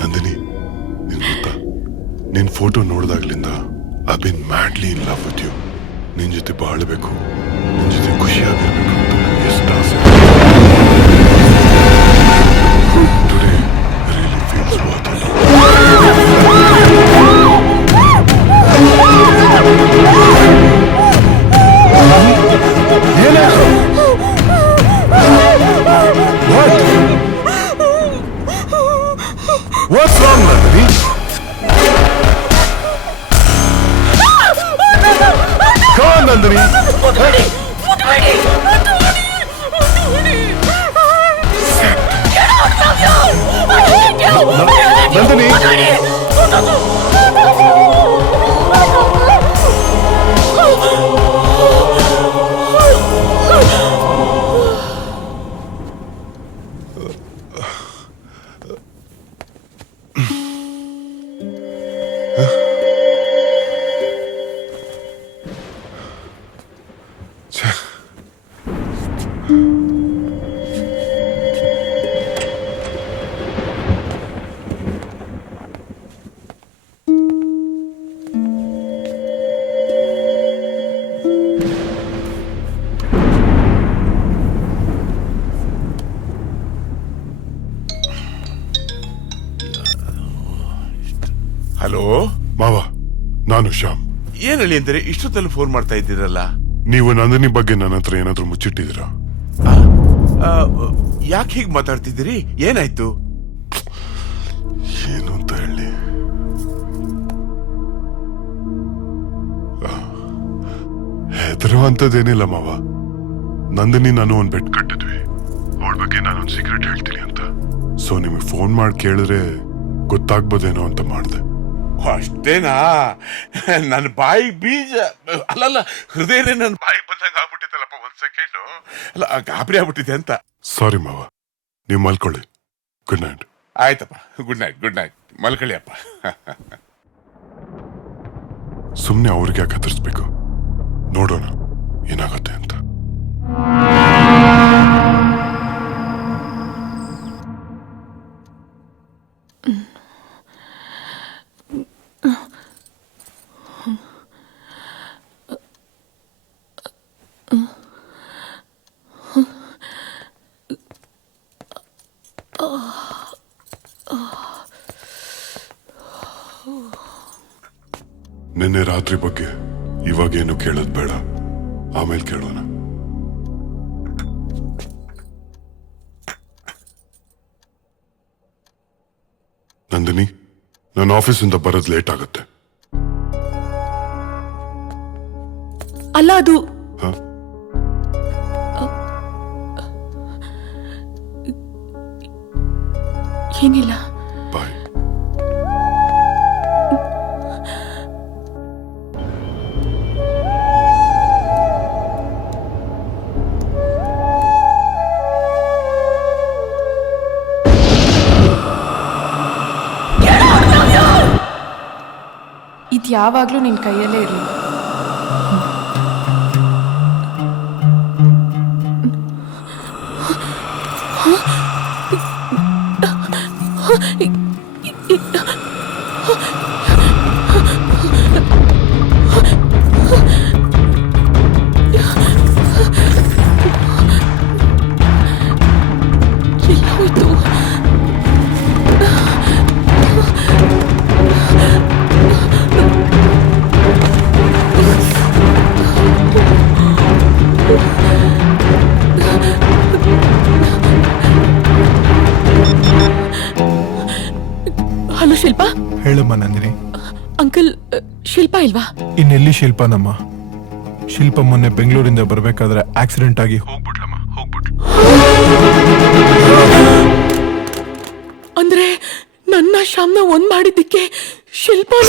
ನಂದಿನಿ, ನಿನ್ ಗೊತ್ತಾ, ನಿನ್ ಫೋಟೋ ನೋಡಿದಾಗ್ಲಿಂದ I been madly in love with you. ನಿನ್ ಜೊತೆ ಬಾಳ್ಬೇಕು, ನಿನ್ ಜೊತೆ ಖುಷಿಯಾಗಿರ್ಬೇಕು ಅಂತ ನನಗೆ ಎಷ್ಟು ಆಸೆ. Today really feels worth it. ಏನಾಯ್ತು? What's wrong, Nandini? Come on, Nandini. Nandini. Hello ಮಾವ, ನಾನು ಶ್ಯಾಮ್. ಏನ್ ಹೇಳಿ ಅಂದರೆ ಇಷ್ಟೊತ್ತಲ್ಲಿ ಫೋನ್ ಮಾಡ್ತಾ ಇದ್ದೀರಲ್ಲ? ನೀವು ನಂದಿನಿ ಬಗ್ಗೆ ನನ್ನ ಹತ್ರ ಏನಾದ್ರೂ ಮುಚ್ಚಿಟ್ಟಿದ್ದೀರಾ? ಯಾಕೆ ಹೀಗೆ ಮಾತಾಡ್ತಿದ್ದೀರಿ? ಏನಾಯ್ತು? ಏನು ಅಂತ ಹೇಳಿ? ಹೆದರುವಂತದ್ದೇನಿಲ್ಲ ಮಾವ. ನಂದಿನಿ ನಾನು ಒಂದ್ ಬೆಟ್ ಕಟ್ಟಿದ್ವಿ, ಅವಳ ಬಗ್ಗೆ ನಾನೊಂದು ಸೀಕ್ರೆಟ್ ಹೇಳ್ತೀನಿ ಅಂತ. ಸೊ ನಿಮಗೆ ಫೋನ್ ಮಾಡಿ ಕೇಳಿದ್ರೆ ಗೊತ್ತಾಗ್ಬೋದೇನೋ ಅಂತ ಮಾಡಿದೆ. ಅಷ್ಟೇನಾ? ನನ್ನ ಬಾಯಿ ಬೀಜ ಅಲ್ಲಲ್ಲ, ಹೃದಯನೇ ನನ್ನ ಬಾಯಿ ಬಂದಂಗ ಆಗ್ಬಿಟ್ಟಿತ್ತಲ್ಲಪ್ಪ. ಒಂದ್ ಸೆಕೆಂಡ್ ಅಲ್ಲ, ಗಾಬರಿ ಆಗ್ಬಿಟ್ಟಿದೆ ಅಂತ. ಸಾರಿ ಮಾವ, ನೀವು ಮಲ್ಕೊಳ್ಳಿ. Good night. ಆಯ್ತಪ್ಪ, ಗುಡ್ ನೈಟ್. ಗುಡ್ ನೈಟ್, ಮಲ್ಕೊಳ್ಳಿ ಅಪ್ಪ. ಸುಮ್ನೆ ಅವ್ರಿಗೆ ಯಾಕೆ ಹತ್ತಿಸ್ಬೇಕು? ನೋಡೋಣ ಏನಾಗುತ್ತೆ ಅಂತ. ನಿನ್ನೆ ರಾತ್ರಿ ಬಗ್ಗೆ ಇವಾಗೇನು ಕೇಳೋದ್ ಬೇಡ, ಆಮೇಲೆ ಕೇಳೋಣ. ನಂದಿನಿ, ನನ್ನ ಆಫೀಸಿಂದ ಬರೋದ್ ಲೇಟ್ ಆಗುತ್ತೆ. ಅಲ್ಲ, ಅದು ಏನಿಲ್ಲ. ಬಾಯ್. ಇದು ಯಾವಾಗ್ಲೂ ನಿನ್ ಕೈಯಲ್ಲೇ ಇರಲಿ. ಎಲ್ಲೋಯ್ತು? ಹಲೋ ಶಿಲ್ಪಾ. ಹೇಳಮ್ಮ ನಂದಿನಿ. ಅಂಕಲ್, ಶಿಲ್ಪಾ ಇಲ್ವಾ? ಇನ್ನೆಲ್ಲಿ ಶಿಲ್ಪಾನಮ್ಮ? ಶಿಲ್ಪ ಮೊನ್ನೆ ಬೆಂಗಳೂರಿಂದ ಬರ್ಬೇಕಾದ್ರೆ ಆಕ್ಸಿಡೆಂಟ್ ಆಗಿ ಹೋಗ್ಬಿಟ್ಲಮ್ಮ, ಹೋಗ್ಬಿಟ್ಲು. ಅಂದ್ರೆ ನನ್ನ ಶ್ಯಾಮ್ನ ಒಂದ್ ಮಾಡಿದ್ದಕ್ಕೆ ಶಿಲ್ಪಾನ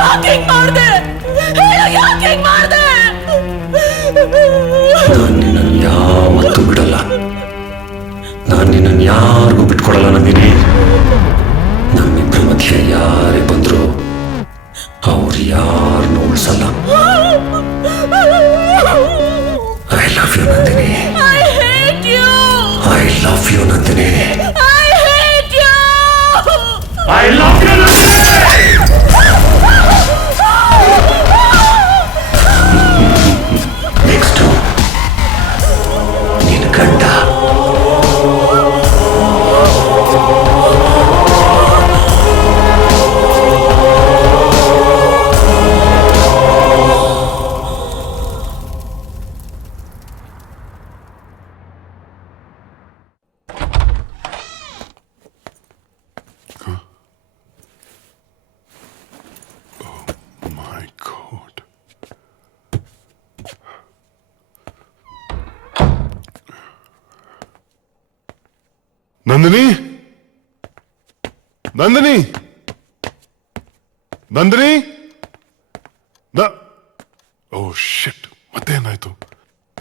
ಯಾಕೆ ಹಿಂಗ್ ಮಾಡ್ದೆ? ಹೇಳು, ಯಾಕೆ ಹಿಂಗ್ ಮಾಡ್ದೆ? ನಾನು ನಿನ್ನನ್ನು ಯಾವತ್ತೂ ಬಿಡಲ್ಲ. ನಾನು ನಿನ್ನನ್ನು ಯಾರಿಗೂ ಬಿಟ್ಕೊಡಲ್ಲ ನಂದಿನಿ. ನಮ್ಮಿಬ್ಬರ ಮಧ್ಯೆ ಯಾರೇ ಬಂದ್ರು ಅವ್ರು ಯಾರನ್ನೂ ಉಳಿಸಲ್ಲ. I love you Nandini. I hate you. I love you Nandini. I hate you. I love you Nandini. Next ನಿನ್ನ ಗಂಡ. My God. ನಂದಿನಿ, ನಂದಿನಿ, ನಂದಿನಿ. ಓ ಶಿಟ್, ಮತ್ತೇನಾಯ್ತು?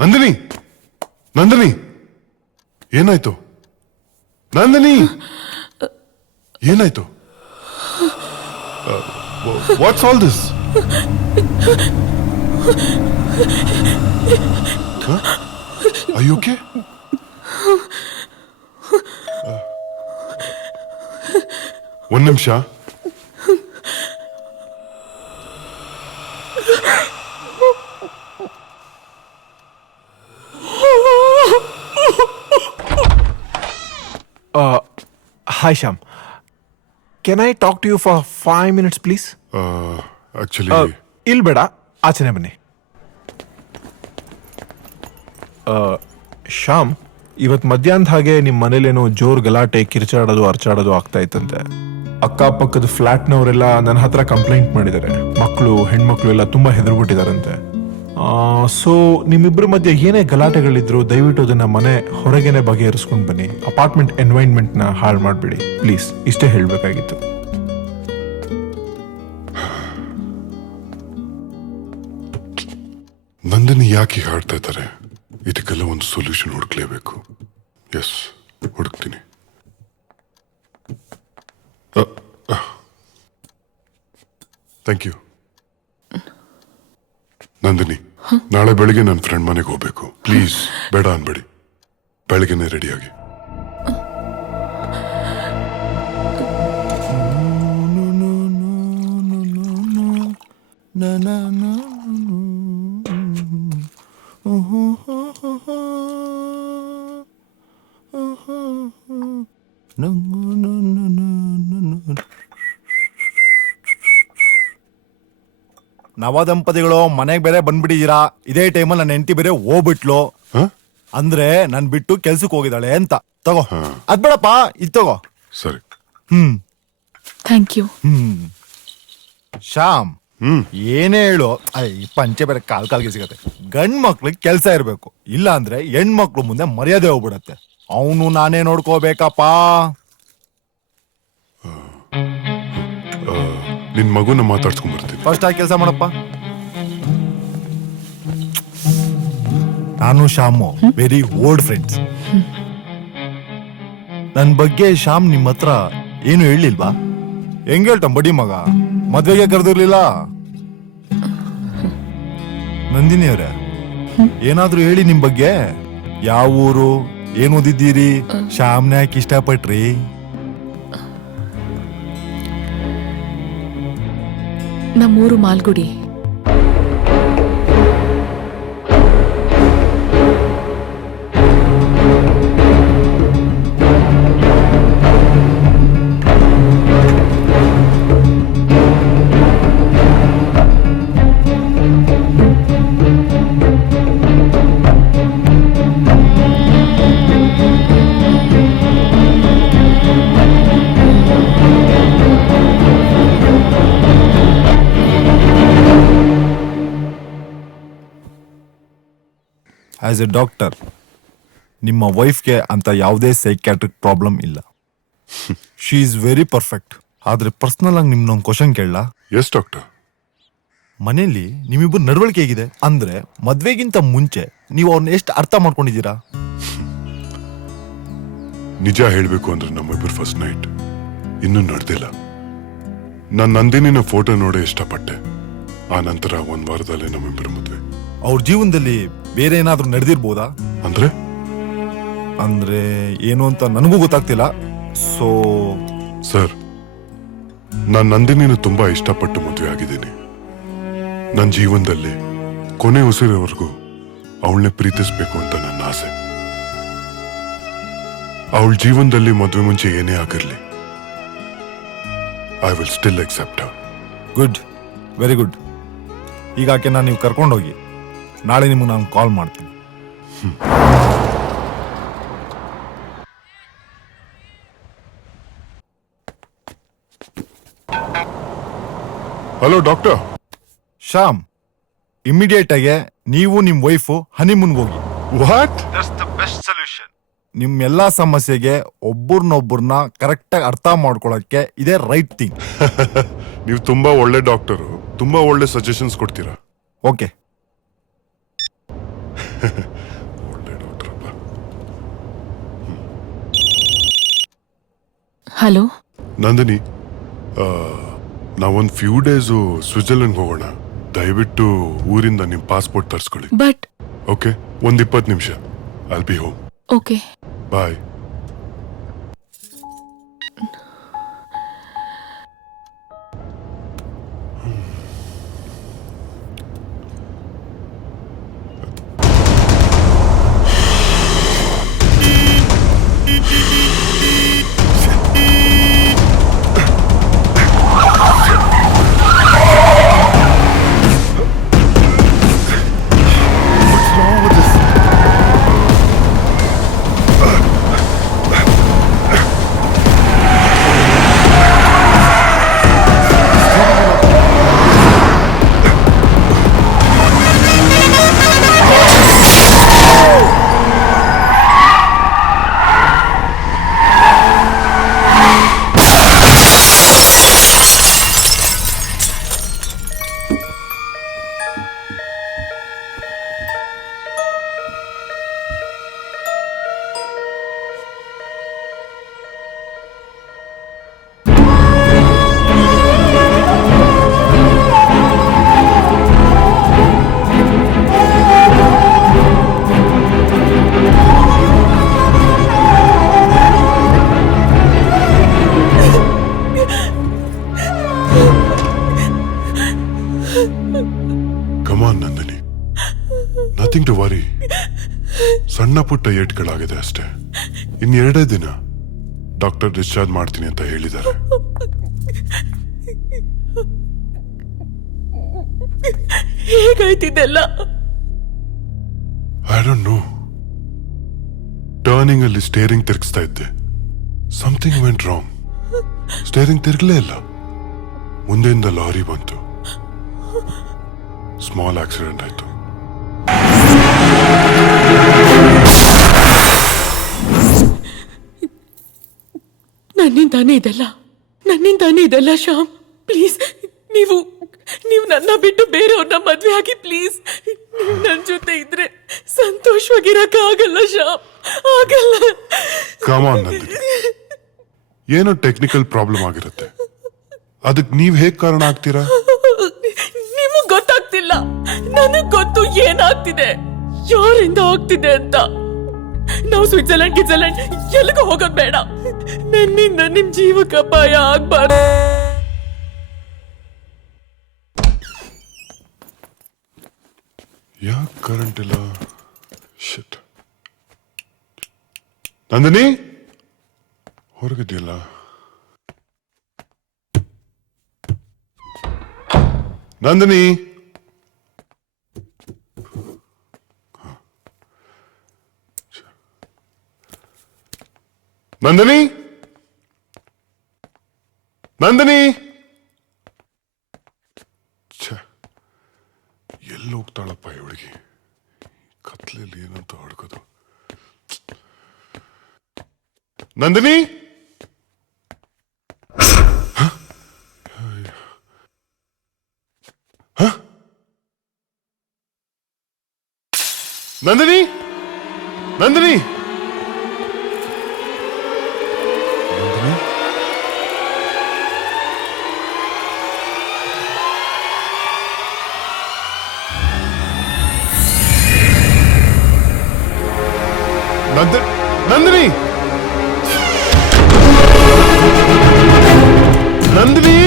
ನಂದಿನಿ, ನಂದಿನಿ, ಏನಾಯ್ತು? ನಂದಿನಿ, ಏನಾಯ್ತು? What's all this? Are you okay? ಒಂದ್ ನಿಮಿಷ. Hi, Sham. Can I talk to you for 5 minutes, please? Actually ಇಲ್ಲಿ ಬೇಡ, ಆಚೆನೆ ಬನ್ನಿ. ಶ್ಯಾಮ್, ಇವತ್ತು ಮಧ್ಯಾಹ್ನದ ಹಾಗೆ ನಿಮ್ಮ ಮನೇಲೇನೋ ಜೋರ್ ಗಲಾಟೆ, ಕಿರ್ಚಾಡೋದು, ಅರ್ಚಾಡೋದು ಆಗ್ತಾ ಇತ್ತಂತೆ. ಅಕ್ಕಪಕ್ಕದ ಫ್ಲಾಟ್ನವರೆಲ್ಲ ನನ್ನ ಹತ್ರ ಕಂಪ್ಲೇಂಟ್ ಮಾಡಿದ್ದಾರೆ. ಮಕ್ಕಳು, ಹೆಣ್ಮಕ್ಳು ಎಲ್ಲ ತುಂಬಾ ಹೆದರ್ಬಿಟ್ಟಿದಾರಂತೆ. ಸೊ ನಿಮ್ಮಿಬ್ಬರ ಮಧ್ಯೆ ಏನೇ ಗಲಾಟೆಗಳಿದ್ರು ದಯವಿಟ್ಟು ಅದನ್ನ ಮನೆ ಹೊರಗೇನೆ ಬಗೆಹರಿಸ್ಕೊಂಡು ಬನ್ನಿ. ಅಪಾರ್ಟ್ಮೆಂಟ್ ಎನ್ವೈರನ್ಮೆಂಟ್ ನ ಹಾಳು ಮಾಡ್ಬೇಡಿ ಪ್ಲೀಸ್. ಇಷ್ಟೇ ಹೇಳ್ಬೇಕಾಗಿತ್ತು. ನಂದಿನಿ ಯಾಕೆ ಹಾಡ್ತಾ ಇದ್ದಾರೆ? ಇದಕ್ಕೆಲ್ಲ ಒಂದು ಸೊಲ್ಯೂಷನ್ ಹುಡುಕ್ಲೇಬೇಕು. ಎಸ್, ಹುಡುಕ್ತೀನಿ. Thank you. ನಂದಿನಿ, ನಾಳೆ ಬೆಳಿಗ್ಗೆ ನನ್ನ ಫ್ರೆಂಡ್ ಮನೆಗೆ ಹೋಗ್ಬೇಕು. ಪ್ಲೀಸ್ ಬೇಡ ಅನ್ಬೇಡಿ, ಬೆಳಗ್ಗೆನೆ ರೆಡಿಯಾಗಿ. ನವದಂಪತಿಗಳು ಮನೆಗೆ ಬೇರೆ ಬಂದ್ಬಿಟ್ಟಿದ್ದೀರಾ. ಇದೇ ಟೈಮಲ್ಲಿ ನನ್ನ ಹೆಂಡತಿ ಬೇರೆ ಹೋಗ್ಬಿಟ್ಲು. ಅಂದ್ರೆ ನನ್ ಬಿಟ್ಟು ಕೆಲ್ಸಕ್ಕೆ ಹೋಗಿದ್ದಾಳೆ ಅಂತ. ತಗೋ, ಅದ್ ಬೇಡಪ್ಪ, ಇದ್ ತಗೋ. ಸರಿ. Thank you. ಶ್ಯಾಮ್, ಏನೇ ಹೇಳು, ಈ ಪಂಚೆ ಬೇರೆ ಕಾಲ್ಗೆ ಸಿಗತ್ತೆ. ಗಂಡ್ ಮಕ್ಳಿಗೆ ಕೆಲ್ಸ ಇರ್ಬೇಕು, ಇಲ್ಲ ಅಂದ್ರೆ ಹೆಣ್ಮಕ್ಳು ಮುಂದೆ ಮರ್ಯಾದೆ ಹೋಗ್ಬಿಡತ್ತೆ. ಅವನು ನಾನೇ ನೋಡ್ಕೋಬೇಕಪ್ಪ. ನಿನ್ ಮಗುನ ಮಾತಾಡ್ಸ್ಕೊಂಡ್ ಬರ್ತೀನಿ. ಫಸ್ಟ್ ಆಗಿ ಕೆಲಸ ಮಾಡಪ್ಪ. ನಾನು ಶ್ಯಾಮು ವೆರಿ ಓಲ್ಡ್ ಫ್ರೆಂಡ್ಸ್. ನನ್ ಬಗ್ಗೆ ಶ್ಯಾಮ್ ನಿಮ್ ಹತ್ರ ಏನು ಹೇಳಿಲ್ವಾ? ಹೆಂಗ್ ಹೇಳ್ತಾನ ಬಡಿ ಮಗ? ಮದ್ವೆಗೆ ಕರೆದಿರ್ಲಿಲ್ಲ. ನಂದಿನಿ ಅವ್ರೆ, ಏನಾದ್ರೂ ಹೇಳಿ ನಿಮ್ ಬಗ್ಗೆ. ಯಾವ ಊರು, ಏನ್ ಓದಿದ್ದೀರಿ, ಶ್ಯಾಮ್ನ ಯಾಕೆ ಇಷ್ಟಪಟ್ರಿ? ನಮ್ಮೂರು ಮಾಲ್ಗುಡಿ. ಆಸ್ ಎ ಡಾಕ್ಟರ್, ನಿಮ್ಮ ವೈಫ್ಗೆ ಅಂತ ಯಾವುದೇ ಸೈಕ್ಯಾಟ್ರಿಕ್ ಪ್ರಾಬ್ಲಮ್ ಇಲ್ಲ. She is very perfect. ಆದ್ರೆ ಪರ್ಸನಲ್ ಆಗಿ ನಿಮ್ನೊಂದು ಕ್ವಶನ್ ಕೇಳಲ್ಲ? Yes doctor. ಮನೆಯಲ್ಲಿ ನಿಮ್ಮಿಬ್ಬರು ನಡವಳಿಕೆ ಹೇಗಿದೆ? ಅಂದ್ರೆ ಮದ್ವೆಗಿಂತ ಮುಂಚೆ ನೀವು ಅವ್ರನ್ನ ಎಷ್ಟು ಅರ್ಥ ಮಾಡ್ಕೊಂಡಿದ್ದೀರಾ? ನಿಜ ಹೇಳ್ಬೇಕು ಅಂದ್ರೆ ನಮ್ಮಿಬ್ಬರು ಫಸ್ಟ್ ನೈಟ್ ಇನ್ನೂ ನಡೆದಿಲ್ಲ. ನಾನು ನಂದಿನಿನ ಫೋಟೋ ನೋಡೇ ಇಷ್ಟಪಟ್ಟೆ. ಆ ನಂತರ ಒಂದ್ ವಾರದಲ್ಲೇ ನಮ್ಮಿಬ್ಬರು ಮದ್ವೆ. ಅವ್ರ ಜೀವನದಲ್ಲಿ ಬೇರೆ ಏನಾದ್ರೂ ನಡೆದಿರ್ಬೋದಾ? ಅಂದ್ರೆ ಏನು ಅಂತ ನನಗೂ ಗೊತ್ತಾಗ್ತಿಲ್ಲ. ಸರ್, ನಾನ್ ನಂದಿನಿನ ತುಂಬಾ ಇಷ್ಟಪಟ್ಟು ಮದುವೆ ಆಗಿದ್ದೀನಿ. ನನ್ನ ಜೀವನದಲ್ಲಿ ಕೊನೆ ಉಸಿರೋವರೆಗೂ ಅವಳನ್ನೇ ಪ್ರೀತಿಸ್ಬೇಕು ಅಂತ ನನ್ನ ಆಸೆ. ಅವಳ ಜೀವನದಲ್ಲಿ ಮದುವೆ ಮುಂಚೆ ಏನೇ ಆಗಿರ್ಲಿ, I will still accept Har. Good, very good. ಈಗ ಆಕೆನ ನೀವು ಕರ್ಕೊಂಡೋಗಿ, ನಾಳೆ ನಿಮಗೆ ನಾನು ಕಾಲ್ ಮಾಡ್ತೀನಿ. Hello doctor. ಶ್ಯಾಮ್, ಇಮಿಡಿಯೇಟ್ ಆಗಿ ನೀವು ನಿಮ್ ವೈಫು ಹನಿಮೂನ್ಗೆ ಹೋಗಿ. ವಾಟ್? ನಿಮ್ ಎಲ್ಲಾ ಸಮಸ್ಯೆಗೆ ಒಬ್ಬರನ್ನೊಬ್ಬರನ್ನ ಕರೆಕ್ಟ್ ಆಗಿ ಅರ್ಥ ಮಾಡ್ಕೊಳಕ್ಕೆ ಇದೇ ರೈಟ್ ಥಿಂಗ್. ನೀವು ತುಂಬಾ ಒಳ್ಳೆ ಡಾಕ್ಟರು, ತುಂಬಾ ಒಳ್ಳೆ ಸಜೆಷನ್ಸ್ ಕೊಡ್ತೀರಾ. ಓಕೆ. ಒಳ್ಳೆ ಡಾಕ್ಟರ್ ಅಪ್ಪ. ಹಲೋ ನಂದಿನಿ, ನಾವೊಂದ್ ಫ್ಯೂ ಡೇಸು ಸ್ವಿಟ್ಜರ್ಲೆಂಡ್ ಹೋಗೋಣ. ದಯವಿಟ್ಟು ಊರಿಂದ ನಿಮ್ ಪಾಸ್ಪೋರ್ಟ್ ತರಿಸ್ಕೊಳ್ಳಿ. ಬಟ್ ಓಕೆ, ಒಂದ್ 20 ನಿಮಿಷ. I'll be home. Okay, bye. Nandini, nothing to worry. ಸಣ್ಣ ಪುಟ್ಟ ಏಟ್ಗಳಾಗಿದೆ ಅಷ್ಟೇ. ಇನ್2 ದಿನ ಡಾಕ್ಟರ್ ಡಿಸ್ಚಾರ್ಜ್ ಮಾಡ್ತೀನಿ ಅಂತ ಹೇಳಿದ್ದಾರೆ. ಹೇಗಾಯ್ತಿದ್ದೆಲ್ಲ? I don't know. ಟರ್ನಿಂಗ್ ಅಲ್ಲಿ ಸ್ಟೇರಿಂಗ್ ತಿರುಗಿಸ್ತಾ ಇದ್ದೆ. Something went wrong. ಸ್ಟೇರಿಂಗ್ ತಿರುಗಲೇ ಇಲ್ಲ. ಮುಂದೆಯಿಂದ ಲಾರಿ ಬಂತು. ಸ್ಮಾಲ್ ಆಕ್ಸಿಡೆಂಟ್ ಆಯ್ತು. ನನ್ನಿಂದಾನೇ ಇದೆಲ್ಲ ಶ್ಯಾಮ್. ಪ್ಲೀಸ್, ನೀವು ನನ್ನ ಬಿಟ್ಟು ಬೇರೆಯವ್ರನ್ನ ಮದ್ವೆ ಆಗಿ ಪ್ಲೀಸ್. ನನ್ ಜೊತೆ ಇದ್ರೆ ಸಂತೋಷವಾಗಿರಕ ಆಗಲ್ಲ ಶ್ಯಾಮ್, ಆಗಲ್ಲ. ಕಮ್ ಆನ್ ನಂದಿನಿ, ಏನೋ ಟೆಕ್ನಿಕಲ್ ಪ್ರಾಬ್ಲಮ್ ಆಗಿರುತ್ತೆ. ಅದಕ್ಕೆ ನೀವ್ ಹೇಗ್ ಕಾರಣ ಆಗ್ತೀರಾ? ನಿಮಗ್ ಗೊತ್ತಾಗ್ತಿಲ್ಲ, ನನಗ್ ಗೊತ್ತು ಏನಾಗ್ತಿದೆ, ಯಾರಿಂದ ಆಗ್ತಿದೆ ಅಂತ. ನಾವು ಸ್ವಿಟ್ಜರ್ಲೆಂಡ್ ಎಲ್ಲಿಗೂ ಹೋಗೋದ್ ಬೇಡ. ನನ್ನಿಂದ ನಿಮ್ ಜೀವಕ್ಕೆ ಅಪಾಯ ಆಗ್ಬಾರ್ದು. ಯಾಕೆ ಕರೆಂಟ್ ಇಲ್ಲ? ಶಿಟ್. ನಂದಿನಿ, ಹೊರಗಿದೆಯಲ್ಲ? ನಂದಿನಿ, ನಂದಿನಿ, ನಂದಿನಿ, ಎಲ್ಲಿ ಹೋಗ್ತಾಳಪ್ಪ ಈ ಹುಡುಗಿ? ಕತ್ಲಲ್ಲಿ ಏನಂತ ಹುಡುಕೋದು? ನಂದಿನಿ, ನಂದಿನಿ ನಂದಿನಿ ನಂದಿನಿ ನಂದಿನಿ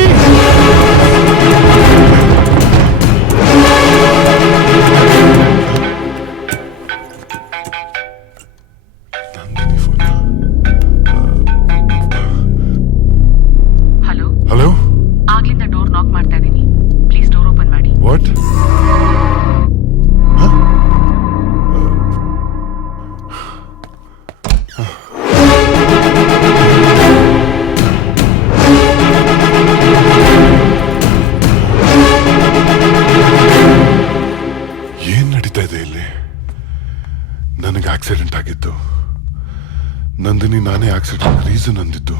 ಹಲೋ ಹಲೋ ಆಗ್ಲಿಂದ ಡೋರ್ ನಾಕ್ ಮಾಡ್ತಾ ಇದೀನಿ, ಪ್ಲೀಸ್ ಡೋರ್ ಓಪನ್ ಮಾಡಿ. ವಾಟ್ ಏನ್ ನಡೀತಾ ಇದೆ ಇಲ್ಲಿ? ನನಗೆ ಆಕ್ಸಿಡೆಂಟ್ ಆಗಿದ್ದು, ನಂದಿನಿ ನಾನೇ ಆಕ್ಸಿಡೆಂಟ್ ರೀಸನ್ ಅಂದಿದ್ದು.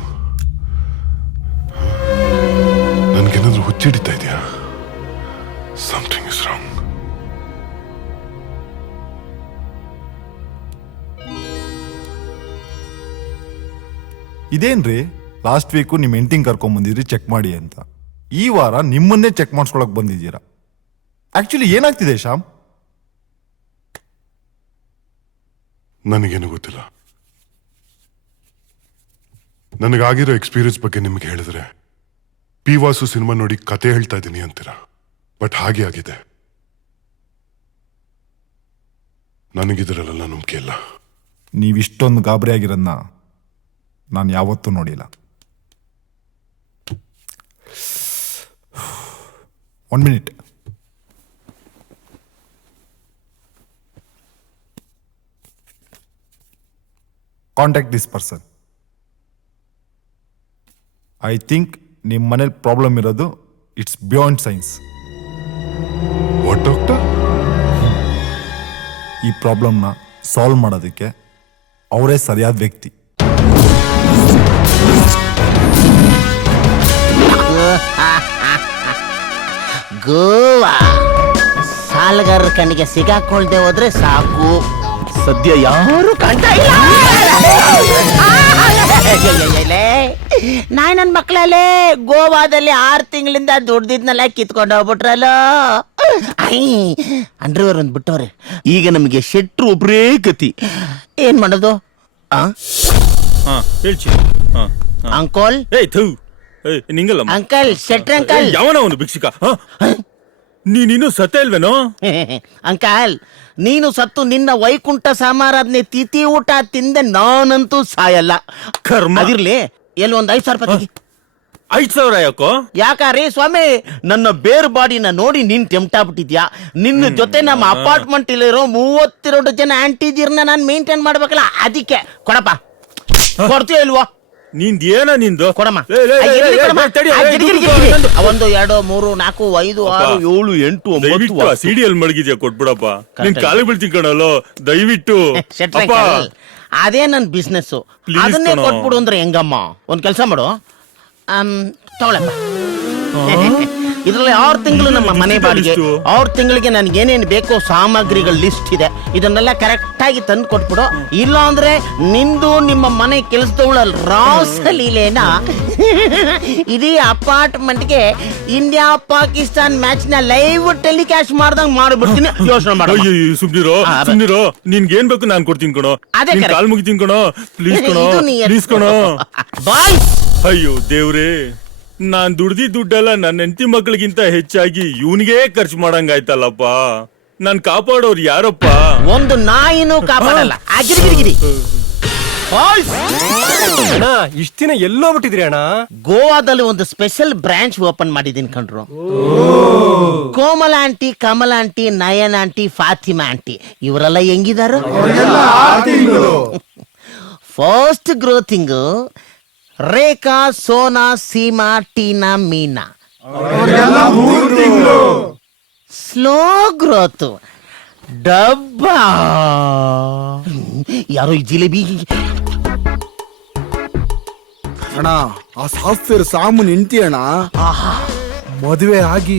ನನ್ಗೇನಾದ್ರೂ ಹುಚ್ಚಿಡಿತಾ ಇದೆಯಾ? Something is wrong. ಇದೇನ್ರಿ ಲಾಸ್ಟ್ ವೀಕು ನಿಮ್ಮ ಹೆಂಡತಿಂಗ್ ಕರ್ಕೊಂಡ್ ಬಂದಿದ್ರಿ ಚೆಕ್ ಮಾಡಿ ಅಂತ, ಈ ವಾರ ನಿಮ್ಮನ್ನೇ ಚೆಕ್ ಮಾಡಿಸ್ಕೊಳಕ್ ಬಂದಿದ್ದೀರಾ. ಆಕ್ಚುಲಿ ಏನಾಗ್ತಿದೆ ಶ್ಯಾಮ್? ನನಗೇನು ಗೊತ್ತಿಲ್ಲ. ನನಗಾಗಿರೋ ಎಕ್ಸ್ಪೀರಿಯನ್ಸ್ ಬಗ್ಗೆ ನಿಮ್ಗೆ ಹೇಳಿದ್ರೆ ಪಿ ವಾಸು ಸಿನಿಮಾ ನೋಡಿ ಕತೆ ಹೇಳ್ತಾ ಇದ್ದೀನಿ ಅಂತೀರಾ, ಬಟ್ ಹಾಗೆ ಆಗಿದೆ. ನನಗಿದ್ರಲ್ಲ ನಂಬಿಕೆ ಇಲ್ಲ. ನೀವಿಷ್ಟೊಂದು ಗಾಬರಿ ಆಗಿರೋದನ್ನ ನಾನು ಯಾವತ್ತೂ ನೋಡಿಲ್ಲ. 1 minute. Contact this person. I think ನಿಮ್ಮ ಮನೇಲಿ ಪ್ರಾಬ್ಲಮ್ ಇರೋದು it's beyond science. What doctor? ಈ ಪ್ರಾಬ್ಲಮ್ನ ಸಾಲ್ವ್ ಮಾಡೋದಕ್ಕೆ ಅವರೇ ಸರಿಯಾದ ವ್ಯಕ್ತಿ. ಗೋವಾ ಸಾಲಗಾರರ ಕಣ್ಣಿಗೆ ಸಿಗಾಕೊಳ್ದೆ ಹೋದ್ರೆ ಸಾಕು. ಸದ್ಯ ಯಾರು ಕಾಣ್ತಾ ಇಲ್ಲ. ನಾಯಿ ನನ್ ಮಕ್ಕಳಲ್ಲೇ ಗೋವಾದಲ್ಲಿ 6 ತಿಂಗಳಿಂದ ದುಡ್ದಿದ್ನೆಲ್ಲ ಕಿತ್ಕೊಂಡು ಹೋಗ್ಬಿಟ್ರಲ್ಲ. ಅಂಡ್ರವರ್ ಒಂದ್ ಬಿಟ್ಟವ್ರೆ. ಈಗ ನಮಗೆ ಶೆಟ್ರು ಒಬ್ರೇ ಗತಿ. ಏನ್ ಮಾಡೋದು? ಅಂಕೋಲ್ ಅಂಕಲ್ ಶೆಟ್ರ್ ಅಂಕಲ್. ಯಾವನ ಅವನು ಭಿಕ್ಷುಕ? ನೀನಿನ್ನು ಸತ್ತ ಇಲ್ವೇನೋ? ಅಂಕಲ್ ನೀನು ಸತ್ತು ನಿನ್ನ ವೈಕುಂಠ ಸಮಾರಾಧನೆ ತಿಥಿ ಊಟ ತಿಂದೆ ನಾನಂತೂ ಸಾಯಲ್ಲ. ಕರ್ಮ. ಅದಿರ್ಲಿ, ಎಲ್ಲಿ ಒಂದ್ 5,000 ರೂಪಾಯಿ. 5,000 ಯಾಕೋ? ಯಾಕಾರಿ ಸ್ವಾಮಿ, ನನ್ನ ಬೇರ್ ಬಾಡಿನ ನೋಡಿ ನೀನ್ ಟೆಂಪ್ಟ್ ಆಗ್ಬಿಟ್ಟಿದ್ಯಾ. ನಿನ್ನ ಜೊತೆ ನಮ್ಮ ಅಪಾರ್ಟ್ಮೆಂಟ್ ಇಲ್ಲಿರೋ 32 ಜನ ಆಂಟಿದಿರ್ನ ನಾನು ಮೇಂಟೈನ್ ಮಾಡ್ಬೇಕಲ್ಲ, ಅದಕ್ಕೆ ಕೊಡಪ್ಪ. ಕೊಡ್ತೀಯ ಇಲ್ವೋ? ನಿಂದೇನ ನಿಂದು? ಕೊಡಮ್ಮ. 1 2 3 4 5 6 7 8 9 ಸಿಡಿಯಲ್ಲಿ ಮಡಗಿದ್ಯಾ? ಕೊಟ್ಬಿಡಪ್ಪ, ನಿನ್ ಕಾಲಿಗೆ ಬೀಳ್ತೀನಿ ಕಣಲ್ಲೋ, ದಯವಿಟ್ಟು. ಅದೇ ನನ್ ಬಿಸ್ನೆಸ್, ಅದನ್ನೇ ಕೊಟ್ಬಿಡು ಅಂದ್ರೆ ಹೆಂಗಮ್ಮ? ಒಂದ್ ಕೆಲ್ಸ ಮಾಡು, ತಗೊಳಪ್ಪ. ಇದ್ರಲ್ಲಿ 6 ತಿಂಗಳು ನಮ್ಮ ಮನೆ ಬಾಡಿಗೆ, 6 ತಿಂಗಳಿಗೆ ನನ್ಗೆ ಏನೇನು ಬೇಕೋ ಸಾಮಗ್ರಿಗಳ ಲಿಸ್ಟ್ ಇದೆ. ಇದನ್ನೆಲ್ಲ ಕರೆಕ್ಟ್ ಆಗಿ ತಂದು ಕೊಟ್ಬಿಡು. ಇಲ್ಲ ಅಂದ್ರೆ ನಿಂದು ನಿಮ್ಮ ಮನೆ ಕೆಲಸದವಳ ರಾಸಲೀಲೆನ ಇಡೀ ಅಪಾರ್ಟ್ಮೆಂಟ್ಗೆ ಇಂಡಿಯಾ ಪಾಕಿಸ್ತಾನ್ ಮ್ಯಾಚ್ ನ ಲೈವ್ ಟೆಲಿಕಾಸ್ಟ್ ಮಾಡ್ದಂಗ್ ಮಾಡ್ಬಿಡ್ತೀನಿ. ಯೋಚನೆ ಮಾಡು. ಸುಮ್ನಿರೋ, ನಿನ್ಗೇನ್ ಬೇಕು ನಾನು ಕೊಡ್ತೀನಿ ಕಣೋ. ಕಾಲ್ ಮುಗಿತೀನಿ ಕಣೋ, ಪ್ಲೀಸ್ ಕಣೋ, ಪ್ಲೀಸ್ ಕಣೋ. ಬಾಯ್. ಅಯ್ಯೋ ದೇವ್ರೇ, ನಾನ್ ದುಡ್ಡೆಲ್ಲ ನನ್ನ ಹೆಂಡತಿ ಮಕ್ಳಿಗಿಂತ ಹೆಚ್ಚಾಗಿ ಇವನಿಗೆ ಖರ್ಚು ಮಾಡಂಗಾಯ್ತಲ್ಲಪ್ಪ. ನಾನ್ ಕಾಪಾಡೋರು ಯಾರಪ್ಪ? ಒಂದು ನಾಯಿನೂ ಕಾಪಾಡಲ್ಲ. ಅಗಿರಿಗಿರಿಗಿರಿ. ಇಷ್ಟ ದಿನ ಎಲ್ಲೋ ಬಿಟ್ಟಿದ್ರಿ ಅಣ್ಣ? ಗೋವಾದಲ್ಲಿ ಒಂದು ಸ್ಪೆಷಲ್ ಬ್ರಾಂಚ್ ಓಪನ್ ಮಾಡಿದೀನಿ ಕಣ್ರು. Komala aunty, Kamala aunty, Nayan aunty, Fatima aunty ಇವರೆಲ್ಲ ಹೆಂಗಿದಾರ? ಫಸ್ಟ್ ಗ್ರೋತಿಂಗ್ ರೇಖಾ, ಸೋನಾ, ಸೀಮಾ, ಟೀನಾ, ಮೀನಾ. ಸ್ಲೋ ಗ್ರೋತ್ ಡಬ್ಬಾ. ಯಾರೋ ಈ ಜಿಲೇಬಿ. ಅಣ್ಣ, ಆ ಸಾಫ್ಟ್ವೇರ್ ಸಾಮೂನ್ ಇಂತಿ ಅಣ್ಣ. ಮದುವೆ ಆಗಿ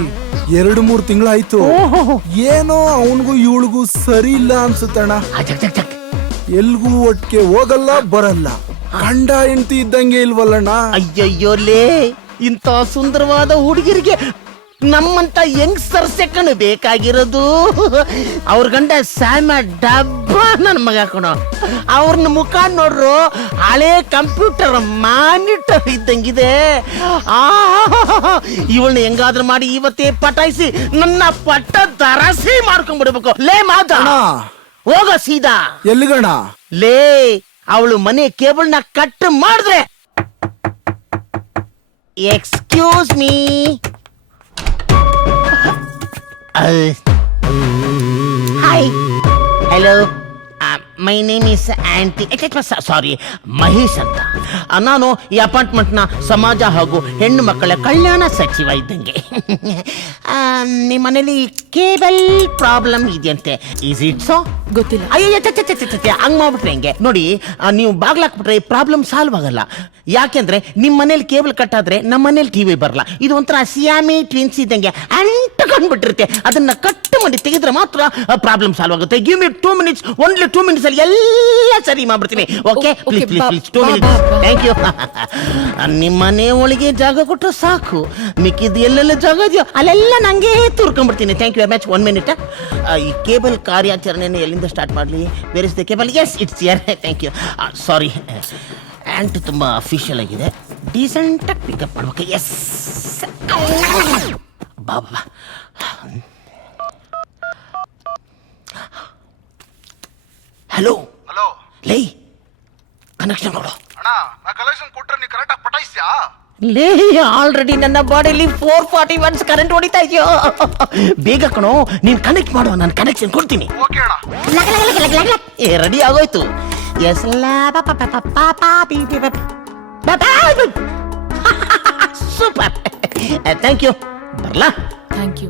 2-3 ತಿಂಗಳಾಯ್ತು. ಏನೋ ಅವನಿಗೂ ಇವಳಿಗೂ ಸರಿ ಇಲ್ಲ ಅನ್ಸುತ್ತಣ್ಣ. ಎಲ್ಗೂ ಒಟ್ಟಿಗೆ ಹೋಗಲ್ಲ ಬರಲ್ಲ. ಗಂಡ ಹೆಂಡತಿ ಇದ್ದಂಗೆ ಇಲ್ವಲ್ಲಣ್ಣ. ಅಯ್ಯಯ್ಯೋಲೇ, ಇಂಥ ಸುಂದರವಾದ ಹುಡುಗಿರಿಗೆ ನಮ್ಮಂತ ಯಂಗ್ಸ್ಟರ್ಸ್ ಕಣು ಬೇಕಾಗಿರೋದು. ಅವ್ರ ಗಂಡ ಸ್ಯಾಮ ಡಬ್ಬ ನನ್ನ ಮಗ ಕಣೋ. ಅವ್ರನ್ನ ಮುಖ ನೋಡ್ರು ಹಳೆ ಕಂಪ್ಯೂಟರ್ ಮಾನಿಟರ್ ಇದ್ದಂಗಿದೆ. ಇವಳನ್ನ ಹೆಂಗಾದ್ರೂ ಮಾಡಿ ಇವತ್ತೇ ಪಟಾಯಿಸಿ ನನ್ನ ಪಟ್ಟ ದರಸಿ ಮಾಡ್ಕೊಂಡ್ಬಿಡ್ಬೇಕು. ಲೇ ಮಾತ ಹೋಗ ಸೀದಾ. ಎಲ್ಲಿಗಣ? ಲೇ, ಅವಳು ಮನೆ ಕೇಬಲ್ನ ಕಟ್ ಮಾಡಿದ್ರೆ. Excuse me. Hi, hello, my name is aunty, sorry, Mahesh ಅಂತ. ನಾನು ಈ ಅಪಾರ್ಟ್ಮೆಂಟ್ನ ಸಮಾಜ ಹಾಗೂ ಹೆಣ್ಣು ಮಕ್ಕಳ ಕಲ್ಯಾಣ ಸಚಿವ ಇದ್ದಂಗೆ. ನಿಮ್ಮ ಮನೇಲಿ ಕೇಬಲ್ ಪ್ರಾಬ್ಲಮ್ ಇದೆಯಂತೆ. Is it so? ಗೊತ್ತಿಲ್ಲ. ಅಯ್ಯೋ, ಹಂಗ್ ಮಾಡ್ಬಿಟ್ರೆ ಹೆಂಗೆ ನೋಡಿ, ನೀವು ಬಾಗ್ಲಾಕ್ಬಿಟ್ರೆ ಪ್ರಾಬ್ಲಮ್ ಸಾಲ್ವ್ ಆಗಲ್ಲ. ಯಾಕೆಂದ್ರೆ ನಿಮ್ ಮನೇಲಿ ಕೇಬಲ್ ಕಟ್ಟಾದ್ರೆ ನಮ್ಮ ಮನೇಲಿ ಟಿವಿ ಬರಲ್ಲ. ಇದು ಒಂಥರ ಸಿಯಾಮಿ ಟ್ವಿನ್ಸ್ ಇದ್ದಂಗೆ ಅಂಟಕೊಂಡ್ಬಿಟ್ಟಿರುತ್ತೆ. ಅದನ್ನ ಕಟ್ ಮಾಡಿ ತೆಗೆದ್ರೆ ಮಾತ್ರ ಪ್ರಾಬ್ಲಮ್ ಸಾಲ್ವ್ ಆಗುತ್ತೆ. Give me 2 minutes, only 2 minutes ಅಲ್ಲಿ ಎಲ್ಲ ಸರಿ ಮಾಡ್ಬಿಡ್ತೀನಿ. Okay, please please please 2 minutes. Thank you. ನಿಮ್ಮ ಮನೆ ಒಳಗೆ ಜಾಗ ಕೊಟ್ಟರೆ ಸಾಕು, ಮಿಕ್ಕಿದ್ದು ಎಲ್ಲೆಲ್ಲ ಜಾಗ ಇದೆಯೋ ಅಲ್ಲೆಲ್ಲ ನಂಗೆ ತೂರ್ಕೊಂಡ್ಬಿಡ್ತೀನಿ. Thank you very much. 1 minute. ಈ ಕೇಬಲ್ ಕಾರ್ಯಾಚರಣೆಯನ್ನು ಎಲ್ಲಿಂದ ಸ್ಟಾರ್ಟ್ ಮಾಡಲಿ? Where is the cable? Yes, it's here. Thank you. Sorry, aunt ತುಂಬ ಅಫಿಷಿಯಲ್ ಆಗಿದೆ. ಡೀಸೆಂಟಾಗಿ ಪಿಕಪ್ ಮಾಡ್ಬೇಕು. ಎಸ್, ಬಾಬಾ. ಹಲೋ ಹಲೋ, ಲೇ, ಕನೆಕ್ಷನ್ ಕೊಡು. ಅಣ್ಣ, ನಾ ಕಲೆಕ್ಷನ್ ಕೊಟ್ರೆ ನೀ ಕರೆಕ್ಟ್ ಆಗಿ ಪಟಾಯಿಸ್ಯಾ? ಲೇ, ಆಲ್ರೆಡಿ ನನ್ನ ಬಾಡಿಲಿ 440 watts ಕರೆಂಟ್ ಹೊಡಿತಾ ಇದೆಯೋ. ಬೇಗ ಕಣೋ, ನೀನ್ ಕನೆಕ್ಟ್ ಮಾಡು, ನಾನು ಕನೆಕ್ಷನ್ ಕೊಡ್ತೀನಿ. ಓಕೆ ಅಣ್ಣ. ರೆಡಿ ಆಗೋಯ್ತು. Yes, super. Thank you. ಬರ್ಲಾ? Thank you.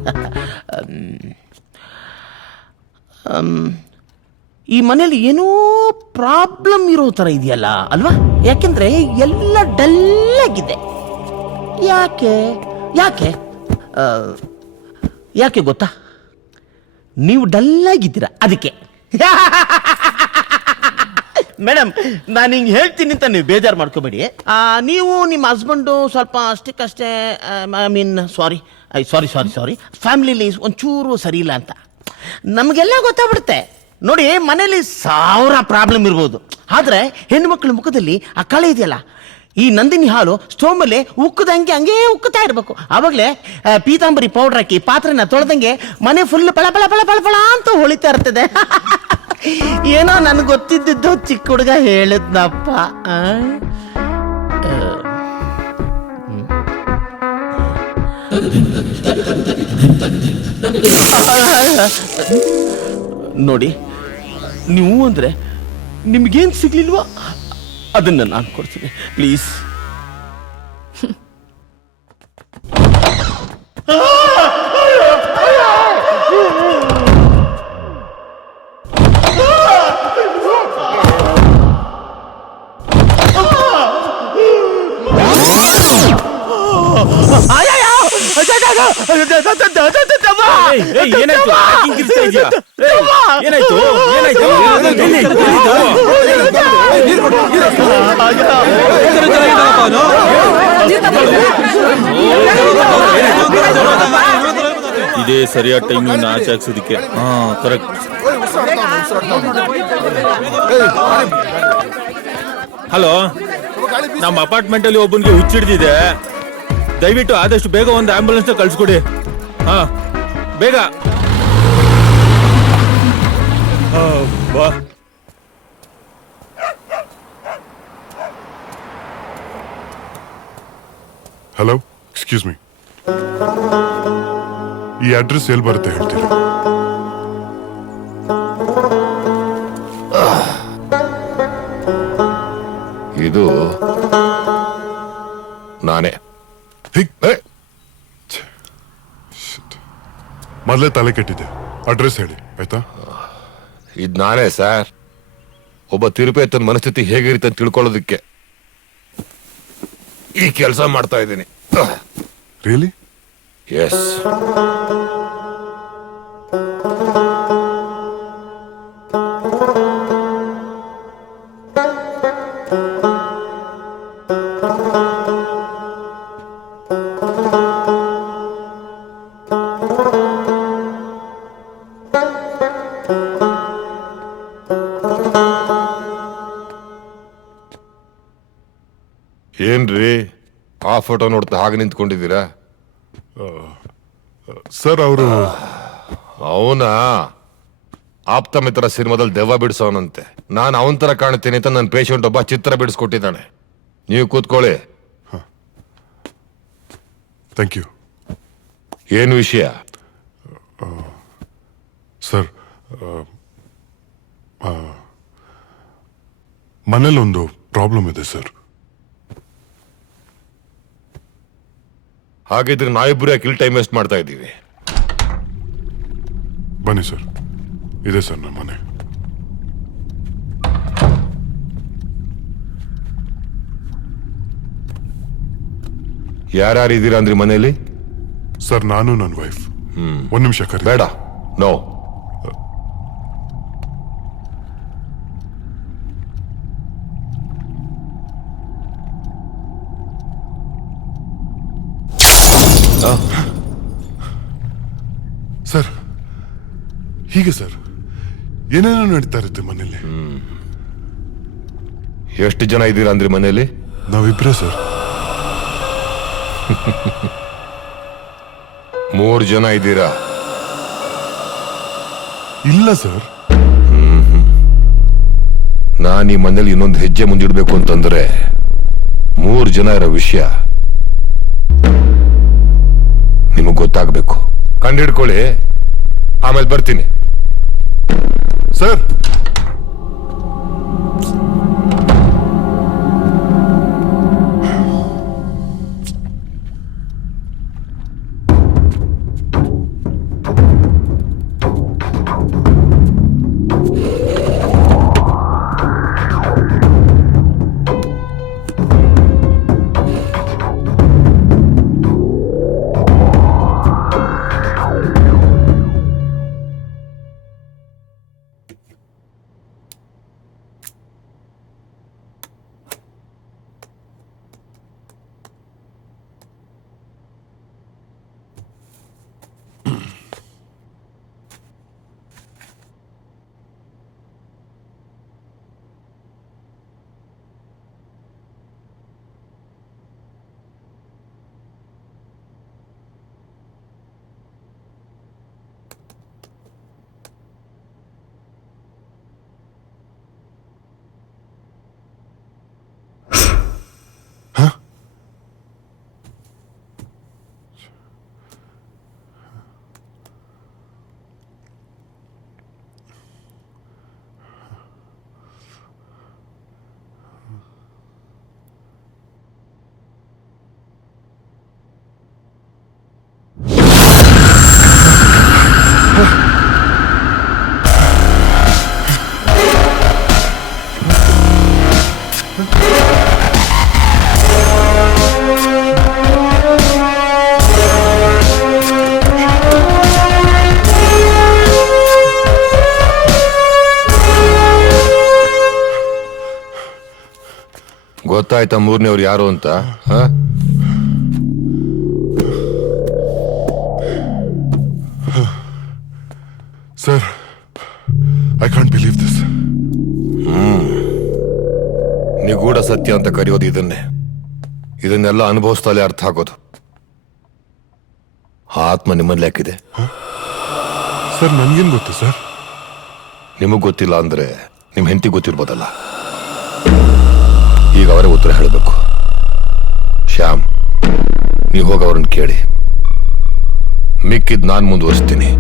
ಈ ಮನೇಲಿ ಏನೋ ಪ್ರಾಬ್ಲಮ್ ಇರೋ ಥರ ಇದೆಯಲ್ಲ ಅಲ್ವಾ? ಯಾಕೆಂದ್ರೆ ಎಲ್ಲ ಡಲ್ ಆಗಿದೆ. ಯಾಕೆ ಯಾಕೆ ಯಾಕೆ ಗೊತ್ತಾ? ನೀವು ಡಲ್ ಆಗಿದ್ದೀರಾ, ಅದಕ್ಕೆ. ಮೇಡಮ್, ನಾನು ಹಿಂಗೆ ಹೇಳ್ತೀನಿ ಅಂತ ನೀವು ಬೇಜಾರು ಮಾಡ್ಕೋಬೇಡಿ. ನೀವು ನಿಮ್ಮ ಹಸ್ಬೆಂಡು ಸ್ವಲ್ಪ ಅಷ್ಟಕ್ಕಷ್ಟೇ, ಐ ಮೀನ್ ಸಾರಿ, ಫ್ಯಾಮಿಲಿಲಿ ಒಂಚೂರು ಸರಿ ಇಲ್ಲ ಅಂತ ನಮಗೆಲ್ಲ ಗೊತ್ತಾಗ್ಬಿಡುತ್ತೆ. ನೋಡಿ, ಮನೇಲಿ 1000 ಪ್ರಾಬ್ಲಮ್ ಇರ್ಬೋದು, ಆದರೆ ಹೆಣ್ಣುಮಕ್ಳ ಮುಖದಲ್ಲಿ ಆ ಕಳೆ ಇದೆಯಲ್ಲ, ಈ ನಂದಿನಿ ಹಾಲು ಸ್ಟೋವ್ ಮೇಲೆ ಉಕ್ಕದಂಗೆ ಹಂಗೆ ಉಕ್ಕುತ್ತಾ ಇರಬೇಕು. ಆವಾಗಲೇ ಪೀತಾಂಬರಿ ಪೌಡರ್ ಹಾಕಿ ಪಾತ್ರೆನ ತೊಳೆದಂಗೆ ಮನೆ ಫುಲ್ ಪಳ ಪಳ ಪಳ ಪಳ ಪಳ ಅಂತ ಹೊಳಿತಾ ಇರ್ತದೆ. ಏನೋ ನನ್ಗೆ ಗೊತ್ತಿದ್ದು ಚಿಕ್ಕ ಹುಡುಗ ಹೇಳಿದ್ನಪ್ಪ. ನೋಡಿ, ನೀವು ಅಂದ್ರೆ ನಿಮ್ಗೇನ್ ಸಿಗ್ಲಿಲ್ವಾ ಅದನ್ನ ನಾನು ಕೊಡ್ತೀನಿ, ಪ್ಲೀಸ್. ಇದೇ ಸರಿಯಾದ ಟೈಮ್ ಆಚೆ ಹಾಕ್ಸೋದಿಕ್ಕೆ. ಕರೆಕ್ಟ್. ಹಲೋ, ನಮ್ಮ ಅಪಾರ್ಟ್ಮೆಂಟ್ ಅಲ್ಲಿ ಒಬ್ಬನಿಗೆ ಹುಚ್ಚಿಡ್ದಿದೆ. ದಯವಿಟ್ಟು ಆದಷ್ಟು ಬೇಗ ಒಂದು ಆಂಬುಲೆನ್ಸ್ ಕಳ್ಸಿಕೊಡಿ. ಹಾ, ಬೇಗ. ಹಲೋ, ಎಕ್ಸ್ಕ್ಯೂಸ್ ಮೀ, ಈ ಅಡ್ರೆಸ್ ಎಲ್ಲಿ ಬರುತ್ತೆ ಹೇಳ್ತೀರಾ? ಇದು ನಾನೇ. ಮೊದಲೇ ತಲೆ ಕೆಟ್ಟಿದೆ, ಅಡ್ರೆಸ್ ಹೇಳಿ ಆಯ್ತಾ? ಇದು ನಾನೇ ಸರ್. ಒಬ್ಬ ತಿರುಪೇತನ ಮನಸ್ಥಿತಿ ಹೇಗಿರುತ್ತೆ ಅಂತ ತಿಳ್ಕೊಳ್ಳೋದಕ್ಕೆ ಈ ಕೆಲಸ ಮಾಡ್ತಾ ಇದ್ದೀನಿ. ರಿಯಲಿ? ಎಸ್. ಏನ್ರಿ ಆ ಫೋಟೋ ನೋಡ್ತಾ ಹಾಗೆ ನಿಂತ್ಕೊಂಡಿದ್ದೀರಾ? ಸರ್ ಅವರು ಅವನ ಆಪ್ತ ಮಿತ್ರ ಸಿನಿಮಾದಲ್ಲಿ ದೆವ್ವ ಬಿಡಿಸೋನಂತೆ. ನಾನು ಅವನ ತರ ಕಾಣ್ತೀನಿ ಅಂತ ನನ್ನ ಪೇಷಂಟ್ ಒಬ್ಬ ಚಿತ್ರ ಬಿಡಿಸ್ಕೊಟ್ಟಿದ್ದಾನೆ. ನೀವು ಕೂತ್ಕೊಳ್ಳಿ. Thank you. ಏನು ವಿಷಯ? ಸರ್ ಮನೇಲೊಂದು ಪ್ರಾಬ್ಲಮ್ ಇದೆ ಸರ್. ಹಾಗಿದ್ರೆ ನಾವಿಬ್ರು ಯಾಕೆ ಇಲ್ಲಿ ಟೈಮ್ ವೇಸ್ಟ್ ಮಾಡ್ತಾ ಇದ್ದೀವಿ? ಬನ್ನಿ ಸರ್, ಇದೆ ಸರ್ ನಮ್ಮ ಮನೆ. ಯಾರ್ಯಾರು ಇದ್ದೀರಾ ಅಂದ್ರಿ ಮನೇಲಿ? ಸರ್ ನಾನು ನನ್ನ ವೈಫ್. ಒಂದ್ ನಿಮಿಷ ಕರಿ. ಬೇಡ, ನೋ. ಸರ್ ಹೀಗೆ ಸರ್ ಏನೇನೋ ನಡೀತಾ ಇರುತ್ತೆ ಮನೇಲಿ. ಎಷ್ಟು ಜನ ಇದ್ದೀರಾ ಅಂದ್ರಿ ಮನೇಲಿ? ನಾವಿಬ್ರೇ ಸರ್. 3 ಜನ ಇದ್ದೀರಾ? ಇಲ್ಲ ಸರ್. ನಾನು ಈ ಮನೇಲಿ ಇನ್ನೊಂದು ಹೆಜ್ಜೆ ಮುಂದಿಡ್ಬೇಕು ಅಂತಂದ್ರೆ 3 ಜನ ಇರೋ ವಿಷಯ ನಿಮಗ್ ಗೊತ್ತಾಗಬೇಕು. ಕಂಡಿಡ್ಕೊಳ್ಳಿ, ಆಮೇಲೆ ಬರ್ತೀನಿ. ಸರ್ ಗೊತ್ತಾಯ್ತಾ 3ನೇವ್ರು ಯಾರು ಅಂತ? Sir I can't believe this. ನಿಗೂಢ ಸತ್ಯ ಅಂತ ಕರೆಯೋದು ಇದನ್ನೆಲ್ಲ ಅನುಭವಿಸ್ತಲೇ ಅರ್ಥ ಆಗೋದು. ಆತ್ಮ ನಿಮ್ಮಲ್ಲಿ ಯಾಕಿದೆ? ಸರ್ ನನ್ಗೇನ್ ಗೊತ್ತು ಸರ್? ನಿಮಗ್ ಗೊತ್ತಿಲ್ಲ ಅಂದ್ರೆ ನಿಮ್ ಹೆಂಡತಿ ಗೊತ್ತಿರ್ಬೋದಲ್ಲ. ಈಗ ಅವರೇ ಉತ್ತರ ಹೇಳಬೇಕು. ಶ್ಯಾಮ್, ನೀವು ಹೋಗಿ ಅವ್ರನ್ನ ಕೇಳಿ. ಮಿಕ್ಕಿದ್ ನಾನ್ ಮುಂದುವರಿಸ್ತೀನಿ.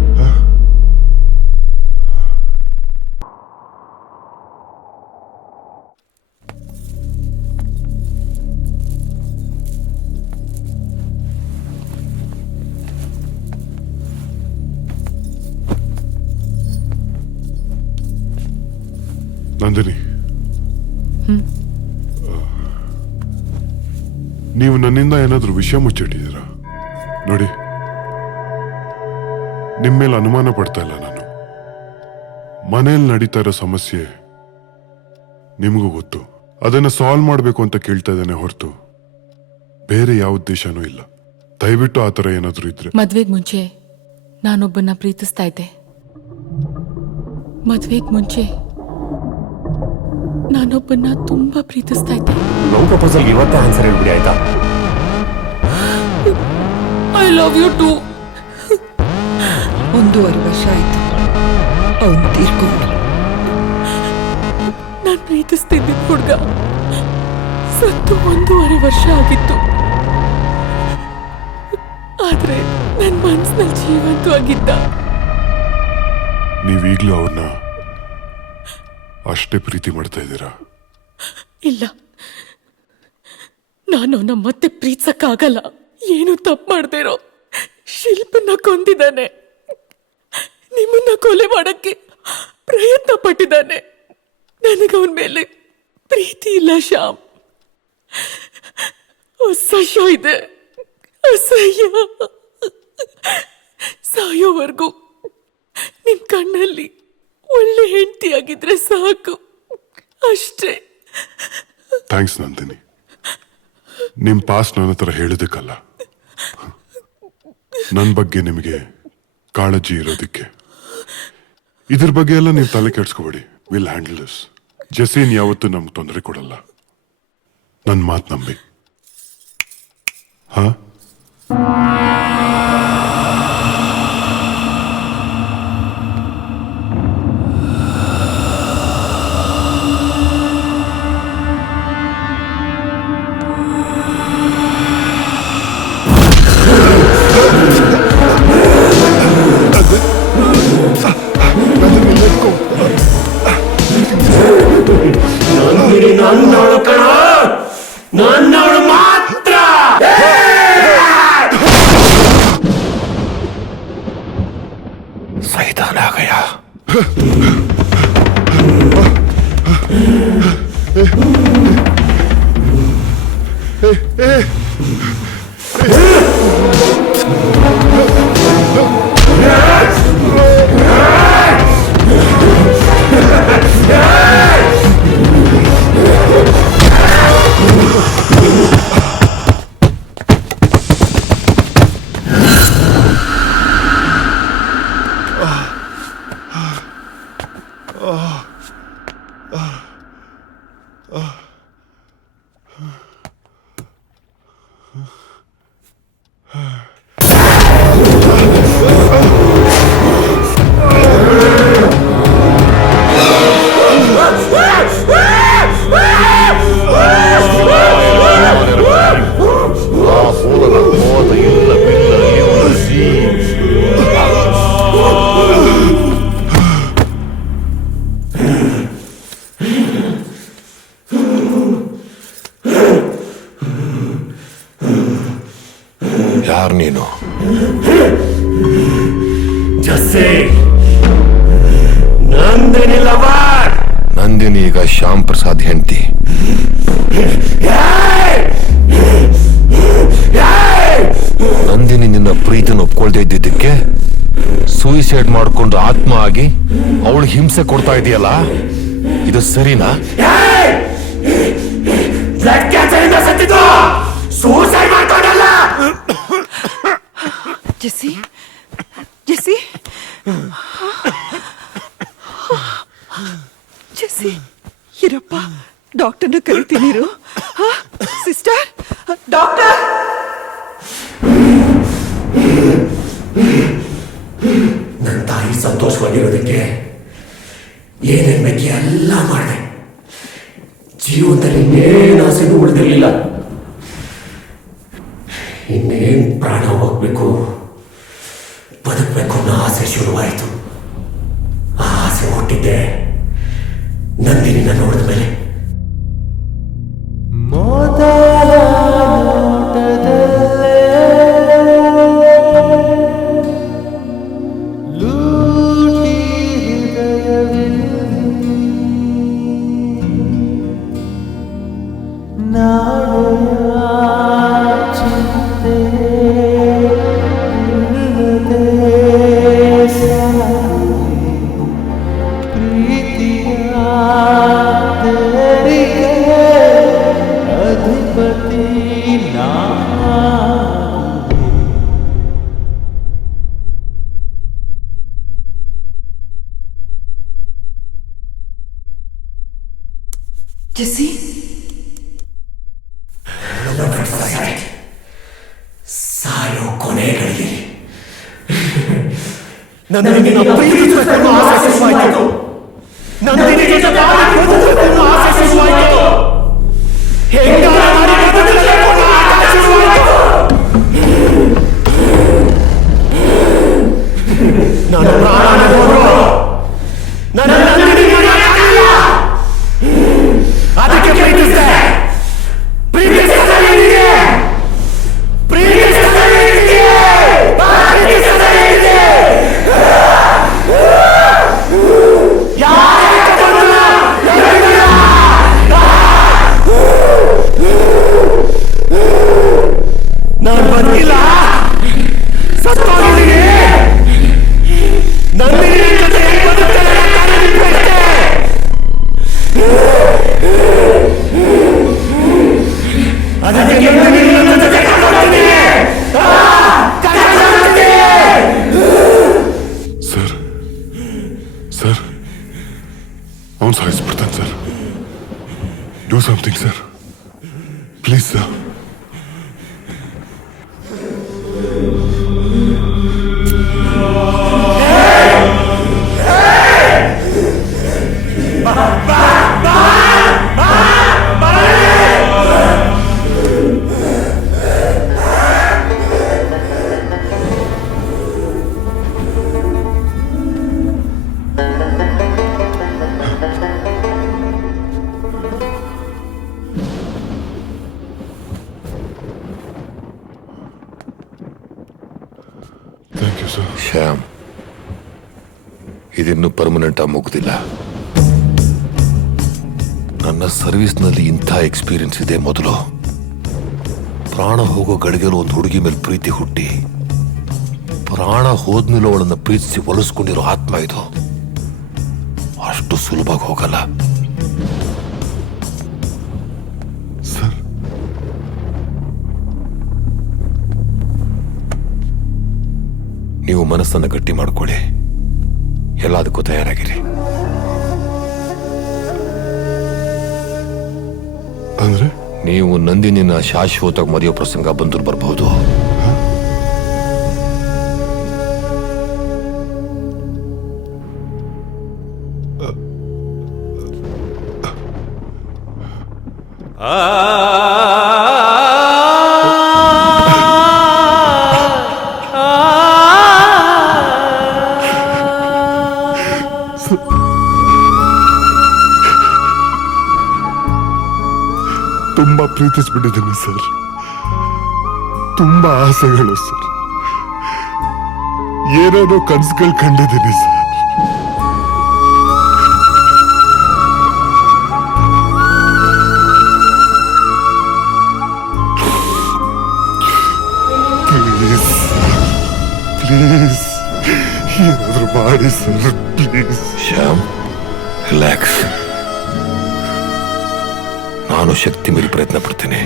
ನಂದಿನಿ, ನೀವು ನನ್ನಿಂದ ಏನಾದ್ರೂ ವಿಷಯ ಮುಚ್ಚಿಟ್ಟಿದ್ದೀರಾ? ನೋಡಿ, ನಿಮ್ಮ ಮೇಲೆ ಅನುಮಾನ ಪಡ್ತಾ ಇಲ್ಲ ನಾನು. ಮನೇಲಿ ನಡೀತಾ ಇರೋ ಸಮಸ್ಯೆ ನಿಮಗೂ ಗೊತ್ತು. ಅದನ್ನ ಸಾಲ್ವ್ ಮಾಡಬೇಕು ಅಂತ ಕೇಳ್ತಾ ಇದ್ದೇನೆ ಹೊರತು ಬೇರೆ ಯಾವ ಉದ್ದೇಶನೂ ಇಲ್ಲ. ದಯವಿಟ್ಟು ಆ ಥರ ಏನಾದರೂ ಇದ್ರೆ. ಮದ್ವೆಗ್ ಮುಂಚೆ ನಾನೊಬ್ಬನ್ನ ಪ್ರೀತಿಸ್ತಾ ಇದ್ದೆ. ಮದ್ವೆಗ್ ಮುಂಚೆ ನಾನೊಬ್ಬನ್ನ ತುಂಬಾ ಪ್ರೀತಿಸ್ತಾ ಇದ್ದೆ. ಲವ್ ಪ್ರಪೋಸಲ್ ಇವತ್ತೇ ಆನ್ಸರ್ ಹೇಳ್ಬಿಡಿ ಆಯ್ತಾ? I love you too. 1.5 ವರ್ಷ ಆಯ್ತು ಅವನು ತೀರ್ಕೊಂಡು. ನಾನ್ ಪ್ರೀತಿಸ್ತಿದ್ದ ಹುಡುಗ ಸತ್ತು 1.5 ವರ್ಷ ಆಗಿತ್ತು. ಆದ್ರೆ ನನ್ ಮನ್ಸಿನಲ್ಲಿ ಜೀವಂತವಾಗಿದ್ದ. ನೀವೀಗ್ಲೂ ಅವ್ರನ್ನ ಅಷ್ಟೇ ಪ್ರೀತಿ ಮಾಡ್ತಾ ಇದ್ದೀರಾ? ಇಲ್ಲ, ನಾನು ಅವನ ಮತ್ತೆ ಪ್ರೀತಿಸಕ್ಕಾಗಲ್ಲ. ಏನು ತಪ್ಪು ಮಾಡ್ದೇರೋ ಶಿಲ್ಪನ್ನ ಕೊಂದಿದ್ದಾನೆ. ನಿಮ್ಮನ್ನ ಕೊಲೆ ಮಾಡಕ್ಕೆ ಪ್ರಯತ್ನ ಪಟ್ಟಿದ್ದಾನೆ. ನನಗವನ ಮೇಲೆ ಪ್ರೀತಿ ಇಲ್ಲ ಶ್ಯಾಮ್. ಅಸಹ್ಯ ಇದೆ, ಅಸಹ್ಯ. ಸಾಯೋವರೆಗೂ ನಿಮ್ ಕಣ್ಣಲ್ಲಿ ಒಳ್ಳೆ ಹೆಂಡತಿಯಾಗಿದ್ರೆ ಸಾಕು, ಅಷ್ಟೇ. ಥ್ಯಾಂಕ್ಸ್ ನಂದಿನಿ. ನಿಮ್ ಪಾಸ್ ನನ್ನ ಹತ್ರ ಹೇಳಿದಕ್ಕಲ್ಲ, ನನ್ನ ಬಗ್ಗೆ ನಿಮಗೆ ಕಾಳಜಿ ಇರೋದಕ್ಕೆ. ಇದ್ರ ಬಗ್ಗೆ ಎಲ್ಲ ನೀವು ತಲೆ ಕೆಡ್ಸ್ಕೋಬೇಡಿ. Will handle this. ಜಸೀನ್ ಯಾವತ್ತೂ ನಮ್ಗೆ ತೊಂದರೆ ಕೊಡಲ್ಲ. ನನ್ನ ಮಾತು ನಂಬಿ. ಹಾ, ನನ್ನವಳು ಮಾತ್ರ. ಸೈತಾನ್ ಆ ಗಯಾ. ಯಾರು ನೀನು? ಜಸ್ಸೆ ನಂದಿನಿ ಲವರ್. ನಂದಿನಿ ಈಗ ಶ್ಯಾಮ್ ಪ್ರಸಾದ್ ಹೆಂಡತಿ. ನಂದಿನಿ ನಿನ್ನ ಪ್ರೀತಿನ ಒಪ್ಕೊಳ್ದೇ ಇದ್ದಿದ್ದಕ್ಕೆ ಸೂಯಿಸೈಡ್ ಮಾಡ್ಕೊಂಡು ಆತ್ಮ ಆಗಿ ಅವಳು ಹಿಂಸೆ ಕೊಡ್ತಾ ಇದೆಯಲ್ಲ, ಇದು ಸರಿನಾ? ಬ್ಲಡ್ ಕ್ಯಾನ್ಸರ್ ಇಂದ ಸತ್ತಿದ್ದು, ಸೂಸೈಡ್ ಮಾಡ್ಕೊಂಡಲ್ಲ. ಜೆಸ್ಸಿ, ಜೆಸ್ಸಿ, ಜೆಸ್ಸಿ, ಇರಪ್ಪ, ಡಾಕ್ಟರ್ನ ಕರಿತೀನಿ. Sister, doctor. ನನ್ನ ತಾಯಿ ಸಂತೋಷವಾಗಿರೋದಕ್ಕೆ ಏನೇನ್ ಬೇಕಿ ಎಲ್ಲ ಮಾಡಿದೆ. ಜೀವನದಲ್ಲಿ ಇನ್ನೇನು ಆಸೆಗೂ ಉಳಿದಿರಲಿಲ್ಲ. ಇನ್ನೇನ್ ಪ್ರಾಣ ಹೋಗ್ಬೇಕು, ಬದುಕಬೇಕು ಅನ್ನೋ ಆಸೆ ಶುರುವಾಯಿತು. ಆ ಆಸೆ ಹುಟ್ಟಿದ್ದೆ ನಂದಿನಿನ ನೋಡಿದ ಮೇಲೆ. ಚಿಂತೆ ಜೆಸ್ಸಿ ಸಾಯೋ ಕೊನೆಗಳಿಗೆ ನನಗೆ ಪ್ರೀತಿಸಬೇಕು ಆಸೆ ಶುರುವಾಯಿತು. ನಂದಿನಿ ಜೊತೆ ಬಾಳಿ ಬದುಕಬೇಕು ಆಸೆ ಶುರುವಾಯಿತು. ಹೆಂಗಾರ ಮಾಡಿ ಬದುಕಬೇಕು ಅನ್ನೋ ಆಸೆ ಶುರುವಾಯಿತು. ನಾನು ಪ್ರಾಣ ಹೋದ್ರು ನನ್ನ ನಂದಿನಿ ಮರೆಯಕ್ಕಾಗಲ್ಲ. ಅದಕ್ಕೆ ಪ್ರೀತಿಸಿದೆ ನಾನು ಬಂದಿಲ್ಲ, ಸತ್ತೋಗಿದ್ದೀನಿ. ನಂದಿನಿ ಜೊತೆ ಹೆಂಗ್ ಬದುಕ್ತಾರೆ ಅದಕ್ಕೆ ನನ್ನ ಜೊತೆ ಕರ್ಕೊಂಡ್ಬರ್ತೀನಿ. ಸರ್ ಸರ್ ಅವನು ಸಾಯಿಸ್ಬಿಡ್ತಾನೆ sir. Do something sir, please sir. Shyam, ಇದಿನ್ನೂ ಪರ್ಮನೆಂಟ್ ಆಗಿ ಮುಗ್ದಿಲ್ಲ. ನನ್ನ ಸರ್ವಿಸ್ನಲ್ಲಿ ಇಂಥ ಎಕ್ಸ್ಪೀರಿಯನ್ಸ್ ಇದೆ ಮೊದಲು. ಪ್ರಾಣ ಹೋಗೋ ಗಳಿಗೆಲು ಒಂದು ಹುಡುಗಿ ಮೇಲೆ ಪ್ರೀತಿ ಹುಟ್ಟಿ ಪ್ರಾಣ ಹೋದ್ಮೇಲೆ ಅವಳನ್ನು ಪ್ರೀತಿಸಿ ಒಲಿಸ್ಕೊಂಡಿರೋ ಆತ್ಮ ಇದು. ಅಷ್ಟು ಸುಲಭವಾಗಿ ಹೋಗಲ್ಲ. ನೀವು ಮನಸ್ಸನ್ನು ಗಟ್ಟಿ ಮಾಡ್ಕೊಳ್ಳಿ, ಎಲ್ಲದಕ್ಕೂ ತಯಾರಾಗಿರಿ. ಅಂದ್ರೆ ನೀವು ನಂದಿನಿನ ಶಾಶ್ವತವಾಗಿ ಮರೆಯೋ ಪ್ರಸಂಗ ಬಂದು ಬರಬಹುದು. ತುಂಬಾ ಪ್ರೀತಿಸ್ಬಿಟ್ಟಿದ್ದೀನಿ ಸರ್. ತುಂಬಾ ಆಸೆಗಳು ಸರ್. ಏನೇನೋ ಕನಸುಗಳು ಕಂಡಿದ್ದೀನಿ ಸರ್. ಪ್ಲೀಸ್ ಪ್ಲೀಸ್ ಏನಾದ್ರೂ ಮಾಡಿ ಸರ್, ಪ್ಲೀಸ್. ಶ್ಯಾಮ್, ರಿಲ್ಯಾಕ್ಸ್. ನಾನು ಶಕ್ತಿ ಮೀರಿ ಪ್ರಯತ್ನ ಪಡ್ತೇನೆ.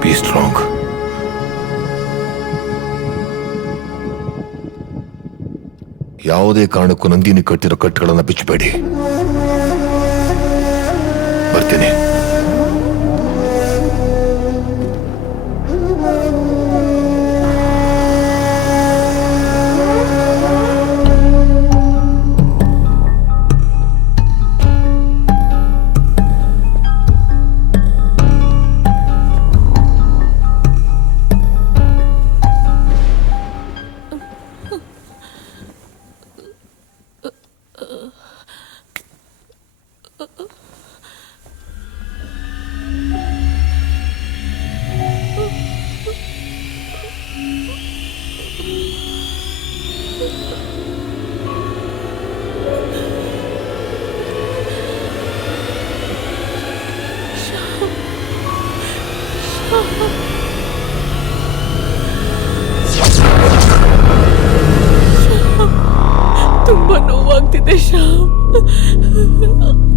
Be strong. ಯಾವುದೇ ಕಾರಣಕ್ಕೂ ನಂದಿನಿ ಕಟ್ಟಿರೋ ಕಟ್ಟುಗಳನ್ನು ಬಿಚ್ಚಬೇಡಿ. ಬರ್ತೀನಿ. ತುಂಬಾ ನೋವಾಗ್ತಿದೆ ಶ್ಯಾಮ್.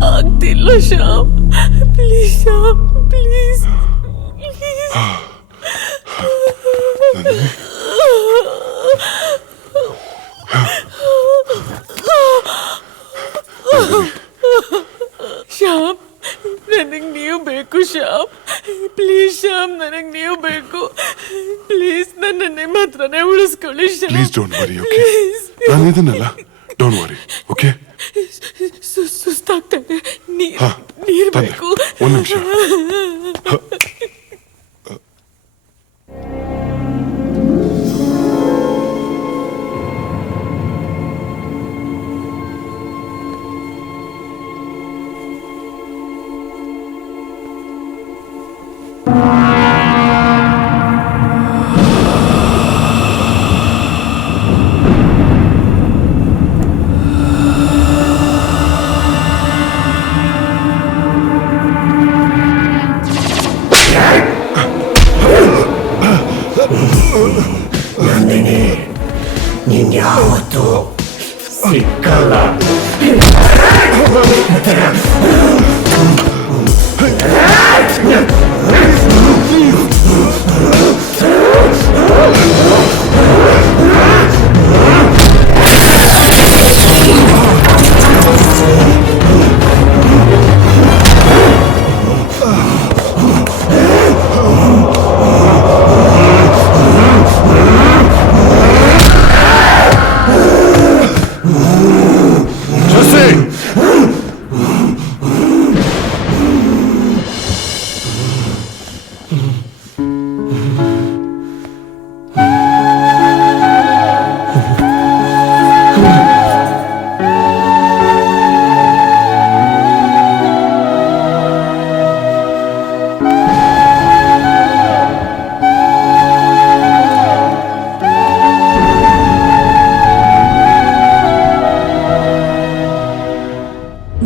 ಆಗ್ತಿಲ್ಲ ಶ್ಯಾಮ್. ಪ್ಲೀಸ್ ಶ್ಯಾಮ್. ಪ್ಲೀಸ್ ಶ್ಯಾಮ್, ನನಗ್ ನೀವು ಬೇಕು ಶ್ಯಾಮ್. ಪ್ಲೀಸ್ ಶ್ಯಾಮ್, ನನಗ್ ನೀವು ಬೇಕು. ಪ್ಲೀಸ್ ನನ್ನ ನಿಮ್ಮ ಹತ್ರನೇ ಉಳಿಸ್ಕೊಳ್ಳಿ Shyam. Please don't worry, okay? ನಾನು ಇದನ್ನಲ್ಲ, ಡೋಂಟ್ ವರಿ, ಓಕೆ? ಸುಸ್ತಾಗ್ತಾ ಇದೆ, ನೀರ್ ಬೇಕು. ಒಂದು ನಿಮಿಷ. ನಂದಿನಿ, ನೀನ್ ಯಾವತ್ತೂ ಸಿಕ್ಕಲ್ಲ.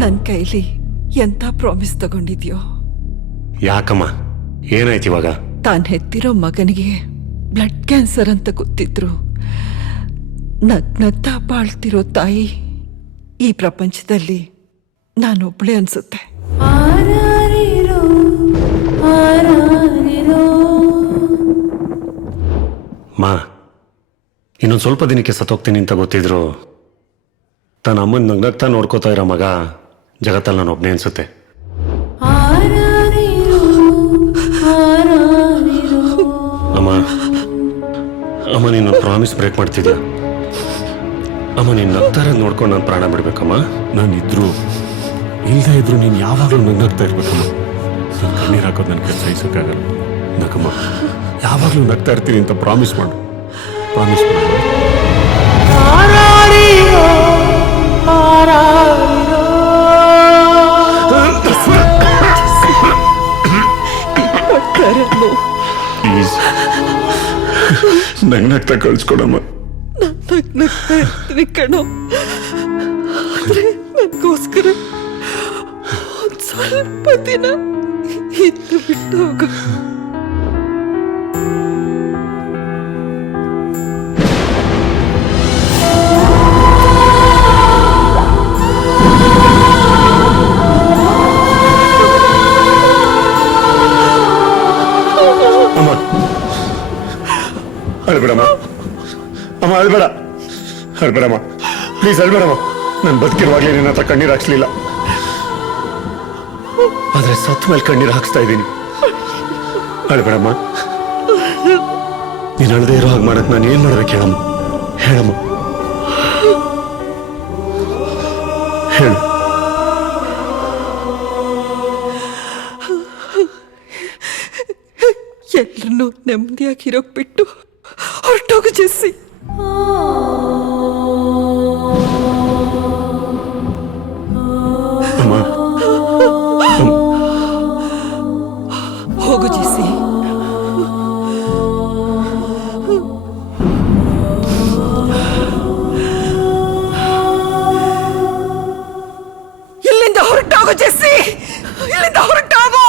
ನನ್ ಕೈಲಿ ಎಂತ ಪ್ರಾಮಿಸ್ ತಗೊಂಡಿದ್ಯೋ? ಯಾಕಮ್ಮ, ಏನಾಯ್ತು ಇವಾಗ? ತಾನ್ ಹೆತ್ತಿರೋ ಮಗನಿಗೆ ಬ್ಲಡ್ ಕ್ಯಾನ್ಸರ್ ಅಂತ ಗೊತ್ತಿದ್ರು ನಗ್ನಗ್ತಾ ಬಾಳ್ತಿರೋ ತಾಯಿ ಈ ಪ್ರಪಂಚದಲ್ಲಿ ನಾನೊಬ್ಳೆ ಅನ್ಸುತ್ತೆ. ಮಾ, ಇನ್ನೊಂದು ಸ್ವಲ್ಪ ದಿನಕ್ಕೆ ಸತ್ತೋಗ್ತೀನಿ ಅಂತ ಗೊತ್ತಿದ್ರು ತನ್ನ ಅಮ್ಮನ ನಗ್ನಗ್ತಾ ನೋಡ್ಕೋತಾ ಇರೋ ಮಗ ಜಗತ್ತಲ್ಲಿ ನಾನು ಒಬ್ಬನೇ ಅನ್ಸುತ್ತೆ. ಅಮ್ಮ, ಅಮ್ಮ ನೀನು ಪ್ರಾಮಿಸ್ ಬ್ರೇಕ್ ಮಾಡ್ತಿದ್ಯಾ? ಅಮ್ಮ, ನೀನು ನಗ್ತಾರ ನೋಡ್ಕೊಂಡು ನಾನು ಪ್ರಾಣ ಬಿಡ್ಬೇಕಮ್ಮ. ನಾನು ಇದ್ರು ಇಲ್ಲದೆ ಇದ್ರು ನೀನು ಯಾವಾಗಲೂ ನಗ್ನಗ್ತಾ ಇರ್ಬೇಕಮ್ಮ. ನಾನು ಕಣ್ಣೀರು ಹಾಕೋದು ನನಗೆ ಸಹಿಸೋಕ್ಕಾಗಲ್ಲ. ನಗಮ್ಮ, ಯಾವಾಗಲೂ ನಗ್ತಾ ಇರ್ತೀನಿ ಅಂತ ಪ್ರಾಮಿಸ್ ಮಾಡು. ಪ್ರಾಮಿಸ್ ಮಾಡು. ಪ್ಲೀಸ್ ನಗ್ನಗ್ತಾ ಕಳ್ಸ್ಕೊಡಮ್ಮ. ನಗ್ನಗ್ತಾ ಇರ್ತೀನಿ ಕಣೋ, ಆದ್ರೆ ನನಗೋಸ್ಕರ ಒಂದ್ ಸ್ವಲ್ಪ ದಿನ ಇದ್ದು ಬಿಟ್ಟು ಹೋಗು. ಅಳ್ಬೇಡಮ್ಮ, ಅಮ್ಮ ಅಳ್ಬೇಡ, ಅಳ್ಬೇಡಮ್ಮ, ಪ್ಲೀಸ್ ಅಳ್ಬೇಡಮ್ಮ. ನಾನು ಬದುಕಿರುವಾಗಲೇ ನಿನ್ನ ಹತ್ರ ಕಣ್ಣೀರು ಹಾಕ್ಸ್ಲಿಲ್ಲ, ಆದ್ರೆ ಸತ್ ಮೇಲೆ ಕಣ್ಣೀರು ಹಾಕ್ಸ್ತಾ ಇದ್ದೀನಿ. ಅಳ್ಬೇಡಮ್ಮ, ನೀನು ಅಳದೇ ಇರೋ ಹಾಗೆ ಮಾಡಕ್ ನಾನು ಏನ್ ಮಾಡ್ಬೇಕು ಹೇಳಮ್ಮ? ಹೇಳಮ್ಮ, ಹೇಳು. ಎಲ್ರನ್ನೂ ನೆಮ್ಮದಿಯಾಗಿರೋಕ್ ಬಿಟ್ಟು ಹೊರಟೋಗು ಜೆಸ್ಸಿ. ಹೋಗು ಜೆಸ್ಸಿ. ಇಲ್ಲಿಂದ ಹೊರಟೋಗು ಜೆಸ್ಸಿ, ಇಲ್ಲಿಂದ ಹೊರಟೋಗು.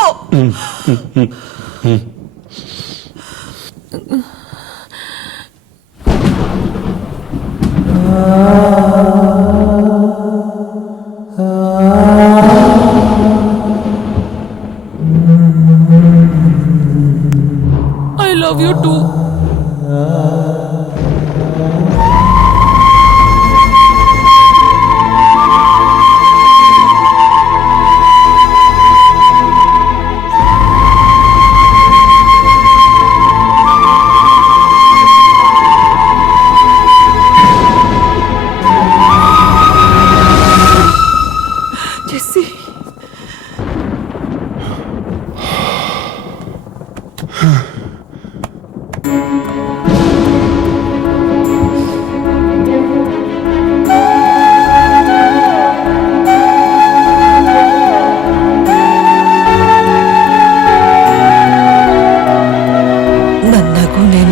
Love you too. ಜೆಸ್ಸಿ, ನನ್ನ ನಗು ನೆನ್ನೆ